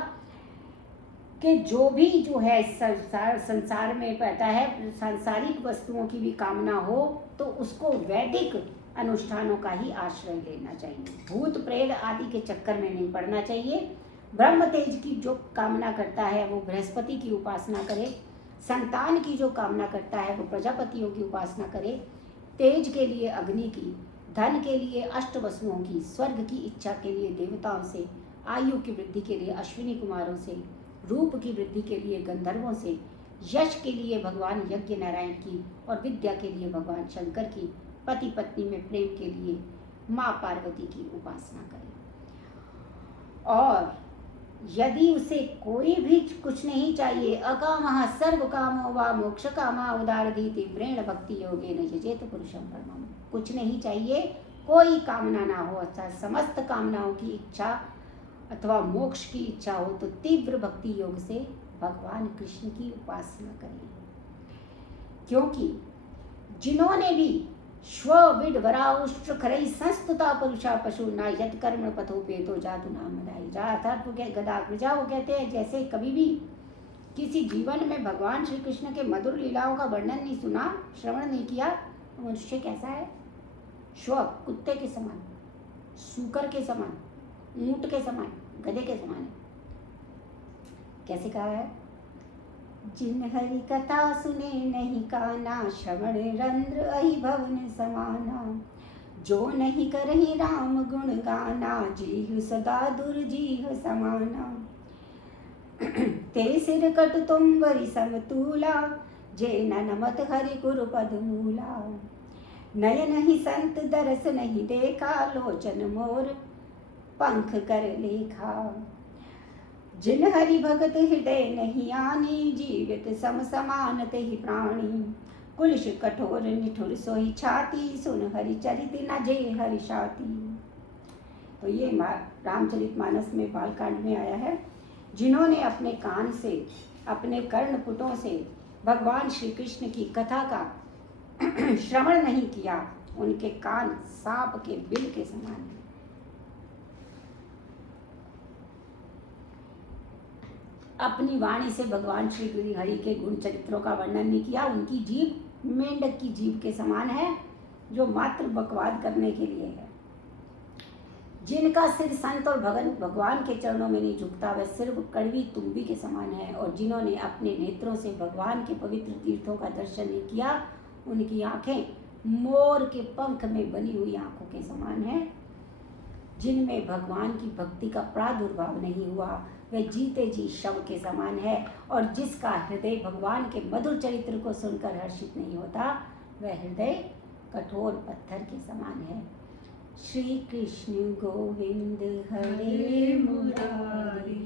कि जो भी जो है संसार में पता है सांसारिक वस्तुओं की भी कामना हो तो उसको वैदिक अनुष्ठानों का ही आश्रय लेना चाहिए। भूत प्रेत आदि के चक्कर में नहीं पड़ना चाहिए। ब्रह्म तेज की जो कामना करता है वो बृहस्पति की उपासना करे, संतान की जो कामना करता है वो प्रजापतियों की उपासना करे, तेज के लिए अग्नि की, धन के लिए अष्ट वसुओं की, स्वर्ग की इच्छा के लिए देवताओं से, आयु की वृद्धि के लिए अश्विनी कुमारों से, रूप की वृद्धि के लिए गंधर्वों से, यश के लिए भगवान यज्ञ नारायण की और विद्या के लिए भगवान शंकर की, पति पत्नी में प्रेम के लिए माँ पार्वती की उपासना करें। और यदि उसे कोई भी कुछ नहीं चाहिए, अकामः सर्व कामो वा मोक्ष कामा उदारधी तीव्रेण भक्ति योगे न यजेत पुरुषं परमम्। कुछ नहीं चाहिए, कोई कामना ना हो, अच्छा समस्त कामनाओं की इच्छा अथवा मोक्ष की इच्छा हो तो तीव्र भक्ति योग से भगवान कृष्ण की उपासना करें। क्योंकि जिन्होंने भी श्वविड वराउष्ट्र खरई संस्तुता पुरुषा पशु ना यद कर्म पथो पेतो जातु नाम मदाई जाथर्थ के गदाग्रजा वो कहते हैं जैसे कभी भी किसी जीवन में भगवान श्री कृष्ण के मधुर लीलाओं का वर्णन नहीं सुना, श्रवण नहीं किया, तो मनुष्य कैसा है? श्व कुत्ते के समान, सूकर के समान, ऊंट के समान, गधे के समान है। कैसे कहा है? जिन हरि कथा सुने नहीं काना, श्रवण रंध्र अहि भवन समाना। जो नहीं करहि राम गुण गाना, जीह सदा दुर्जीह समाना। ते सिर कट तुम वरि समतूला, जे नमत हरि गुरु पद मूला। नयन ही संत दरस नहीं देखा, लोचन मोर पंख कर लेखा। जिन हरि भगत हृदय नहीं आनी, जीवित सम समान तेहि प्राणी। कुलिश कठोर निठुर सोई छाती, सुन हरि चरित न जे हरि शाती। तो ये रामचरितमानस में बालकांड में आया है। जिन्होंने अपने कान से, अपने कर्णपुटों से भगवान श्री कृष्ण की कथा का श्रवण नहीं किया उनके कान सांप के बिल के समान हैं। अपनी वाणी से भगवान श्री हरि के गुण चरित्रों का वर्णन नहीं किया। उनकी जीभ मेंढक की जीभ के समान है, जो मात्र बकवाद करने के लिए है। जिनका सिर संत और भगवान के चरणों में नहीं झुकता, वह सिर्फ कड़वी तुम्बी के समान है। और जिन्होंने अपने नेत्रों से भगवान के पवित्र तीर्थों का दर्शन नहीं किया, उनकी आंखें मोर के पंख में बनी हुई आंखों के समान है। जिनमें भगवान की भक्ति का प्रादुर्भाव नहीं हुआ, वह जीते जी शव के समान है। और जिसका हृदय भगवान के मधुर चरित्र को सुनकर हर्षित नहीं होता, वह हृदय कठोर पत्थर के समान है। श्री कृष्ण गोविंद हरे मुरारी,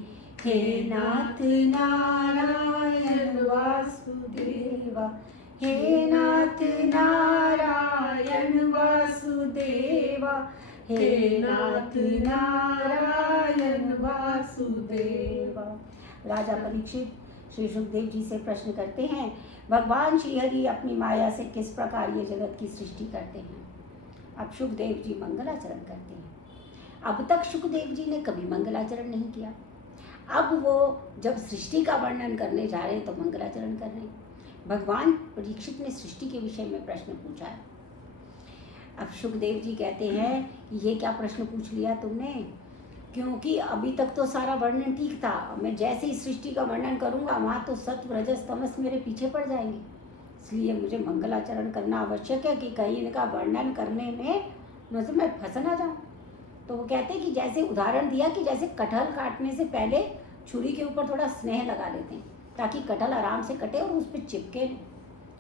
हे नाथ नारायण वासुदेवा, हे नाथ नारायण वासुदेवा, हे नाथ नारायण वासुदेवा। राजा परीक्षित श्री सुखदेव जी से प्रश्न करते हैं, भगवान श्री हरि अपनी माया से किस प्रकार ये जगत की सृष्टि करते हैं। अब सुखदेव जी मंगलाचरण करते हैं। अब तक सुखदेव जी ने कभी मंगलाचरण नहीं किया। अब वो जब सृष्टि का वर्णन करने जा रहे हैं तो मंगलाचरण कर रहे हैं। भगवान परीक्षित ने सृष्टि के विषय में प्रश्न पूछा है। अब सुखदेव जी कहते हैं, ये क्या प्रश्न पूछ लिया तुमने, क्योंकि अभी तक तो सारा वर्णन ठीक था। मैं जैसे ही सृष्टि का वर्णन करूंगा, वहाँ तो सत्व रजस तमस मेरे पीछे पड़ जाएंगे। इसलिए मुझे मंगलाचरण करना आवश्यक है कि कहीं इनका वर्णन करने में मतलब मैं फंस ना जाऊँ। तो वो कहते हैं कि जैसे उदाहरण दिया कि जैसे कटहल काटने से पहले छुरी के ऊपर थोड़ा स्नेह लगा लेते हैं ताकि कटहल आराम से कटे और उस पर चिपके नहीं।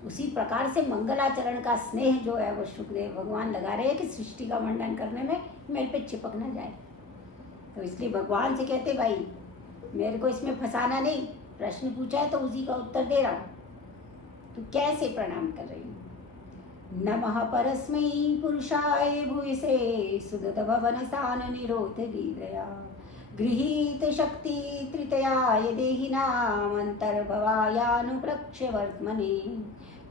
उसी प्रकार से मंगलाचरण का स्नेह जो है वो सुखदेव भगवान लगा रहे हैं कि सृष्टि का वर्णन करने में मेरे पे चिपक ना जाए। तो इसलिए भगवान से कहते, भाई मेरे को इसमें फंसाना नहीं, प्रश्न पूछा है तो उसी का उत्तर दे रहा हूँ। तो कैसे प्रणाम कर रही हूँ। नमः परस्मै पुरुषाय भूयसे, सुदत भवन स्थान निरोध वीरया, गृहीत शक्ति तृतीयाय देहिनाम अंतर्भवायानुप्रक्ष्य वर्त्मने,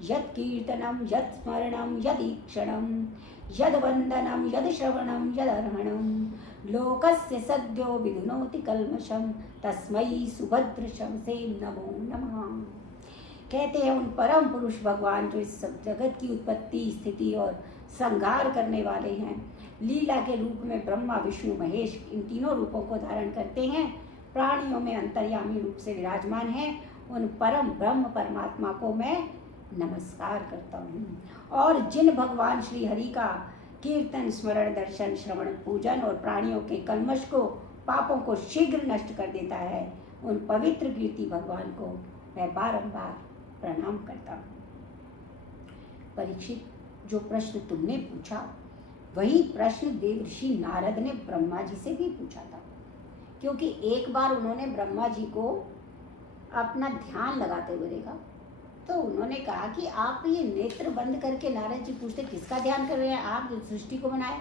यत् कीर्तनं यत् स्मरणं यदीक्षणं यद् वन्दनं यद् श्रवणं यदर्हणं, लोकस्य सद्यो विधुनोति कल्मषं, तस्मै सुभद्र शंसे नमो नमः। कहते हैं उन परम पुरुष भगवान जो इस सब जगत की उत्पत्ति स्थिति और संहार करने वाले हैं, लीला के रूप में ब्रह्मा विष्णु महेश इन तीनों रूपों को धारण करते हैं, प्राणियों में अंतर्यामी रूप से विराजमान हैं, उन परम ब्रह्म परमात्मा को मैं नमस्कार करता हूँ। और जिन भगवान श्री हरि का कीर्तन स्मरण दर्शन श्रवण पूजन और प्राणियों के कल्मश को पापों को शीघ्र नष्ट कर देता है, उन पवित्र कीर्ति भगवान को मैं बारंबार प्रणाम करता हूँ। परीक्षित, जो प्रश्न तुमने पूछा वही प्रश्न देवर्षि नारद ने ब्रह्मा जी से भी पूछा था, क्योंकि एक बार उन्होंने ब्रह्मा जी को अपना ध्यान लगाते हुए देखा। तो उन्होंने कहा कि आप ये नेत्र बंद करके, नारद जी पूछते किसका ध्यान कर रहे हैं आप, जो सृष्टि को बनाया,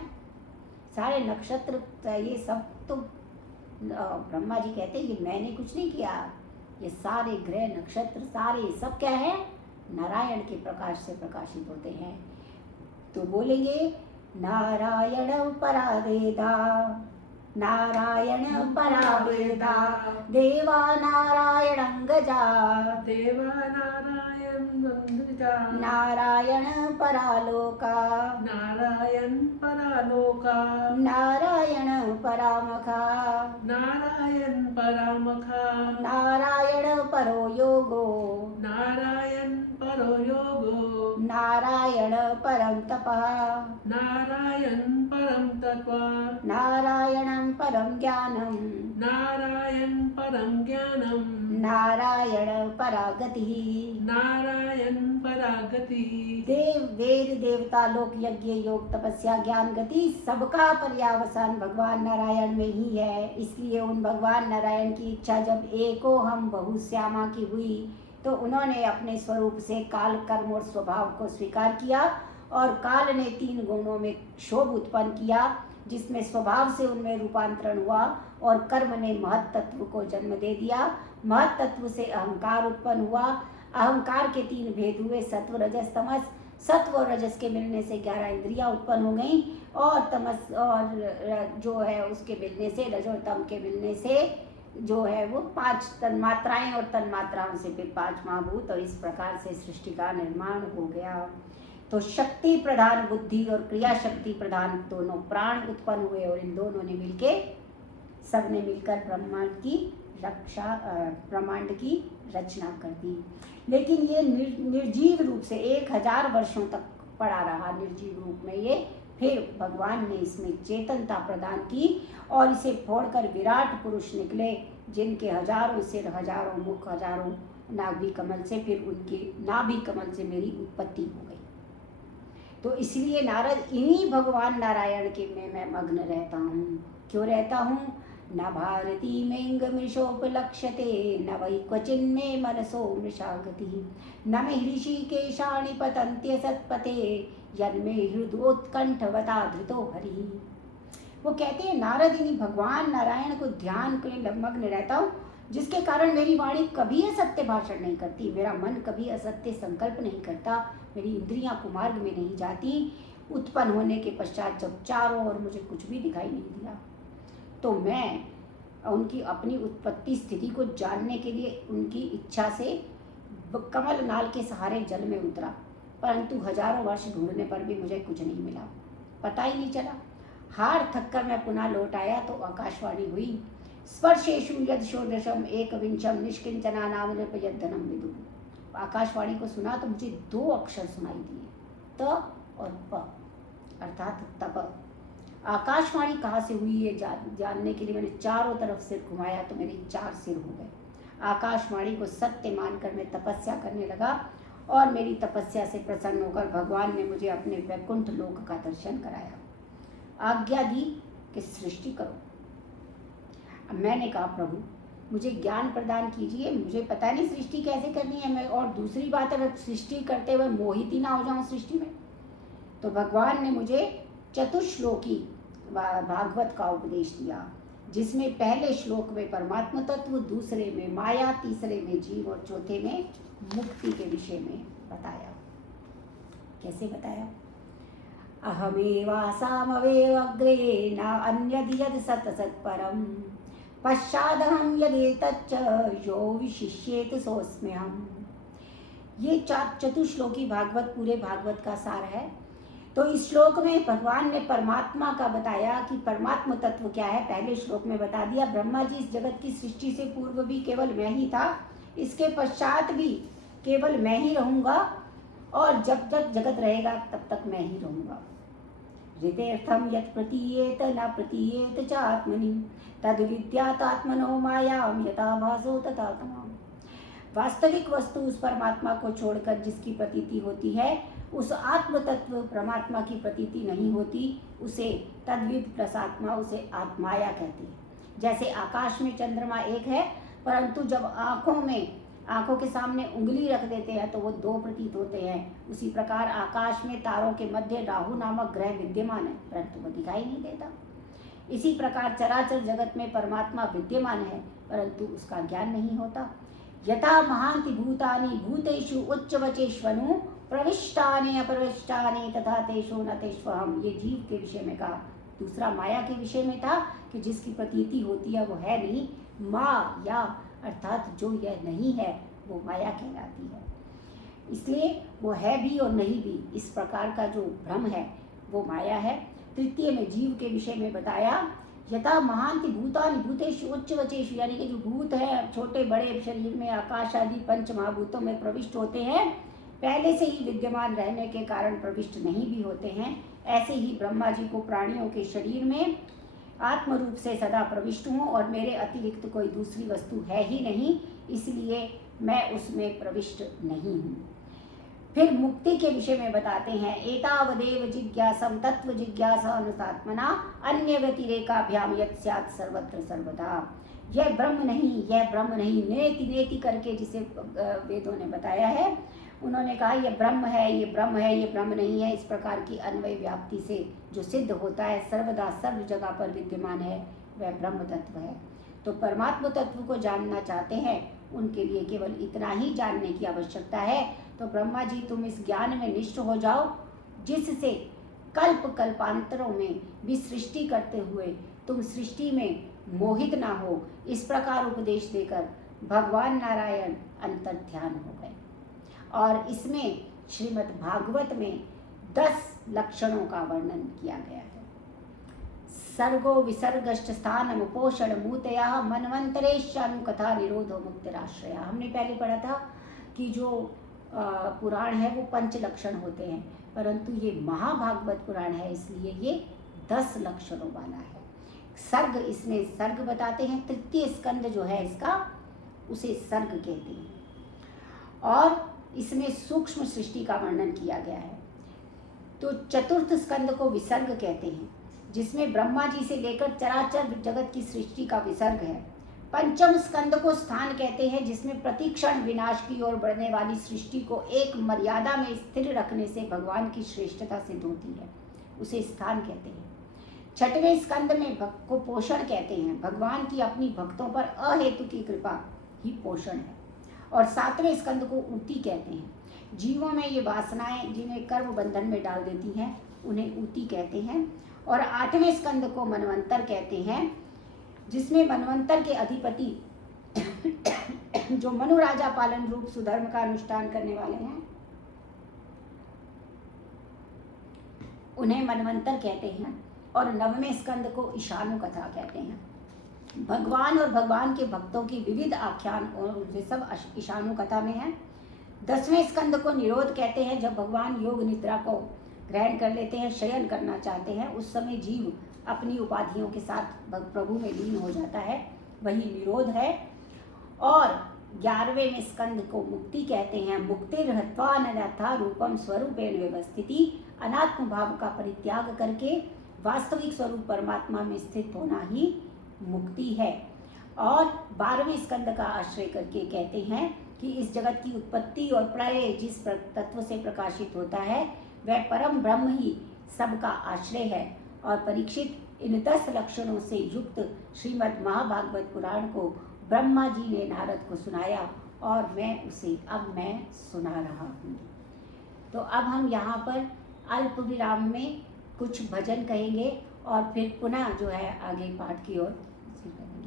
सारे नक्षत्र ये सब। तो ब्रह्मा जी कहते हैं ये मैंने कुछ नहीं किया, ये सारे ग्रह नक्षत्र सारे सब क्या है, नारायण के प्रकाश से प्रकाशित होते हैं। तो बोलेंगे नारायण परावेदा, नारायण परावेदा, देवा नारायणं गजा, देवा नारायण गजा, नारायण परालोका, नारायण परालोका, नारायण परामखा, नारायण परामखा, नारायण परो योगो, नारायण परो योगो, नारायण परम तपः, नारायण परम तपः, नारायणं परम ज्ञानम्, नारायण परम ज्ञानम, नारायण परागतिः, नारायण परागति, देव वेद देवता लोक यज्ञ योग तपस्या ज्ञान गति सबका पर्यावसान भगवान नारायण में ही है। इसलिए उन भगवान नारायण की इच्छा जब एको हम बहुश्यामा की हुई, तो उन्होंने अपने स्वरूप से काल कर्म और स्वभाव को स्वीकार किया, और काल ने 3 गुणों में क्षोभ उत्पन्न किया, जिसमें स्वभाव से उनमें रूपांतरण हुआ, और कर्म ने महत तत्व को जन्म दे दिया। महत तत्व से अहंकार उत्पन्न हुआ, अहंकार के 3 भेद हुए, सत्व रजस तमस। सत्व और रजस के मिलने से 11 इंद्रियां उत्पन्न हो गई, और तमस और जो है उसके मिलने से, रज और तम के मिलने से जो है वो 5 तन्मात्राएं, और तन्मात्राओं से फिर 5 महाभूत, और इस प्रकार से सृष्टि का निर्माण हो गया। तो शक्ति प्रधान बुद्धि और क्रिया शक्ति प्रधान दोनों प्राण उत्पन्न हुए, और इन दोनों ने मिलके, सबने मिलकर ब्रह्मांड की रचना कर दी। लेकिन ये निर्जीव रूप से 1000 वर्षों तक पड़ा रहा निर्जीव रूप में ये। फिर भगवान ने इसमें चेतनता प्रदान की, और इसे फोड़कर विराट पुरुष निकले, जिनके हजारों सिर, हजारों मुख, हजारों नाभि कमल से, फिर उनके नाभि कमल से मेरी उत्पत्ति हो गई। तो इसलिए नारद, इन्हीं भगवान नारायण के में मैं मग्न रहता हूँ। क्यों रहता हूँ? न भारती मेंग मृषोपलक्ष्यते, न वै क्वचिन्मे मनसो मृषागति, न मे ऋषिकेशानि पतन्त्य सत्पथे, यन्मे हृदोत्कंठवता धृतो हरि। वो कहते हैं, नारद, इन्हीं भगवान नारायण को ध्यान के मग्न रहता हूँ, जिसके कारण मेरी वाणी कभी असत्य भाषण नहीं करती, मेरा मन कभी असत्य संकल्प नहीं करता, मेरी इंद्रियां कुमार्ग में नहीं जाती। उत्पन्न होने के पश्चात जब चारों ओर मुझे कुछ भी दिखाई नहीं दिया, तो मैं उनकी अपनी उत्पत्ति स्थिति को जानने के लिए उनकी इच्छा से कमल नाल के सहारे जल में उतरा, परंतु हजारों वर्ष ढूंढने पर भी मुझे कुछ नहीं मिला, पता ही नहीं चला। हार थककर मैं पुनः लौट आया तो आकाशवाणी हुई, स्पर्शेषु यद षोडशम एकविंशम निष्किंचना नाम नृपयद्धनम विदु। आकाशवाणी को सुना तो मुझे 2 अक्षर सुनाई दिए, त और प, अर्थात तप। आकाशवाणी कहाँ से हुई ये जानने के लिए मैंने चारों तरफ सिर घुमाया तो मेरे 4 सिर हो गए। आकाशवाणी को सत्य मानकर मैं तपस्या करने लगा, और मेरी तपस्या से प्रसन्न होकर भगवान ने मुझे अपने वैकुंठ लोक का दर्शन कराया। आज्ञा दी कि सृष्टि करो। मैंने कहा, प्रभु मुझे ज्ञान प्रदान कीजिए, मुझे पता नहीं सृष्टि कैसे करनी है, मैं, और दूसरी बात अगर सृष्टि करते हुए मोहित ही ना हो जाऊं सृष्टि में। तो भगवान ने मुझे चतुश्लोकी भागवत का उपदेश दिया, जिसमें पहले श्लोक में परमात्म तत्व, दूसरे में माया, तीसरे में जीव, और चौथे में मुक्ति के विषय में बताया। कैसे बताया? अहमेवासामवेव अग्रे न अन्यद् यद् सत् सत्परम्, पश्चादहं यदेतच्च यो विशिष्येत सोऽस्म्यहम्। ये चतुश्लोकी भागवत पूरे भागवत का सार है। तो इस श्लोक में भगवान ने परमात्मा का बताया कि परमात्म तत्व क्या है। पहले श्लोक में बता दिया, ब्रह्मा जी इस जगत की सृष्टि से पूर्व भी केवल मैं ही था, इसके पश्चात भी केवल मैं ही रहूंगा, और जब तक जगत रहेगा तब तक मैं ही रहूंगा। हृदयर्थम यत् प्रतीयेत न प्रतीयेत च आत्मनि, तद विद्यात् आत्मनो मायाम यथा भासो तथा तमाम। वास्तविक वस्तु उस परमात्मा को छोड़कर जिसकी प्रतीति होती है, उस आत्म तत्व परमात्मा की प्रतीति नहीं होती, उसे तद्विद प्लस आत्मा, उसे आत्माया कहते हैं। जैसे आकाश में चंद्रमा एक है, परंतु जब आंखों के सामने उंगली रख देते हैं तो वो 2 प्रतीत होते हैं। उसी प्रकार आकाश में तारों के मध्य राहु नामक ग्रह विद्यमान है, परंतु वो दिखाई नहीं देता। इसी प्रकार चराचर जगत में परमात्मा विद्यमान है, परंतु उसका ज्ञान नहीं होता। यथा महांति भूतानि भूतेषु उच्चवचेष्वनु, प्रविष्टानि अप्रविष्टानि तथा तेषु न तेष्वहम्। ये जीव के विषय में कहा। दूसरा माया के विषय में था कि जिसकी प्रतीति होती है वो है नहीं, माया अर्थात जो यह नहीं है वो माया कहलाती है। इसलिए वो है भी और नहीं भी, इस प्रकार का जो भ्रम है वो माया है। तृतीय में जीव के विषय में बताया, यथा महांति भूतानि भूतेषु उच्चवचेषु, यानी कि जो भूत है छोटे बड़े शरीर में आकाश आदि 5 महाभूतों में प्रविष्ट होते हैं, पहले से ही विद्यमान रहने के कारण प्रविष्ट नहीं भी होते हैं। ऐसे ही ब्रह्मा जी को प्राणियों के शरीर में आत्म रूप से सदा प्रविष्ट हूँ, और मेरे अतिरिक्त कोई दूसरी वस्तु है ही नहीं, इसलिए मैं उसमें प्रविष्ट नहीं हूँ। फिर मुक्ति के विषय में बताते हैं, एतावदेव जिज्ञासम तत्व जिज्ञासा अनुसात्मना अन्य व्यतिरेकाभ्याम यत् स्यात् सर्वत्र सर्वदा। यह ब्रह्म नहीं, यह ब्रह्म नहीं, नेति नेति करके जिसे वेदों ने बताया है, उन्होंने कहा यह ब्रह्म है, ये ब्रह्म है, ये ब्रह्म नहीं है। इस प्रकार की अन्वय व्याप्ति से जो सिद्ध होता है सर्वदा सर्व जगह पर विद्यमान है, वह ब्रह्म तत्व है। तो परमात्म तत्व को जानना चाहते हैं, उनके लिए केवल इतना ही जानने की आवश्यकता है, तो ब्रह्मा जी तुम इस ज्ञान में निष्ठ हो जाओ जिससे कल्प कल्पांतरों में भी सृष्टि करते हुए तुम सृष्टि में मोहित ना हो। इस प्रकार उपदेश देकर भगवान नारायण अंतर्ध्यान हो गए। और इसमें श्रीमद् भागवत में 10 लक्षणों का वर्णन किया गया है। सर्गो विसर्गश्च स्थानम पोषण मूतया मनवंतरेश्चानुकथा निरोधो मुक्तिराश्रया। हमने पहले पढ़ा था कि जो पुराण है वो 5 लक्षण होते हैं, परंतु ये महाभागवत पुराण है इसलिए ये 10 लक्षणों वाला है। सर्ग, इसमें सर्ग बताते हैं, तृतीय स्कंद जो है इसका उसे सर्ग कहते हैं। और इसमें सूक्ष्म सृष्टि का वर्णन किया गया है। तो चतुर्थ स्कंद को विसर्ग कहते हैं, जिसमें ब्रह्मा जी से लेकर चराचर जगत की सृष्टि का विसर्ग है। पंचम स्कंद को स्थान कहते हैं, जिसमें प्रतिक्षण विनाश की ओर बढ़ने वाली सृष्टि को एक मर्यादा में स्थिर रखने से भगवान की श्रेष्ठता सिद्ध होती है, उसे स्थान कहते हैं। छठवें स्कंद में भक्त को पोषण कहते हैं, भगवान की अपनी भक्तों पर अहेतु की कृपा ही पोषण है। और सातवें स्कंद को ऊती कहते हैं, जीवों में ये वासनाएं जिन्हें कर्म बंधन में डाल देती हैं उन्हें ऊती कहते हैं। और आठवें स्कंद को मनवंतर कहते हैं, जिसमें मनवंतर के अधिपति जो मनु राजा पालन रूप सुधर्म का अनुष्ठान करने वाले हैं उन्हें मनवंतर कहते हैं। और नववें स्कंद को ईशानु कथा कहते हैं, भगवान और भगवान के भक्तों की विविध आख्यान और वे सब ईशानु कथा में है। 10वें स्कंद को निरोध कहते हैं, जब भगवान योग निद्रा को ग्रहण कर लेते हैं, शयन करना चाहते हैं, उस समय जीव अपनी उपाधियों के साथ प्रभु में लीन हो जाता है, वही निरोध है। और 11वें स्कंद को मुक्ति कहते हैं, मुक्तिर्हत्वानन्यथा रूपम स्वरूपेण व्यवस्थिति, अनात्म भाव का परित्याग करके वास्तविक स्वरूप परमात्मा में स्थित होना ही मुक्ति है। और 12वें स्कंद का आश्रय करके कहते हैं कि इस जगत की उत्पत्ति और प्रलय जिस तत्व से प्रकाशित होता है वह परम ब्रह्म ही सबका आश्रय है। और परीक्षित इन 10 लक्षणों से युक्त श्रीमद् महाभागवत पुराण को ब्रह्मा जी ने नारद को सुनाया और मैं उसे अब मैं सुना रहा हूँ। तो अब हम यहाँ पर अल्प विराम में कुछ भजन कहेंगे और फिर पुनः जो है आगे पाठ की ओर करेंगे।